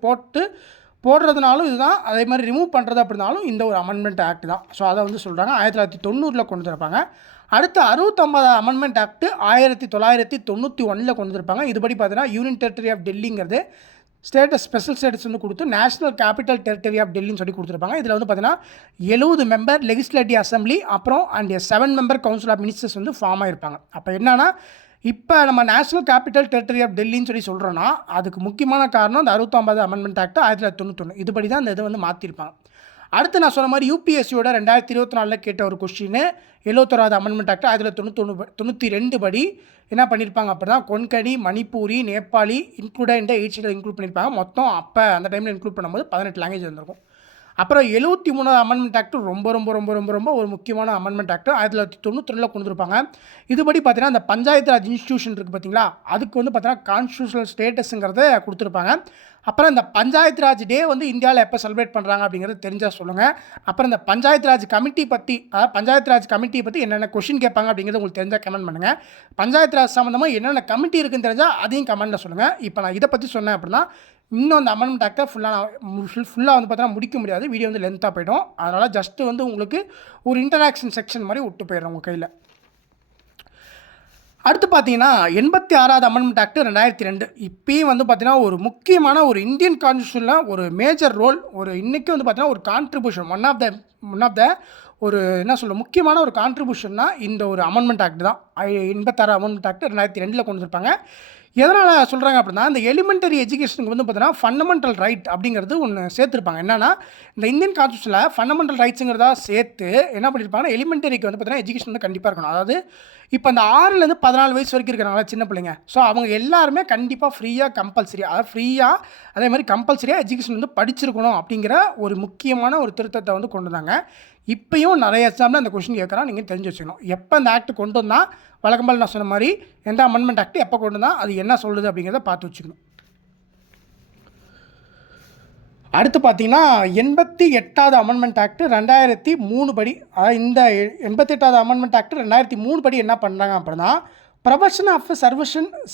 போடுறதுனாலும் இதுதான், அதே மாதிரி ரிமூவ் பண்ணுறது அப்படின்னாலும் இந்த ஒரு அமெண்ட்மெண்ட் ஆக்ட் தான். ஸோ அதை வந்து சொல்கிறாங்க 1990ல் கொண்டு வந்திருப்பாங்க. அடுத்து 69வது அமெண்ட்மெண்ட் ஆக்ட் 1991ல் கொண்டு வந்திருப்பாங்க. இதுபடி பார்த்தீங்கன்னா யூனியன் டெரிட்டரி ஆஃப் டெல்லிங்கிறது ஸ்பெஷல் ஸ்டேட்டஸ் வந்து கொடுத்து நேஷனல் கேபிட்டல் டெரிட்டரி ஆஃப் டெல்லின்னு சொல்லி கொடுத்துருப்பாங்க. இதில் வந்து பார்த்தீங்கன்னா 70 மெம்பர் லெஜிஸ்லேட்டிவ் அசம்பிளி அப்புறம் and 7 member council of ministers வந்து ஃபார்ம் ஆகிருப்பாங்க. அப்போ என்னன்னா இப்போ நம்ம நேஷனல் கேபிட்டல் டெரிட்டரி ஆஃப் டெல்லின்னு சொல்லி சொல்கிறோன்னா அதுக்கு முக்கியமான காரணம் இந்த 69வது அமெண்ட்மெண்ட் ஆக்ட் 1991 இதுபடி தான் இந்த இதை வந்து மாற்றிருப்பாங்க. அடுத்து நான் சொன்ன மாதிரி யூபிஎஸ்சியோட 2024 கேட்ட ஒரு கொஸ்டின் 71வது அமெண்ட்மெண்ட் ஆக்ட் 1992 படி என்ன பண்ணியிருப்பாங்க அப்படின்னா கொன்கனி, மணிப்பூரி, நேபாளி இன்க்ளூடாக இந்த 8 இன்க்ளூட் பண்ணியிருப்பாங்க. மொத்தம் அப்போ அந்த டைமில் இன்க்ளூட் பண்ணும்போது 18 லாங்குவேஜ் இருந்திருக்கும். அப்புறம் 73வது அமெண்ட்மெண்ட் ஆக்ட் ரொம்ப ரொம்ப ரொம்ப ரொம்ப ரொம்ப ஒரு முக்கியமான அமெண்ட்மெண்ட் ஆக்ட் 1992ல் கொண்டு வந்திருப்பாங்க. இதுபடி பார்த்தீங்கன்னா அந்த பஞ்சாயத்து ராஜ் இன்ஸ்டியூஷன் இருக்குது பார்த்தீங்களா, அதுக்கு வந்து பார்த்தீங்கன்னா கான்ஸ்டியூஷனல் ஸ்டேட்டஸுங்கிறத கொடுத்துருப்பாங்க. அப்புறம் இந்த பஞ்சாயத்து ராஜ் டே வந்து இந்தியாவில் எப்போ செலிப்ரேட் பண்ணுறாங்க அப்படிங்கிறது தெரிஞ்சால் சொல்லுங்கள். அப்புறம் இந்த பஞ்சாயத்து ராஜ் கமிட்டி பற்றி, அதாவது பஞ்சாயத்து ராஜ் கமிட்டியை பற்றி என்னென்ன கொஷின் கேட்பாங்க அப்படிங்கிறது உங்களுக்கு தெரிஞ்சால் கமெண்ட் பண்ணுங்கள். பஞ்சாயத்து ராஜ் சம்மந்தமாக என்னென்ன கமிட்டி இருக்குன்னு தெரிஞ்சால் அதையும் கமெண்ட்டில் சொல்லுங்கள். இப்போ நான் இதை பற்றி சொன்னேன் அப்படின்னா இன்னும் அந்த அமெண்ட்மெண்ட் ஆக்டை ஃபுல்லாக வந்து பார்த்தீங்கன்னா முடிக்க முடியாது, வீடியோ வந்து லென்த்தாக போய்டும். அதனால் ஜஸ்ட்டு வந்து உங்களுக்கு ஒரு இன்டராக்ஷன் செக்ஷன் மாதிரி விட்டு போயிடும் உங்கள் கையில். அடுத்து பார்த்தீங்கன்னா 86வது அமெண்ட்மெண்ட் ஆக்ட் 2002 இப்போயும் வந்து பார்த்தீங்கன்னா ஒரு முக்கியமான ஒரு இந்தியன் கான்ஸ்டியூஷனில் ஒரு மேஜர் ரோல், ஒரு இன்றைக்கி வந்து பார்த்தீங்கன்னா ஒரு கான்ட்ரிபியூஷன் ஒன் ஆஃப் த ஒரு என்ன சொல்கிற முக்கியமான ஒரு கான்ட்ரிபியூஷன்னா இந்த ஒரு அமெண்ட்மெண்ட் ஆக்ட் தான். 86 அமெண்ட்மெண்ட் ஆக்ட் 2002ல் கொண்டு வந்திருப்பாங்க. எதனால் சொல்கிறாங்க அப்படின்னா இந்த எலிமெண்டரி எஜுகேஷனுக்கு வந்து பார்த்தீங்கன்னா ஃபண்டமெண்டல் ரைட் அப்படிங்கிறது ஒன்று சேர்த்துருப்பாங்க. என்னென்னா இந்த இந்தியன் கான்ஸ்டியூஷனில் ஃபண்டமெண்டல் ரைட்ஸுங்கிறதா சேர்த்து என்ன பண்ணியிருப்பாங்கன்னா எலிமெண்டரிக்கு வந்து பார்த்தீங்கன்னா எஜுகேஷன் வந்து கண்டிப்பாக இருக்கணும். அதாவது இப்போ அந்த 6லேருந்து 14 வயசு வரைக்கும் இருக்கிறாங்களா சின்ன பிள்ளைங்க, ஸோ அவங்க எல்லாருமே கண்டிப்பாக ஃப்ரீயாக கம்பல்சரியாக, அதாவது ஃப்ரீயாக அதே மாதிரி கம்பல்சரியாக எஜுகேஷன் வந்து படிச்சிருக்கணும் அப்படிங்கிற ஒரு முக்கியமான ஒரு திருத்தத்தை வந்து கொண்டு வந்தாங்க. இப்போயும் நிறைய எக்ஸாமில் அந்த கொஷின் கேட்குறான், நீங்கள் தெரிஞ்சு வச்சுக்கணும். எப்போ அந்த ஆக்ட் கொண்டு வந்தால் வழக்கம்போல் நான் சொன்ன மாதிரி எந்த அமெண்ட்மெண்ட் ஆக்ட் எப்போ கொண்டு வந்தால் அது என்ன சொல்லுது அப்படிங்கிறத பார்த்து வச்சுக்கணும். அடுத்து பார்த்தீங்கன்னா 88வது அமெண்ட்மெண்ட் ஆக்ட் 2003 படி, அதாவது இந்த 88வது அமெண்ட்மெண்ட் ஆக்ட் 2003 படி என்ன பண்ணுறாங்க அப்படின்னா provision of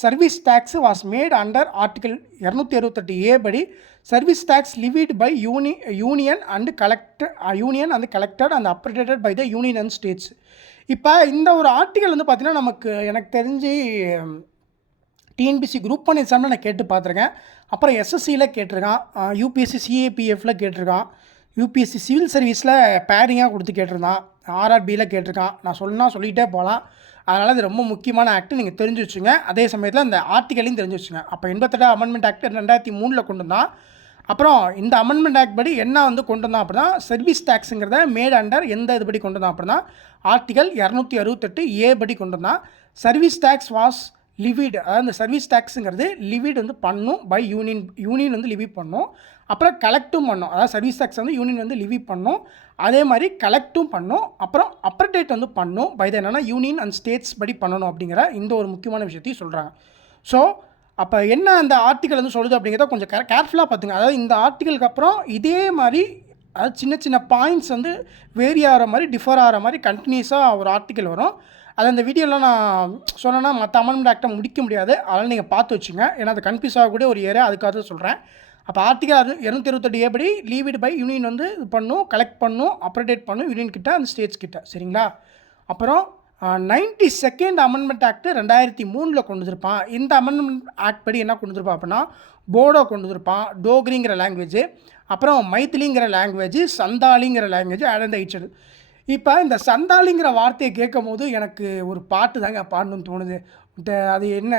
service tax was made under article 268A படி service tax levied by union and collected and appropriated by the union and states. இப்போ இந்த ஒரு ஆர்டிகல் வந்து பார்த்திங்கன்னா எனக்கு தெரிஞ்சு டிஎன்பிசி குரூப் 1 எக்ஸாமில் நான் கேட்டு பார்த்துருக்கேன். அப்புறம் எஸ்எஸ்சியில் கேட்டிருக்கான், யூபிஎஸ்சி சிஏபிஎஃப்பில் கேட்டிருக்கான், யூபிஎஸ்சி சிவில் சர்வீஸில் பேரிங்காக கொடுத்து கேட்டிருந்தான். ஆர்ஆர்பியில் கேட்டிருக்கான். நான் சொல்லிகிட்டே போகலாம். அதனால் அது ரொம்ப முக்கியமான ஆக்ட், நீங்கள் தெரிஞ்சு வச்சுங்க. அதே சமயத்தில் அந்த ஆர்டிகலையும் தெரிஞ்சு வச்சுங்க. அப்போ 88 அமெண்ட்மெண்ட் ஆக்ட் 2003 கொண்டு வந்தான். அப்புறம் இந்த அமெண்ட்மெண்ட் ஆக்ட் படி என்ன வந்து கொண்டு வந்தான் அப்படின்னா, சர்வீஸ் டேக்ஸுங்கிறத மேட் அண்டர் எந்த இது படி கொண்டு வந்தான் அப்படின்னா, ஆர்டிகல் 268A படி கொண்டு வந்தான். சர்வீஸ் டேக்ஸ் வாஸ் லிவிட், அதாவது இந்த சர்வீஸ் டேக்ஸுங்கிறது லிவிட் வந்து பண்ணும் பை யூனியன் வந்து லிவி பண்ணும். அப்புறம் கலெக்டும் பண்ணும். அதாவது சர்வீஸ் டேக்ஸ் வந்து யூனியன் வந்து லிவி பண்ணும், அதே மாதிரி கலெக்டும் பண்ணும், அப்புறம் அப்ரடேட் வந்து பண்ணும் பை என்னென்னா யூனியன் அண்ட் ஸ்டேட்ஸ் படி பண்ணணும் அப்படிங்கிற இந்த ஒரு முக்கியமான விஷயத்தையும் சொல்கிறாங்க. ஸோ அப்போ என்ன அந்த ஆர்டிக்கல் வந்து சொல்லுது அப்படிங்கிறத கொஞ்சம் கேர்ஃபுல்லாக பார்த்துங்க. அதாவது இந்த ஆர்டிக்கலுக்கு அப்புறம் இதே மாதிரி அதாவது சின்ன சின்ன பாயிண்ட்ஸ் வந்து வேரி ஆகிற மாதிரி டிஃபர் ஆகிற மாதிரி கண்டினியூஸாக ஒரு ஆர்டிக்கல் வரும். அதை அந்த வீடியோவில் நான் சொன்னேன்னா மற்ற அமெண்ட்மெண்ட் ஆக்டை முடிக்க முடியாது. அதனால் நீங்கள் பார்த்து வச்சுங்க. ஏன்னா அது கன்ஃபியூஸ் ஆகக்கூடிய ஒரு ஏரியா, அதுக்காக சொல்கிறேன். அப்போ ஆர்டிகல் 228A படி லீவிட் பை யூனியன் வந்து இது பண்ணும், கலெக்ட் பண்ணும், அப்ரடேட் பண்ணும் யூனியன் கிட்ட அந்த ஸ்டேட்ஸ் கிட்ட. சரிங்களா? அப்புறம் 92nd அமெண்ட்மெண்ட் ஆக்ட் 2003 கொண்டு வந்திருப்பான். இந்த அமெண்ட்மெண்ட் ஆக்ட் படி என்ன கொண்டு வந்திருப்பான் அப்படின்னா, போடோ கொண்டு வந்திருப்பான், டோக்ரிங்கிற லாங்குவேஜ், அப்புறம் மைத்திலிங்கிற லாங்குவேஜ், சந்தாலிங்கிற லாங்குவேஜ் அண்ட் ஐச்சல். இப்போ இந்த சந்தாலிங்கிற வார்த்தையை கேட்கும் போது எனக்கு ஒரு பாட்டு தாங்க பாடணும்னு தோணுது. அது என்ன,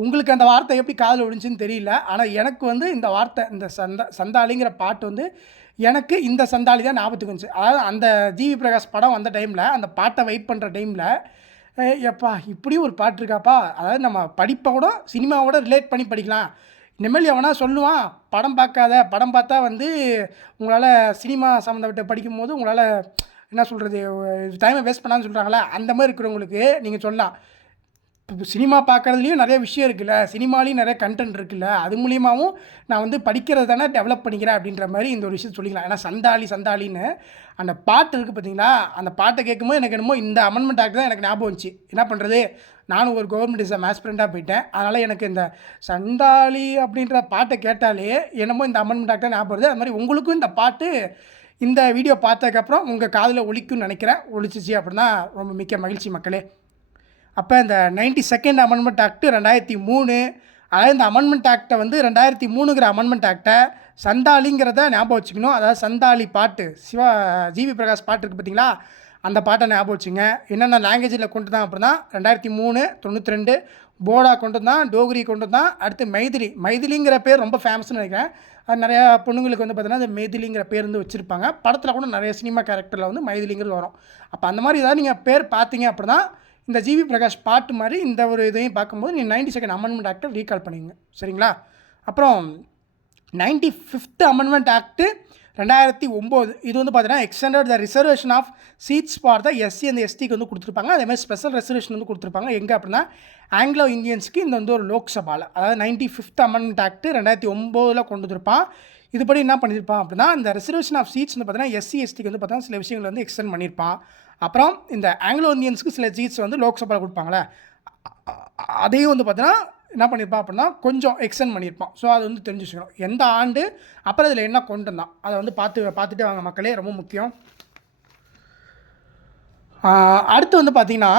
உங்களுக்கு அந்த வார்த்தை எப்படி காதில் விழுந்துச்சுன்னு தெரியல. ஆனால் எனக்கு வந்து இந்த வார்த்தை, இந்த சந்தாலிங்கிற பாட்டு வந்து எனக்கு இந்த சந்தாலி தான் ஞாபகத்துக்கு வந்துச்சு. அதாவது அந்த ஜிவி பிரகாஷ் படம் வந்த டைமில், அந்த பாட்டை வெயிட் பண்ணுற டைமில், எப்பா இப்படியும் ஒரு பாட்டு இருக்காப்பா, அதாவது நம்ம படிப்போட சினிமாவோட ரிலேட் பண்ணி படிக்கலாம். இனிமேல் எவனா சொல்லுவான் படம் பார்க்காத, படம் பார்த்தா வந்து உங்களால் சினிமா சம்மந்தப்பட்ட படிக்கும்போது உங்களால் என்ன சொல்கிறது, டைமை வேஸ்ட் பண்ணான்னு சொல்கிறாங்களே, அந்த மாதிரி இருக்கிறவங்களுக்கு நீங்கள் சொல்லலாம், இப்போ சினிமா பார்க்குறதுலையும் நிறைய விஷயம் இருக்குல்ல, சினிமாலேயும் நிறைய கண்டென்ட் இருக்குல்ல, அது மூலியமாகவும் நான் வந்து படிக்கிறது தானே டெவலப் பண்ணிக்கிறேன் அப்படின்ற மாதிரி இந்த ஒரு விஷயம் சொல்லிக்கலாம். ஏன்னா சந்தாலின்னு அந்த பாட்டு இருக்குது பார்த்தீங்களா, அந்த பாட்டை கேட்கும்போது எனக்கு என்னமோ இந்த அமெண்ட்மெண்ட் ஆக்ட் தான் எனக்கு ஞாபகம் வந்துச்சு. என்ன பண்ணுறது, நானும் ஒரு கவர்மெண்ட் எக்ஸாம் ஆஸ்பிரண்ட்டாக போயிட்டேன். அதனால் எனக்கு இந்த சந்தாலி அப்படின்ற பாட்டை கேட்டாலே என்னமோ இந்த அமெண்ட்மெண்ட் ஆக்ட் தான் ஞாபகம் வருது. அது மாதிரி உங்களுக்கும் இந்த பாட்டு இந்த வீடியோ பார்த்ததுக்கப்புறம் உங்கள் காதில் ஒலிக்கும்னு நினைக்கிறேன். ஒலிச்சிச்சு அப்படின்னா ரொம்ப மிக்க மகிழ்ச்சி மக்களே. அப்போ இந்த 92nd அமெண்ட்மெண்ட் ஆக்ட் 2003, அதாவது இந்த அமெண்ட்மெண்ட் ஆக்டை வந்து 2003ங்கிற அமெண்ட்மெண்ட் ஆக்டை சந்தாலிங்கிறத ஞாபகம் வச்சுக்கணும். அதாவது சந்தாலி பாட்டு, ஜிவி பிரகாஷ் பாட்டு இருக்குது பார்த்தீங்களா, அந்த பாட்டை ஞாபகம் வச்சுங்க. என்னென்ன லாங்குவேஜில் கொண்டு தான் அப்படின்னா 2003 92 போடா கொண்டு தான், டோக்ரி கொண்டு தான், அடுத்து மைதிலிங்கிற பேர் ரொம்ப ஃபேமஸ்னு நினைக்கிறேன். அது நிறையா பொண்ணுங்களுக்கு வந்து பார்த்தீங்கன்னா அந்த மைதிலிங்கிற பேர் வந்து வச்சுருப்பாங்க. படத்தில் கூட நிறைய சினிமா கேரக்டரில் வந்து மைதிலிங்கிறது வரும். அப்போ அந்த மாதிரி ஏதாவது நீங்கள் பேர் பார்த்தீங்க அப்படின்னா இந்த ஜிவி பிரகாஷ் பாட்டு மாதிரி இந்த ஒரு இதையும் பார்க்கும்போது நீங்கள் 92nd அமெண்ட்மெண்ட் ஆக்டை ரீகால் பண்ணிங்க. சரிங்களா? அப்புறம் 95th அமெண்ட்மெண்ட் ஆக்ட் 2009, இது வந்து பார்த்தீங்கன்னா extended the reservation of seats for the SC and எஸ்டிக்கு வந்து கொடுத்துருப்பாங்க. அதேமாதிரி ஸ்பெஷல் ரெசர்வேஷன் வந்து கொடுத்துருப்பாங்க. எங்கே அப்படின்னா ஆங்கிலோ இந்தியன்ஸ்க்கு இந்த வந்து ஒரு லோக்சபாவில், அதாவது 95th அமெண்ட்மெண்ட் ஆக்ட் 2009 கொண்டு வந்திருப்பான். இதுபடி என்ன பண்ணியிருப்பான் அப்படின்னா, இந்த ரிசர்வேஷன் ஆஃப் சீட்ஸ் வந்து பார்த்தீங்கன்னா எஸ்சி எஸ்டிக்கு வந்து பார்த்தீங்கன்னா சில விஷயங்கள் வந்து எக்ஸ்டெண்ட் பண்ணியிருப்பான். அப்புறம் இந்த ஆங்கிலோ இந்தியன்ஸுக்கு சில சீட்ஸ் வந்து லோக்சபாவில் கொடுப்பாங்களே, அதையும் வந்து பார்த்தீங்கன்னா என்ன பண்ணியிருப்பான் அப்படின்னா கொஞ்சம் எக்ஸ்டெண்ட் பண்ணியிருப்பான். ஸோ அது வந்து தெரிஞ்சு வச்சுக்கணும் எந்த ஆண்டு, அப்புறம் இதில் என்ன கொண்டு வந்தான், அதை வந்து பார்த்துட்டே வாங்க மக்களே, ரொம்ப முக்கியம். அடுத்து வந்து பார்த்திங்கன்னா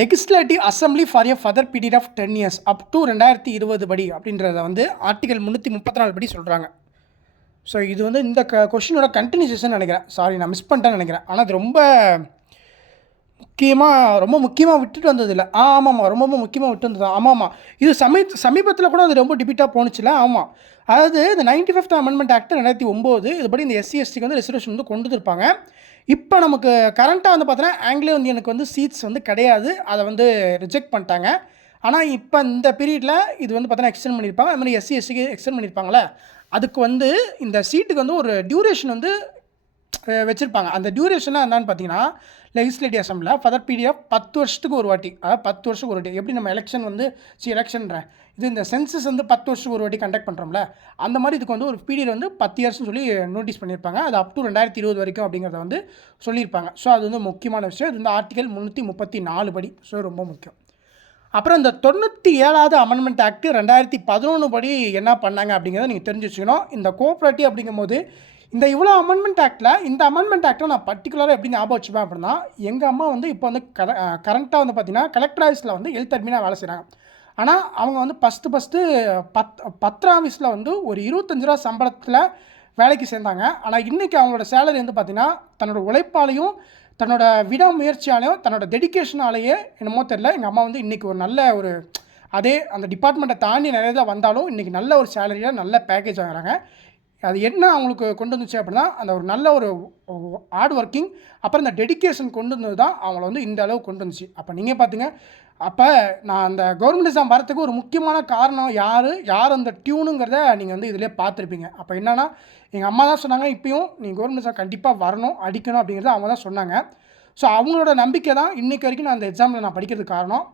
legislative assembly for a further period of 10 years up to 2020 படி அப்படின்றத வந்து ஆர்டிகல் 334 படி சொல்கிறாங்க. ஸோ இது வந்து இந்த கொஷினோட கண்டினியூஷன் நினைக்கிறேன். சாரி, நான் மிஸ் பண்ணிட்டேன்னு நினைக்கிறேன். ஆனால் அது ரொம்ப முக்கியமாக விட்டுட்டு வந்தது இல்லை. ஆமாம், ரொம்ப முக்கியமாக விட்டு வந்தது. ஆமாம், இது சமீபத்தில் கூட அது ரொம்ப டிபேட்டாக போணுச்சுல. ஆமாம், அதாவது இந்த 95th அமெண்ட்மெண்ட் ஆக்ட் 2009 இதுபடி இந்த எஸ்சி எஸ்டிக்கு வந்து ரிசர்வேஷன் வந்து கொண்டு வந்திருப்பாங்க. இப்போ நமக்கு கரண்ட்டாக வந்து பார்த்தீங்கன்னா ஆங்கிலோ இந்தியனுக்கு வந்து சீட்ஸ் வந்து கிடையாது, அதை வந்து ரிஜெக்ட் பண்ணிட்டாங்க. ஆனால் இப்போ இந்த பீரியடில் இது வந்து பார்த்தீங்கன்னா எக்ஸ்டெண்ட் பண்ணியிருப்பாங்க. அது மாதிரி எஸ்சி எஸ்சிக்கு எக்ஸ்டெண்ட் பண்ணியிருப்பாங்களே, அதுக்கு வந்து இந்த சீட்டுக்கு வந்து ஒரு டியூரேஷன் வந்து வச்சுருப்பாங்க. அந்த டியூரேஷனாக என்னன்னு பார்த்தீங்கன்னா லெகிஸ்லேட்டிவ் அசம்பிளியில் ஃபர்தர் பீரியட் ஆஃப் 10 வருஷத்துக்கு ஒரு வாட்டி, அதாவது 10 வருஷத்துக்கு ஒரு வாட்டி. எப்படி நம்ம எலெக்ஷன் வந்து எலெக்ஷன்றேன் இது இந்த சென்சஸ் வந்து 10 வருஷத்துக்கு ஒரு வாட்டி கண்டக்ட் பண்ணுறோம்ல, அந்த மாதிரி இதுக்கு வந்து ஒரு பீரியட் வந்து 10 இயர்ஸ்னு சொல்லி நோட்டீஸ் பண்ணியிருப்பாங்க. அது அப் டு 2020 வரைக்கும் அப்படிங்கிறத வந்து சொல்லியிருப்பாங்க. ஸோ அது வந்து முக்கியமான விஷயம். இது வந்து ஆர்டிகல் 334 படி. ஸோ ரொம்ப முக்கியம். அப்புறம் இந்த 97வது அமெண்ட்மெண்ட் ஆக்ட் 2011 படி என்ன பண்ணாங்க அப்படிங்கிறத நீங்கள் தெரிஞ்சு வச்சுக்கணும். இந்த கோஆப்ரேட்டிவ் அப்படிங்கும்போது இந்த இவ்வளோ அமெண்ட்மெண்ட் ஆக்டில் இந்த அமெண்ட்மெண்ட் ஆக்டை நான் பர்டிகுலராக எப்படி ஞாபகம் வச்சுப்பேன் அப்படின்னா, எங்கள் அம்மா வந்து இப்போ வந்து கரண்ட்டாக வந்து பார்த்திங்கன்னா கலெக்டர் ஆஃபீஸில் வந்து ஹெல்த் அட்மினாக வேலை செய்கிறாங்க. ஆனால் அவங்க வந்து ஃபஸ்ட்டு பத்திர ஆஃபீஸில் வந்து ஒரு 25 ரூபா சம்பளத்தில் வேலைக்கு சேர்ந்தாங்க. ஆனால் இன்றைக்கி அவங்களோட சேலரி வந்து பார்த்திங்கன்னா தன்னோட உழைப்பாலையும் தன்னோட விடாமுயற்சியாலையும் தன்னோட டெடிக்கேஷனாலேயே என்னமோ தெரில எங்கள் அம்மா வந்து இன்றைக்கி ஒரு நல்ல ஒரு அதே அந்த டிபார்ட்மெண்ட்டை தாண்டி நிறைய தான் வந்தாலும் இன்றைக்கி நல்ல ஒரு சேலரியில் நல்ல பேக்கேஜ் வாங்குறாங்க. அது என்ன அவங்களுக்கு கொண்டு வந்துச்சு அப்படின்னா அந்த ஒரு நல்ல ஒரு ஹார்ட் ஒர்க்கிங் அப்புறம் இந்த டெடிக்கேஷன் கொண்டு வந்தது தான் அவங்கள வந்து இந்த அளவு கொண்டு வந்துச்சு. அப்போ நீங்கள் பார்த்துங்க, அப்போ நான் அந்த கவர்மெண்ட் எக்ஸாம் வரத்துக்கு ஒரு முக்கியமான காரணம் யார் அந்த டியூனுங்கிறத நீங்கள் வந்து இதிலே பார்த்துருப்பீங்க. அப்போ என்னென்னா எங்கள் அம்மா தான் சொன்னாங்க, இப்பயும் நீங்கள் கவர்மெண்ட் எக்ஸாம் கண்டிப்பாக வரணும் அடிக்கணும் அப்படிங்கிறத அவங்க தான் சொன்னாங்க. ஸோ அவங்களோட நம்பிக்கை தான் இன்றைக்கி வரைக்கும் நான் அந்த எக்ஸாமில் நான் படிக்கிறதுக்கு காரணம்.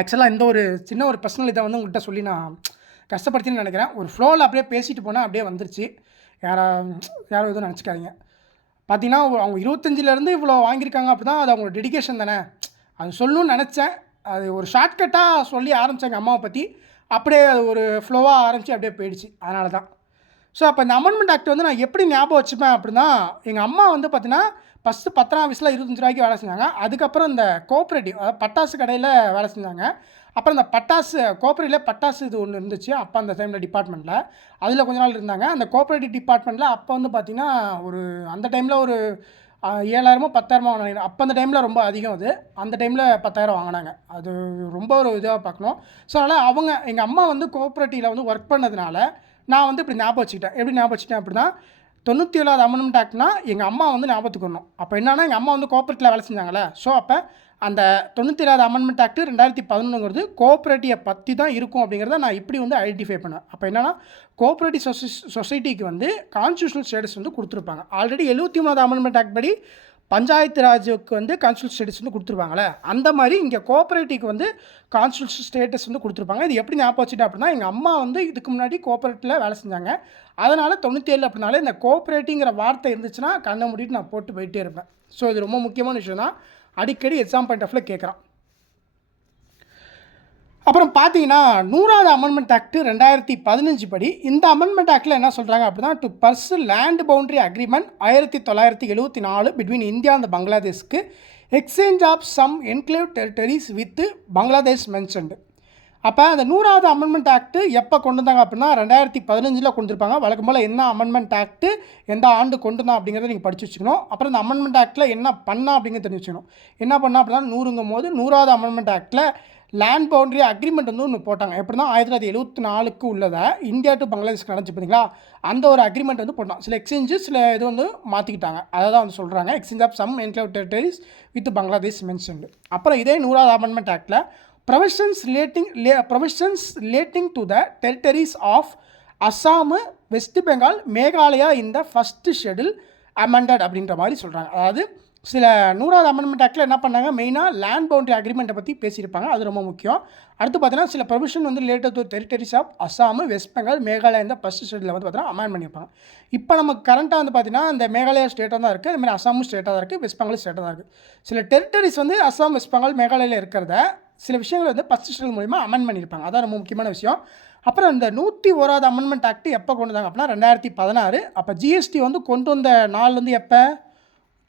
ஆக்சுவலாக இந்த ஒரு சின்ன ஒரு பர்சனல் இதை வந்து உங்கள்கிட்ட சொல்லி நான் கஷ்டப்படுத்தின்னு நினைக்கிறேன். ஒரு ஃப்ளோவில் அப்படியே பேசிட்டு போனால் அப்படியே வந்துருச்சு. யாரும் எதுவும் நினச்சிக்காதீங்க. பார்த்தீங்கன்னா அவங்க 25லேருந்து இவ்வளோ வாங்கியிருக்காங்க அப்படின்னா அது அவங்களோட டெடிக்கேஷன் தானே. அது சொல்லணும்னு நினச்சேன். அது ஒரு ஷார்ட்கட்டாக சொல்லி ஆரம்பித்தாங்க அம்மாவை பற்றி. அப்படியே அது ஒரு ஃப்ளோவாக ஆரம்பித்து அப்படியே போயிடுச்சு. அதனால தான். ஸோ அப்போ இந்த அமெண்ட்மெண்ட் ஆக்ட் வந்து நான் எப்படி ஞாபகம் வச்சுப்பேன் அப்படின்னா, எங்கள் அம்மா வந்து பார்த்தீங்கன்னா ஃபஸ்ட்டு 10ஆம் வயசில் 25 ரூபாய்க்கு வேலை செஞ்சாங்க. அதுக்கப்புறம் இந்த கோஆப்ரேட்டிவ் அதாவது பட்டாசு கடையில் வேலை செஞ்சாங்க. அப்புறம் இந்த பட்டாசு கோஆப்ரேட்டிவில் பட்டாசு இது ஒன்று இருந்துச்சு அப்போ அந்த டைமில் டிபார்ட்மெண்ட்டில். அதில் கொஞ்ச நாள் இருந்தாங்க. அந்த கோஆப்ரேட்டிவ் டிபார்ட்மெண்ட்டில் அப்போ வந்து பார்த்திங்கன்னா ஒரு அந்த டைமில் ஒரு 7,000 10,000 வாங்கினாங்க. அப்போ அந்த டைமில் ரொம்ப அதிகம் அது. அந்த டைமில் 10,000 வாங்கினாங்க. அது ரொம்ப ஒரு இதாக பார்க்கணும். ஸோ அதனால் எங்கள் அம்மா வந்து கோஆப்ரேட்டிவில் வந்து ஒர்க் பண்ணதுனால நான் வந்து இப்படி ஞாபகம் வச்சுக்கிட்டேன். எப்படி ஞாபகம் வச்சுட்டேன் அப்படின்னா 97வது அமெண்ட்மெண்ட் ஆக்ட்னா எங்கள் அம்மா வந்து ஞாபகத்துக்கு வரணும். அப்போ என்னன்னா எங்கள் அம்மா வந்து கோஆப்ரேட்டிவில் வேலை செஞ்சாங்களே. ஸோ அப்போ அந்த 97வது அமெண்ட்மெண்ட் ஆக்ட் 2011ங்கிறது கோஆப்ரேட்டிவை பற்றி தான் இருக்கும் அப்படிங்கிறத நான் இப்படி வந்து ஐடென்டிஃபை பண்ணேன். அப்போ என்னென்னா கோஆப்ரேட்டிவ் சொசைட்டிக்கு வந்து கான்ஸ்டியூஷனல் ஸ்டேட்டஸ் வந்து கொடுத்துருப்பாங்க. ஆல்ரெடி 73வது அமெண்ட்மெண்ட் ஆக்ட் படி பஞ்சாயத்து ராஜுக்கு வந்து கான்ஸ்டியூஷனல் ஸ்டேட்டஸ் வந்து கொடுத்துருப்பாங்களே, அந்த மாதிரி இங்கே கோஆப்ரேட்டிவ்க்கு வந்து கான்ஸ்டியூஷனல் ஸ்டேட்டஸ் வந்து கொடுத்துருப்பாங்க. இது எப்படி ஞாபகம் வச்சுட்டு அப்படின்னா எங்கள் அம்மா வந்து இதுக்கு முன்னாடி கோஆப்ரேட்டிவில் வேலை செஞ்சாங்க. அதனால் 97 அப்படின்னாலே இந்த கோஆப்ரேட்டிங்கிற வார்த்தை இருந்துச்சுன்னா கண்ணை மூடிட்டு நான் போட்டு போயிட்டே இருப்பேன். ஸோ இது ரொம்ப முக்கியமான விஷயம் தான். அடிக்கடி எக்ஸாம் பாயிண்ட் ஆஃப்ல கேட்குறான். அப்புறம் பார்த்தீங்கன்னா 100வது அமெண்ட்மெண்ட் ஆக்ட் 2015 படி இந்த அமெண்ட்மெண்ட் ஆக்டில் என்ன சொல்கிறாங்க அப்படின்னா to pursue land boundary agreement 1974 between India and பங்களாதேஷ்க்கு exchange of some enclave territories with Bangladesh mentioned. அப்போ அந்த 100வது அமெண்ட்மெண்ட் ஆக்ட் எப்போ கொண்டு வந்தாங்க அப்படின்னா 2015 கொண்டு இருப்பாங்க. வழக்கம் போல் என்ன அமெண்ட்மெண்ட் ஆக்ட் எந்த ஆண்டு கொண்டு வந்தோம் அப்படிங்கிறத நீங்கள் படித்து வச்சுக்கணும். அப்புறம் இந்த அமெண்ட்மெண்ட் ஆக்டில் என்ன பண்ணா அப்படிங்கிறத தெரிஞ்சு வச்சுக்கணும். என்ன பண்ணா அப்படின்னா 100ங்கும் போது 100வது அமெண்ட்மெண்ட் ஆக்டில் லேண்ட் பவுண்டரி அக்ரிமெண்ட் வந்து ஒன்று போட்டாங்க. எப்படின்னா 1974 உள்ளதை இந்தியா டு பங்களாதேஷ்க்கு நடந்துச்சு பார்த்தீங்களா, அந்த ஒரு அக்ரிமெண்ட் வந்து போட்டாங்க. சில எக்ஸ்சேஞ்சு சில இது வந்து மாற்றிக்கிட்டாங்க. அதை தான் வந்து சொல்கிறாங்க exchange of some enclave territories with Bangladesh mentioned. அப்புறம் இதே 100வது அமெண்ட்மெண்ட் ஆக்டில் provisions relating to the territories of Assam, West Bengal, Meghalaya in the first schedule amended அப்படின்ற மாதிரி சொல்கிறாங்க. அதாவது சில 100வது அமெண்ட்மெண்ட் ஆக்டில் என்ன பண்ணாங்க, மெயினாக லேண்ட் பவுண்டரி அக்ரிமெண்ட்டை பற்றி பேசியிருப்பாங்க. அது ரொம்ப முக்கியம். அடுத்து பார்த்தீங்கன்னா சில ப்ரொவிஷன் வந்து related to territories of Assam, West Bengal, Meghalaya இந்த ஃபஸ்ட் ஸ்டேட்டில் வந்து பார்த்தீங்கன்னா அமெண்ட் பண்ணியிருப்பாங்க. இப்போ நமக்கு கரண்ட்டாக வந்து பார்த்தீங்கன்னா இந்த மேகாலயா ஸ்டேட்டாக தான் இருக்குது, அதுமாதிரி அஸ்ஸாமும் ஸ்டேட்டாக தான் இருக்குது, வெஸ்ட் பெங்கால் ஸ்டேட்டாக தான் இருக்குது. சில டெரிட்டரிஸ் வந்து அஸ்ஸாம், வெஸ்ட் பெங்கால், மேகாலயில் இருக்கிறத சில விஷயங்கள் வந்து ஃபஸ்ட் ஸ்டேட் மூலிமா அமெண்ட் பண்ணியிருப்பாங்க. அதான் ரொம்ப முக்கியமான விஷயம். அப்புறம் இந்த 101வது அமெண்ட்மெண்ட் ஆக்ட் எப்போ கொண்டு வந்தாங்க அப்படின்னா 2016. அப்போ ஜிஎஸ்டி வந்து கொண்டு வந்த நாள் வந்து எப்போ,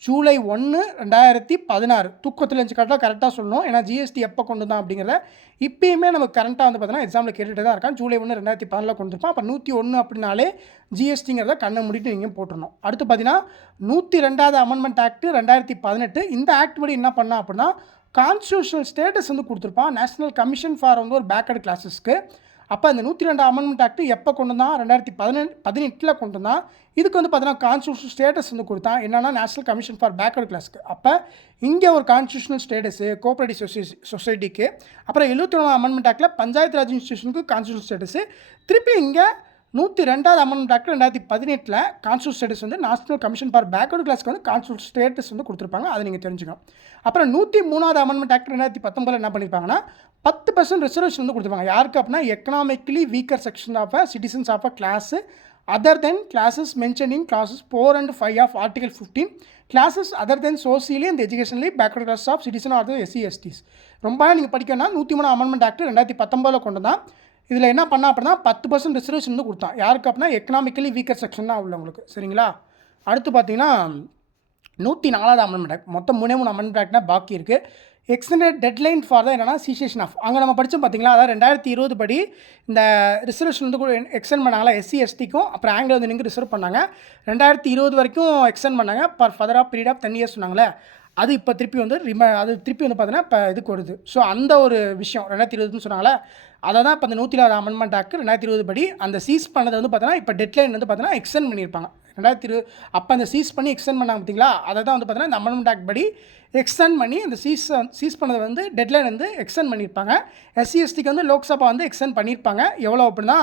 ஜூலை 1, 2016. தூக்கத்தில் இருந்துச்சு கரெக்டாக சொல்லணும். ஏன்னா ஜிஎஸ்டி எப்போ கொண்டு வந்தான் அப்படிங்கிறத இப்போயுமே நமக்கு கரண்ட்டாக வந்து பார்த்தீங்கன்னா எக்ஸாமில் கேட்டுகிட்டே தான் இருக்கான். ஜூலை 1, 2014 கொண்டு இருப்பான். அப்போ 101 அப்படின்னாலே ஜிஎஸ்டிங்கிறத கண்ணை முடிட்டு நீங்கள் போட்டுடணும். அடுத்து பார்த்தீங்கன்னா 102வது அமெண்ட்மெண்ட் ஆக்ட் 2018. இந்த ஆக்ட் படி என்ன பண்ணா அப்படின்னா கான்ஸ்டியூஷனல் ஸ்டேட்டஸ் வந்து கொடுத்துருப்பான் நேஷனல் கமிஷன் ஃபார் வந்து ஒரு பேக்வர்ட் கிளாஸஸ்க்கு. அப்போ அந்த 102 அமெண்ட்மெண்ட் ஆக்ட் எப்போ கொண்டு வந்தான், 2018 கொண்டு வந்தான். இதுக்கு வந்து பார்த்தீங்கன்னா கான்ஸ்டியூஷனல் ஸ்டேட்டஸ் வந்து கொடுத்தான், என்னென்னா நேஷனல் கமிஷன் ஃபார் பேக்வர்ட் கிளாஸ்க்கு. அப்போ இங்கே ஒரு கான்ஸ்டியூஷனல் ஸ்டேட்டஸு கோஆப்ரேட்டிவ் சொசைட்டிக்கு. அப்புறம் 71வது அமெண்ட்மெண்ட் ஆக்டில் பஞ்சாயத்து ராஜ் இன்ஸ்டியூஷனுக்கு கான்ஸ்டியூஷனல் ஸ்டேட்டஸு. திருப்பி இங்கே 102வது அமெண்ட்மெண்ட் ஆக்ட் 2018 கான்ஸ்டியூஷனல் ஸ்டேட்டஸ் வந்து நேஷனல் கமிஷன் ஃபார் பேக்வர்ட் கிளாஸ்க்கு வந்து கான்ஸ்டியூஷனல் ஸ்டேட்டஸ் வந்து கொடுத்துருப்பாங்க. அதை நீங்கள் தெரிஞ்சுக்கணும். அப்புறம் 103வது அமெண்ட்மெண்ட் ஆக்ட் 2019 என்ன பண்ணியிருப்பாங்கன்னா 10% ரிசர்வேஷன் வந்து கொடுத்துருப்பாங்க. யாருக்கு அப்படின்னா economically weaker section of citizens of a class other than classes mention in clauses 4 and 5 of article 15 classes other than socially and educationally backward class of citizen or SC STs. ரொம்ப நீங்கள் படிக்கணும்னா 103 amendment act 2019 கொண்டு தான். இதில் என்ன பண்ணா அப்படின்னா 10% reservation வந்து கொடுத்தான். யாருக்கு அப்படின்னா எக்கனாமிக்கலி வீக்கர் செக்ஷன் தான் உள்ளவங்களுக்கு. சரிங்களா. அடுத்து பார்த்தீங்கன்னா 104வது அமெண்ட்மெண்ட் ஆக்ட். மொத்தம் 3 அமெண்ட்மெண்ட் ஆக்ட்னா பாக்கி இருக்குது. எக்ஸ்டெண்டட் டெட்லைன் ஃபார் த என்னன்னா சீசேஷன் ஆஃப் அங்கே நம்ம படித்தோம் பார்த்தீங்களா, அதாவது 2020 படி இந்த ரிசர்வேஷன் வந்து கூட எக்ஸ்டெண்ட் பண்ணாங்களா எஸ்சி எஸ்டிக்கும், அப்புறம் ஆங்கிலோ இந்தியனுக்கு ரிசர்வ் பண்ணாங்க. 2020 வரைக்கும் எக்ஸ்டெண்ட் பண்ணாங்க for further of period of 10 years சொன்னாங்களே, அது இப்போ திருப்பி வந்து அது திருப்பி வந்து பார்த்தீங்கன்னா இப்போ இதுக்கு வருது. ஸோ அந்த ஒரு விஷயம் 2020ன்னு சொன்னாங்களே, அதை தான் இப்போ அந்த 106 அமெண்ட்மெண்ட் ஆக்ட் 2020 படி அந்த சீஸ் பண்ணதை வந்து பார்த்தீங்கன்னா இப்போ டெட்லைன் வந்து பார்த்தீங்கன்னா எக்ஸ்டெண்ட் பண்ணியிருப்பாங்க. 2020 அப்போ அந்த சீஸ் பண்ணி எக்ஸ்டெண்ட் பண்ணாங்க பார்த்தீங்களா, அதை தான் வந்து பார்த்தீங்கன்னா இந்த அமெண்ட்மெண்ட் ஆக்ட் படி எக்ஸ்டெண்ட் பண்ணி அந்த சீஸ் பண்ணதை வந்து டெட்லைன் வந்து எக்ஸ்டெண்ட் பண்ணியிருப்பாங்க. எஸ்சி எஸ்டிக்கு வந்து லோக்சபா வந்து எக்ஸ்டெண்ட் பண்ணியிருப்பாங்க. எவ்வளோ அப்படின்னா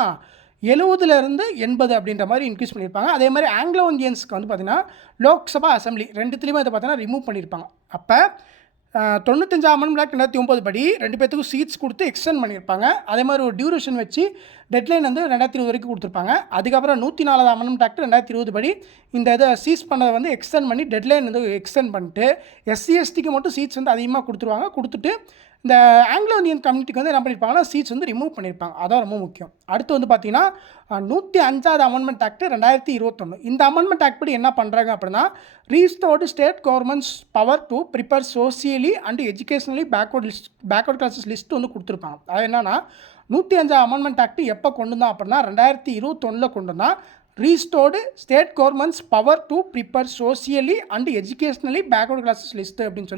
70லேருந்து 80 அப்படின்ற மாதிரி இன்க்ரீஸ் பண்ணியிருப்பாங்க. அதே மாதிரி ஆங்கிலோ இந்தியன்ஸ்க்கு வந்து பார்த்திங்கன்னா லோக்சபா அசம்பிளி ரெண்டுத்துலேயுமே அதை பார்த்தீங்கன்னா ரிமூவ் பண்ணியிருப்பாங்க. அப்போ 95 அமெண்ட்மெண்ட் ஆக்ட் 2009 படி 2 பேத்துக்கும் சீட்ஸ் கொடுத்து எக்ஸ்டெண்ட் பண்ணியிருப்பாங்க. அதே மாதிரி ஒரு டியூரேஷன் வச்சு டெட்லைன் வந்து 2020 வரைக்கும் கொடுத்துருப்பாங்க. அதுக்கப்புறம் 104 அமெண்ட்மெண்ட் ஆக்ட் 2020 படி இந்த இதை சீஸ் பண்ணதை வந்து எக்ஸ்டெண்ட் பண்ணி டெட்லைன் வந்து எக்ஸ்டெண்ட் பண்ணிட்டு எஸ்சி எஸ்டிக்கு மட்டும் சீட்ஸ் வந்து அதிகமாக கொடுத்துருவாங்க. கொடுத்துட்டு இந்த ஆங்கிலோ இந்தியன் கம்யூனிட்டிக்கு வந்து என்ன பண்ணியிருப்பாங்கன்னா சீட்ஸ் வந்து ரிமூவ் பண்ணியிருப்பாங்க. அதான் ரொம்ப முக்கியம். அடுத்து வந்து பார்த்தீங்கன்னா 105 அமெண்ட்மெண்ட் ஆக்ட் 2021. இந்த அமெண்ட்மெண்ட் ஆக்ட் படி என்ன பண்ணுறாங்க அப்படின்னா, restored state governments power to prepare socially and educationally backward classes list வந்து கொடுத்துருப்பாங்க. அது என்னன்னா 105 அமெண்ட்மெண்ட் ஆக்ட் எப்போ கொண்டு வந்தோம் அப்படின்னா 2021 கொண்டு வந்தால் restored state governments power to prepare socially and educationally backward classes list அப்படின்னு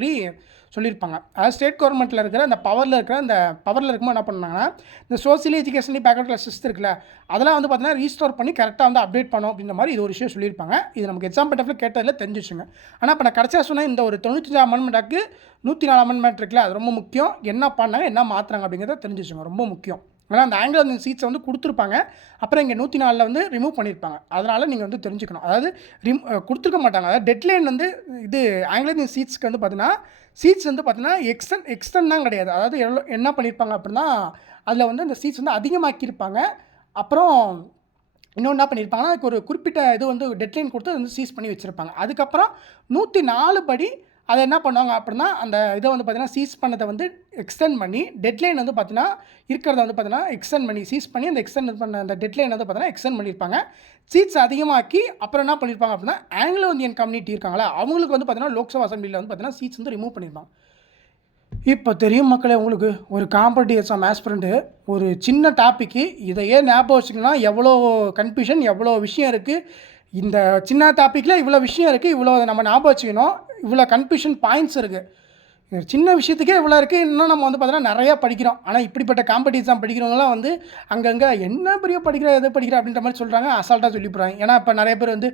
சொல்லியிருப்பாங்க. அதாவது ஸ்டேட் கவர்மெண்ட்டில் இருக்கிற அந்த பவரில் இருக்கும்போது என்ன பண்ணாங்கன்னா இந்த socially educationally backward class list இருக்குல்ல, அதெல்லாம் வந்து பார்த்தீங்கன்னா ரீஸ்டோர் பண்ணி கரெக்டாக வந்து அப்டேட் பண்ணோம் அப்படின்ற மாதிரி இது ஒரு விஷயம் சொல்லியிருப்பாங்க. இது நமக்கு எக்ஸாம் பாயிண்ட் கேட்டதில் தெரிஞ்சிச்சுங்க. ஆனால் இப்போ நான் கடைசியாக சொன்ன இந்த ஒரு 95 அமெண்ட்மெண்ட்டாக்கு 104 அமெண்ட்மெண்ட் இருக்குல்ல, அது ரொம்ப முக்கியம். என்ன பண்ணாங்க என்ன மாற்றுறாங்க அப்படிங்கிறத தெரிஞ்சிச்சுங்க, ரொம்ப முக்கியம். ஏன்னா அந்த ஆங்கிலோ இந்தியன் சீட்ஸை வந்து கொடுத்துருப்பாங்க, அப்புறம் இங்கே 104 வந்து ரிமூவ் பண்ணியிருப்பாங்க. அதனால் நீங்கள் வந்து தெரிஞ்சுக்கணும். அதாவது கொடுத்துருக்க மாட்டாங்க. அதாவது டெட்லைன் வந்து இது ஆங்கிலோ இந்தியன் சீட்ஸ்க்கு வந்து பார்த்தீங்கன்னா சீட்ஸ் வந்து பார்த்தீங்கன்னா எக்ஸ்டெண்ட் தான் கிடையாது. அதாவது என்ன பண்ணியிருப்பாங்க அப்படின்னா அதில் வந்து அந்த சீட்ஸ் வந்து அதிகமாக்கியிருப்பாங்க. அப்புறம் இன்னொன்று என்ன பண்ணியிருப்பாங்கன்னா அதுக்கு ஒரு குறிப்பிட்ட இது வந்து டெட்லைன் கொடுத்து வந்து சீஸ் பண்ணி வச்சுருப்பாங்க. அதுக்கப்புறம் 104 படி அதை என்ன பண்ணுவாங்க அப்படின்னா அந்த இதை வந்து பார்த்தீங்கன்னா சீஸ் பண்ணதை வந்து எக்ஸ்டெண்ட் பண்ணி டெட்லைன் வந்து பார்த்தீங்கன்னா இருக்கிறத வந்து பார்த்தீங்கன்னா எக்ஸ்டெண்ட் பண்ணி சீஸ் பண்ணி அந்த எக்ஸ்டெண்ட் பண்ண அந்த டெட்லைன் வந்து பார்த்தீங்கன்னா எக்ஸ்டெண்ட் பண்ணியிருப்பாங்க. சீட்ஸ் அதிகமாக்கி அப்புறம் என்ன பண்ணியிருப்பாங்க அப்படின்னா ஆங்கிலோ இந்தியன் கம்யூனிட்டி இருக்காங்களா அவங்களுக்கு வந்து பார்த்தீங்கன்னா லோக்சபா அசம்பிளியில் வந்து பார்த்தீங்கன்னா சீட்ஸ் வந்து ரிமூவ் பண்ணியிருப்பாங்க. இப்போ தெரியும் மக்களே, உங்களுக்கு ஒரு காம்படிட்டிவ் எக்ஸாம் ஆஸ்பிரண்ட்டு ஒரு சின்ன டாப்பிக்கு இதையே ஞாபகம் வச்சுக்கணும்னா எவ்வளோ கன்ஃபியூஷன் எவ்வளோ விஷயம் இருக்குது. இந்த சின்ன டாப்பிக்கில் இவ்வளோ விஷயம் இருக்குது, இவ்வளோ நம்ம ஞாபகம் வச்சுக்கணும், இவ்வளோ கன்ஃபியூஷன் பாயிண்ட்ஸ் இருக்குது. சின்ன விஷயத்துக்கே இவ்வளோ இருக்குது. இன்னும் நம்ம வந்து பார்த்தீங்கன்னா நிறையா படிக்கிறோம். ஆனால் இப்படிப்பட்ட காம்படிட்டிவ் எக்ஸாம் படிக்கிறவங்களாம் வந்து அங்கங்கே என்ன பெரிய படிக்கிற எது படிக்கிற அப்படின்ற மாதிரி சொல்கிறாங்க, அசால்ட்டாக சொல்லி போகிறாங்க. ஏன்னா இப்போ நிறைய பேர் வந்து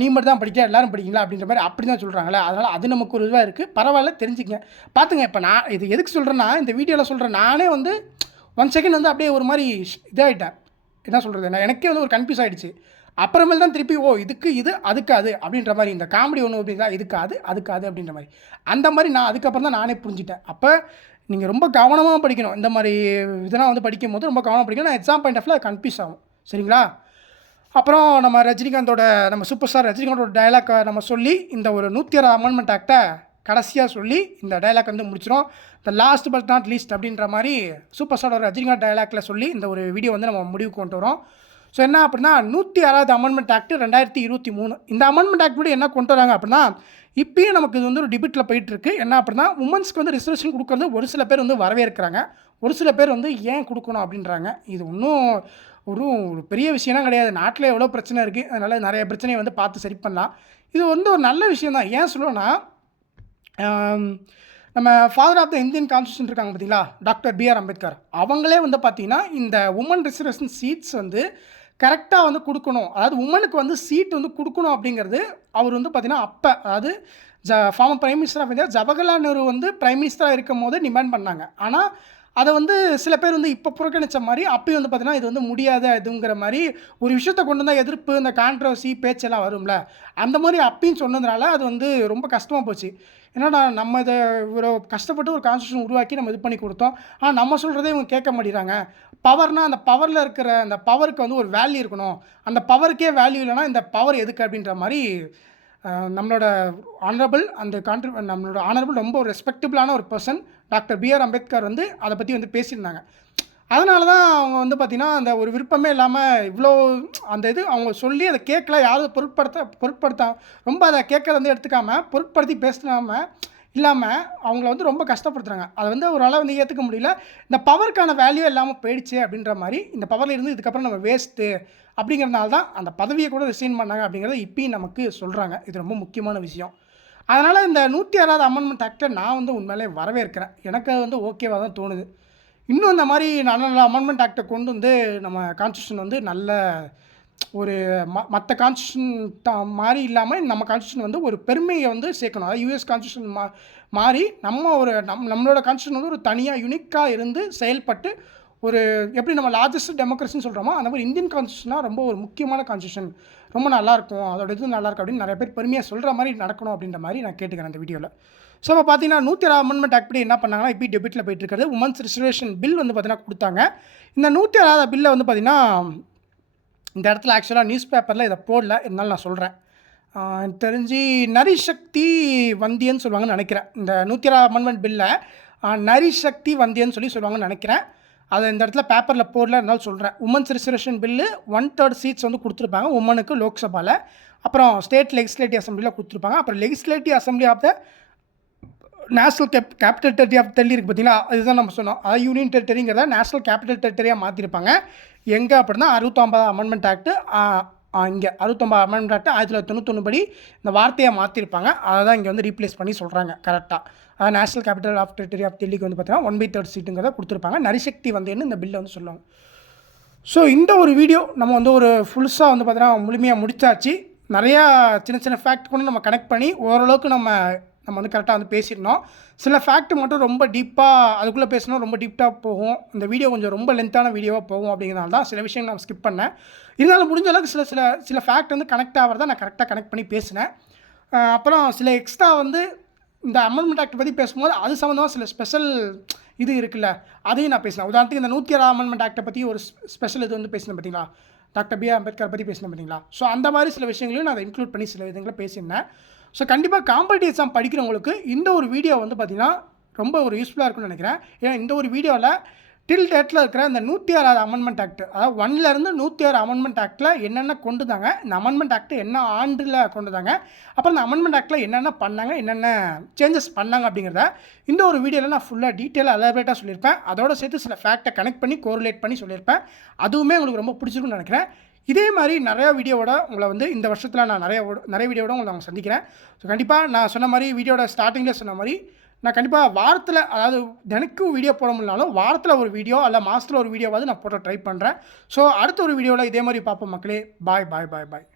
நீ மட்டும் தான் படிக்க எல்லாரும் படிக்கலாம் அப்படின்ற மாதிரி அப்படி தான் சொல்கிறாங்களே. அதனால் அது நமக்கு ஒரு இதுவாக இருக்குது. பரவாயில்ல, தெரிஞ்சுக்கங்க. பார்த்துங்க, இப்போ நான் இது எதுக்கு சொல்கிறேன்னா இந்த வீடியோவில் சொல்கிறேன், நானே வந்து 1 செகண்ட் வந்து அப்படியே ஒரு மாதிரி இதாகிட்டேன். என்ன சொல்கிறது, எனக்கே வந்து ஒரு கன்ஃபியூஸ் ஆகிடுச்சு. அப்புறமேல் தான் திருப்பி இதுக்கு இது அதுக்கு அது அப்படின்ற மாதிரி இந்த காமெடி ஒன்று அப்படிங்களா, இதுக்கு அது அதுக்கு அது அப்படின்ற மாதிரி அந்த மாதிரி நான் அதுக்கப்புறம் தான் நானே புரிஞ்சுட்டேன். அப்போ நீங்கள் ரொம்ப கவனமாக படிக்கணும். இந்த மாதிரி இதெல்லாம் வந்து படிக்கும் போது ரொம்ப கவனமாக படிக்கணும். நான் எக்ஸாம் பாயிண்ட் ஆஃப்ல கன்ஃபியூஸ் ஆகும். சரிங்களா? அப்புறம் நம்ம சூப்பர் ஸ்டார் ரஜினிகாந்தோட டைலாக்கை நம்ம சொல்லி இந்த ஒரு 106 அமெண்ட்மெண்ட் ஆக்டை கடைசியாக சொல்லி இந்த டைலாக் வந்து முடிச்சிடும். The last but not least அப்படின்ற மாதிரி சூப்பர் ஸ்டாரோட ரஜினிகாந்த் டைலாக்கில் சொல்லி இந்த ஒரு வீடியோ வந்து நம்ம முடிவுக்கு கொண்டு வரோம். ஸோ என்ன அப்படின்னா 106 அமெண்ட்மெண்ட் ஆக்ட் 2023 இந்த அமெண்ட்மெண்ட் ஆக்ட் படி என்ன கொண்டு வராங்க அப்படின்னா இப்போயும் நமக்கு இது வந்து ஒரு டிபேட்டில் போயிட்டுருக்கு. என்ன அப்படின்னா உமன்ஸ்க்கு வந்து ரிசர்வேஷன் கொடுக்குறது ஒரு சில பேர் வந்து வரவேற்கிறாங்க, ஒரு சில பேர் வந்து ஏன் கொடுக்கணும் அப்படின்றாங்க. இது ஒன்றும் ஒரு பெரிய விஷயம்லாம் கிடையாது. நாட்டில் எவ்வளோ பிரச்சனை இருக்குது, அதனால் நிறைய பிரச்சனையை வந்து பார்த்து சரி பண்ணலாம். இது வந்து ஒரு நல்ல விஷயம் தான். ஏன் சொல்லுவேன்னா நம்ம father of the Indian constitution இருக்காங்க பார்த்தீங்களா, டாக்டர் B.R. அம்பேத்கர், அவங்களே வந்து பார்த்திங்கன்னா இந்த உமன் ரிசர்வேஷன் சீட்ஸ் வந்து கரெக்டாக வந்து கொடுக்கணும், அதாவது உமனுக்கு வந்து சீட் வந்து கொடுக்கணும் அப்படிங்கிறது அவர் வந்து பார்த்திங்கன்னா அப்போ, அதாவது former prime minister of India Jawaharlal Nehru வந்து பிரைம் மினிஸ்டராக இருக்கும் போது டிமாண்ட் பண்ணாங்க. ஆனால் அதை வந்து சில பேர் வந்து இப்போ புறக்கணித்த மாதிரி அப்பயும் வந்து பார்த்திங்கன்னா இது வந்து முடியாத இதுங்கிற மாதிரி ஒரு விஷயத்தை கொண்டு வந்தால் எதிர்ப்பு, இந்த கான்ட்ரவர்சி பேச்செல்லாம் வரும்ல, அந்த மாதிரி அப்பயும் சொன்னதுனால அது வந்து ரொம்ப கஷ்டமாக போச்சு. ஏன்னா நம்ம இதை ஒரு கஷ்டப்பட்டு ஒரு கான்ஸ்டியூஷன் உருவாக்கி நம்ம இது பண்ணி கொடுத்தோம். ஆனால் நம்ம சொல்கிறதே இவங்க கேட்க மாட்டேங்கிறாங்க. பவர்னால் அந்த பவரில் இருக்கிற அந்த பவருக்கு வந்து ஒரு வேல்யூ இருக்கணும், அந்த பவருக்கே வேல்யூ இல்லைனா இந்த பவர் எதுக்கு அப்படின்ற மாதிரி நம்மளோட ஆனரபிள் ரொம்ப ஒரு ரெஸ்பெக்டபிளான ஒரு பர்சன் டாக்டர் B.R. அம்பேத்கர் வந்து அதை பற்றி வந்து பேசியிருந்தாங்க. அதனால தான் அவங்க வந்து பார்த்திங்கன்னா அந்த ஒரு விருப்பமே இல்லாமல் இவ்வளோ அந்த இது அவங்க சொல்லி அதை கேட்கல, யாரும் பொருட்படுத்த ரொம்ப அதை கேட்கறத வந்து எடுத்துக்காமல் பொருட்படுத்தி பேசினாமல் இல்லாமல் அவங்கள வந்து ரொம்ப கஷ்டப்படுத்துகிறாங்க. அதை வந்து ஒரு அளவு வந்து ஏற்றுக்க முடியல. இந்த பவருக்கான வேல்யூ இல்லாமல் போயிடுச்சு அப்படின்ற மாதிரி, இந்த பவரில் இருந்து இதுக்கப்புறம் நம்ம வேஸ்ட்டு அப்படிங்கிறதுனால தான் அந்த பதவியை கூட ரிசைன் பண்ணாங்க அப்படிங்கிறத இப்பயும் நமக்கு சொல்கிறாங்க. இது ரொம்ப முக்கியமான விஷயம். அதனால் இந்த 106வது அமெண்ட்மெண்ட் ஆக்டை நான் வந்து உண்மையிலே வரவேற்கிறேன். எனக்கு அது வந்து ஓகேவாக தான் தோணுது. இன்னும் இந்த மாதிரி நல்ல நல்ல அமெண்ட்மெண்ட் ஆக்டை கொண்டு வந்து நம்ம கான்ஸ்டியூஷன் வந்து நல்ல ஒரு மற்ற கான்ஸ்டியூஷன் மாதிரி இல்லாமல் நம்ம கான்ஸ்டியூஷன் வந்து ஒரு பெருமையை வந்து சேர்க்கணும். அதாவது யூஎஸ் கான்ஸ்டியூஷன் மாறி நம்ம ஒரு நம்மளோட கான்ஸ்டியூஷன் வந்து ஒரு தனியாக யுனிக்காக இருந்து செயல்பட்டு ஒரு எப்படி நம்ம லார்ஜஸ்ட் டெமோக்ரஸின்னு சொல்கிறோமோ அந்த மாதிரி இந்தியன் கான்ஸ்டியூஷனாக ரொம்ப ஒரு முக்கியமான கான்ஸ்டியூஷன், ரொம்ப நல்லாயிருக்கும், அதோட இது நல்லாயிருக்கும் அப்படின்னு நிறைய பேர் பெருமையாக சொல்கிற மாதிரி நடக்கணும் அப்படின்ற மாதிரி நான் கேட்டுக்கிறேன் அந்த வீடியோவில். ஸோ இப்போ பார்த்தீங்கன்னா 106 அமெண்ட்மெண்ட் ஆக்ட் படி என்ன பண்ணாங்கன்னா, இப்போ டெபிட்டில் போயிட்டு இருக்கிறது உமன்ஸ் ரிசர்வேஷன் பில் வந்து பார்த்தீங்கன்னா கொடுத்தாங்க. இந்த 106 பில்லை வந்து பார்த்தீங்கன்னா இந்த இடத்துல ஆக்சுவலாக நியூஸ் பேப்பரில் இதை போடல, இருந்தாலும் நான் சொல்கிறேன். எனக்கு தெரிஞ்சு நரிசக்தி வந்தியன்னு சொல்லுவாங்கன்னு நினைக்கிறேன். இந்த 106 அமெண்ட்மெண்ட் பில்லை நரிசக்தி வந்தியன்னு சொல்லுவாங்கன்னு நினைக்கிறேன். அதை இந்த இடத்துல பேப்பரில் போடல, இருந்தாலும் சொல்கிறேன். உமன்ஸ் ரிசர்வேஷன் பில்லு 1/3 சீட்ஸ் வந்து கொடுத்துருப்பாங்க உமனுக்கு லோக்சபாவில். அப்புறம் ஸ்டேட் லெஜிஸ்லேட்டிவ் அசம்பிளியில் கொடுத்துருப்பாங்க. அப்புறம் legislative assembly of the national capital territory of Delhi இருக்குது பார்த்தீங்களா, அதுதான் நம்ம சொன்னோம். அதாவது யூனியன் டெரிட்டரிங்கிறத நேஷனல் கேபிட்டல் டெரிட்டரியாக மாற்றிருப்பாங்க. எங்கே அப்படின்னா 69 அமெண்ட்மெண்ட் ஆக்ட், இங்கே 69 அமெண்ட்மெண்ட் ஆக்ட் 1991 படி இந்த வார்த்தையை மாற்றிருப்பாங்க. அதை தான் இங்கே வந்து ரீப்ளேஸ் பண்ணி சொல்கிறாங்க கரெக்டாக. அதாவது national capital of territory of டெல்லிக்கு வந்து பார்த்தீங்கன்னா 1/3 சீட்டுங்கிறத கொடுத்துருப்பாங்க. நரிசக்தி வந்தேன்னு இந்த பில்லை வந்து சொல்லுவாங்க. ஸோ இந்த ஒரு வீடியோ நம்ம வந்து ஒரு ஃபுல்ஸாக வந்து பார்த்தீங்கன்னா முழுமையாக முடிச்சாச்சு. நிறையா சின்ன சின்ன ஃபேக்ட் கூட நம்ம கனெக்ட் பண்ணி ஓரளவுக்கு நம்ம வந்து கரெக்டாக வந்து பேசியிருந்தோம். சில ஃபேக்ட் மட்டும் ரொம்ப டீப்பாக அதுக்குள்ளே பேசணும், ரொம்ப டீப்பாக போகும். இந்த வீடியோ கொஞ்சம் ரொம்ப லென்த்தான வீடியோவாக போகும் அப்படிங்கிறனால தான் சில விஷயங்கள் நான் ஸ்கிப் பண்ணேன். இருந்தாலும் முடிஞ்ச அளவுக்கு சில ஃபேக்ட் வந்து கனெக்ட் ஆகிறத நான் கரெக்டாக கனெக்ட் பண்ணி பேசினேன். அப்புறம் சில எக்ஸ்ட்ரா வந்து இந்த அமெண்ட்மெண்ட் ஆக்ட் பற்றி பேசும்போது அது சம்மந்தமாக சில ஸ்பெஷல் இது இருக்குல்ல, அதையும் நான் பேசினேன். உதாரணத்துக்கு இந்த 106 அமெண்ட்மெண்ட் ஆக்டை பற்றி ஒரு ஸ்பெஷல் இது வந்து பேசினேன் பார்த்தீங்களா, டாக்டர் பி.ஆர். அம்பேத்கர் பற்றி பேசினேன் பார்த்தீங்களா. ஸோ அந்த மாதிரி சில விஷயங்களையும் நான் அதை இன்க்ளூட் பண்ணி சில விதங்களை பேசியிருந்தேன். ஸோ கண்டிப்பாக காம்படிட்டிவ் எக்ஸாம் படிக்கிறவங்களுக்கு இந்த ஒரு வீடியோ வந்து பார்த்திங்கன்னா ரொம்ப ஒரு யூஸ்ஃபுல்லாக இருக்கும்னு நினைக்கிறேன். ஏன்னா இந்த ஒரு வீடியோவில் டில் டேட்டில் இருக்கிற இந்த 106 அமெண்ட்மெண்ட் ஆக்ட், அதாவது 1லேருந்து 106 அமெண்ட்மெண்ட் ஆக்டில் என்னென்ன கொண்டு தாங்க, இந்த அமெண்ட்மெண்ட் ஆக்ட் என்ன ஆண்டில் கொண்டு தாங்க, அப்புறம் இந்த அமெண்ட்மெண்ட் ஆக்டில் என்னென்ன பண்ணாங்க, என்னென்ன சேஞ்சஸ் பண்ணாங்க அப்படிங்கிறத இந்த ஒரு வீடியோவில் நான் ஃபுல்லாக டீட்டெயிலாக எலாபரேட்டாக சொல்லியிருப்பேன். அதோடு சேர்த்து சில ஃபேக்டை கனெக்ட் பண்ணி கோரிலேட் பண்ணி சொல்லியிருப்பேன். அதுவுமே உங்களுக்கு ரொம்ப பிடிச்சிருக்குன்னு நினைக்கிறேன். இதே மாதிரி நிறையா வீடியோவோட உங்களை வந்து இந்த வருஷத்தில் நான் நிறைய வீடியோவோட உங்களை நான் சந்திக்கிறேன். ஸோ கண்டிப்பாக நான் சொன்ன மாதிரி வீடியோட ஸ்டார்டிங்கில் சொன்ன மாதிரி நான் கண்டிப்பாக வாரத்தில், அதாவது தினக்கும் வீடியோ போட முடியலனாலும் வாரத்தில் ஒரு வீடியோ அல்ல மாதத்தில் ஒரு வீடியோவாவது நான் போட ட்ரை பண்ணுறேன். ஸோ அடுத்த ஒரு வீடியோவில் இதே மாதிரி பார்ப்போம் மக்களே. பாய் பாய் பாய் பாய்.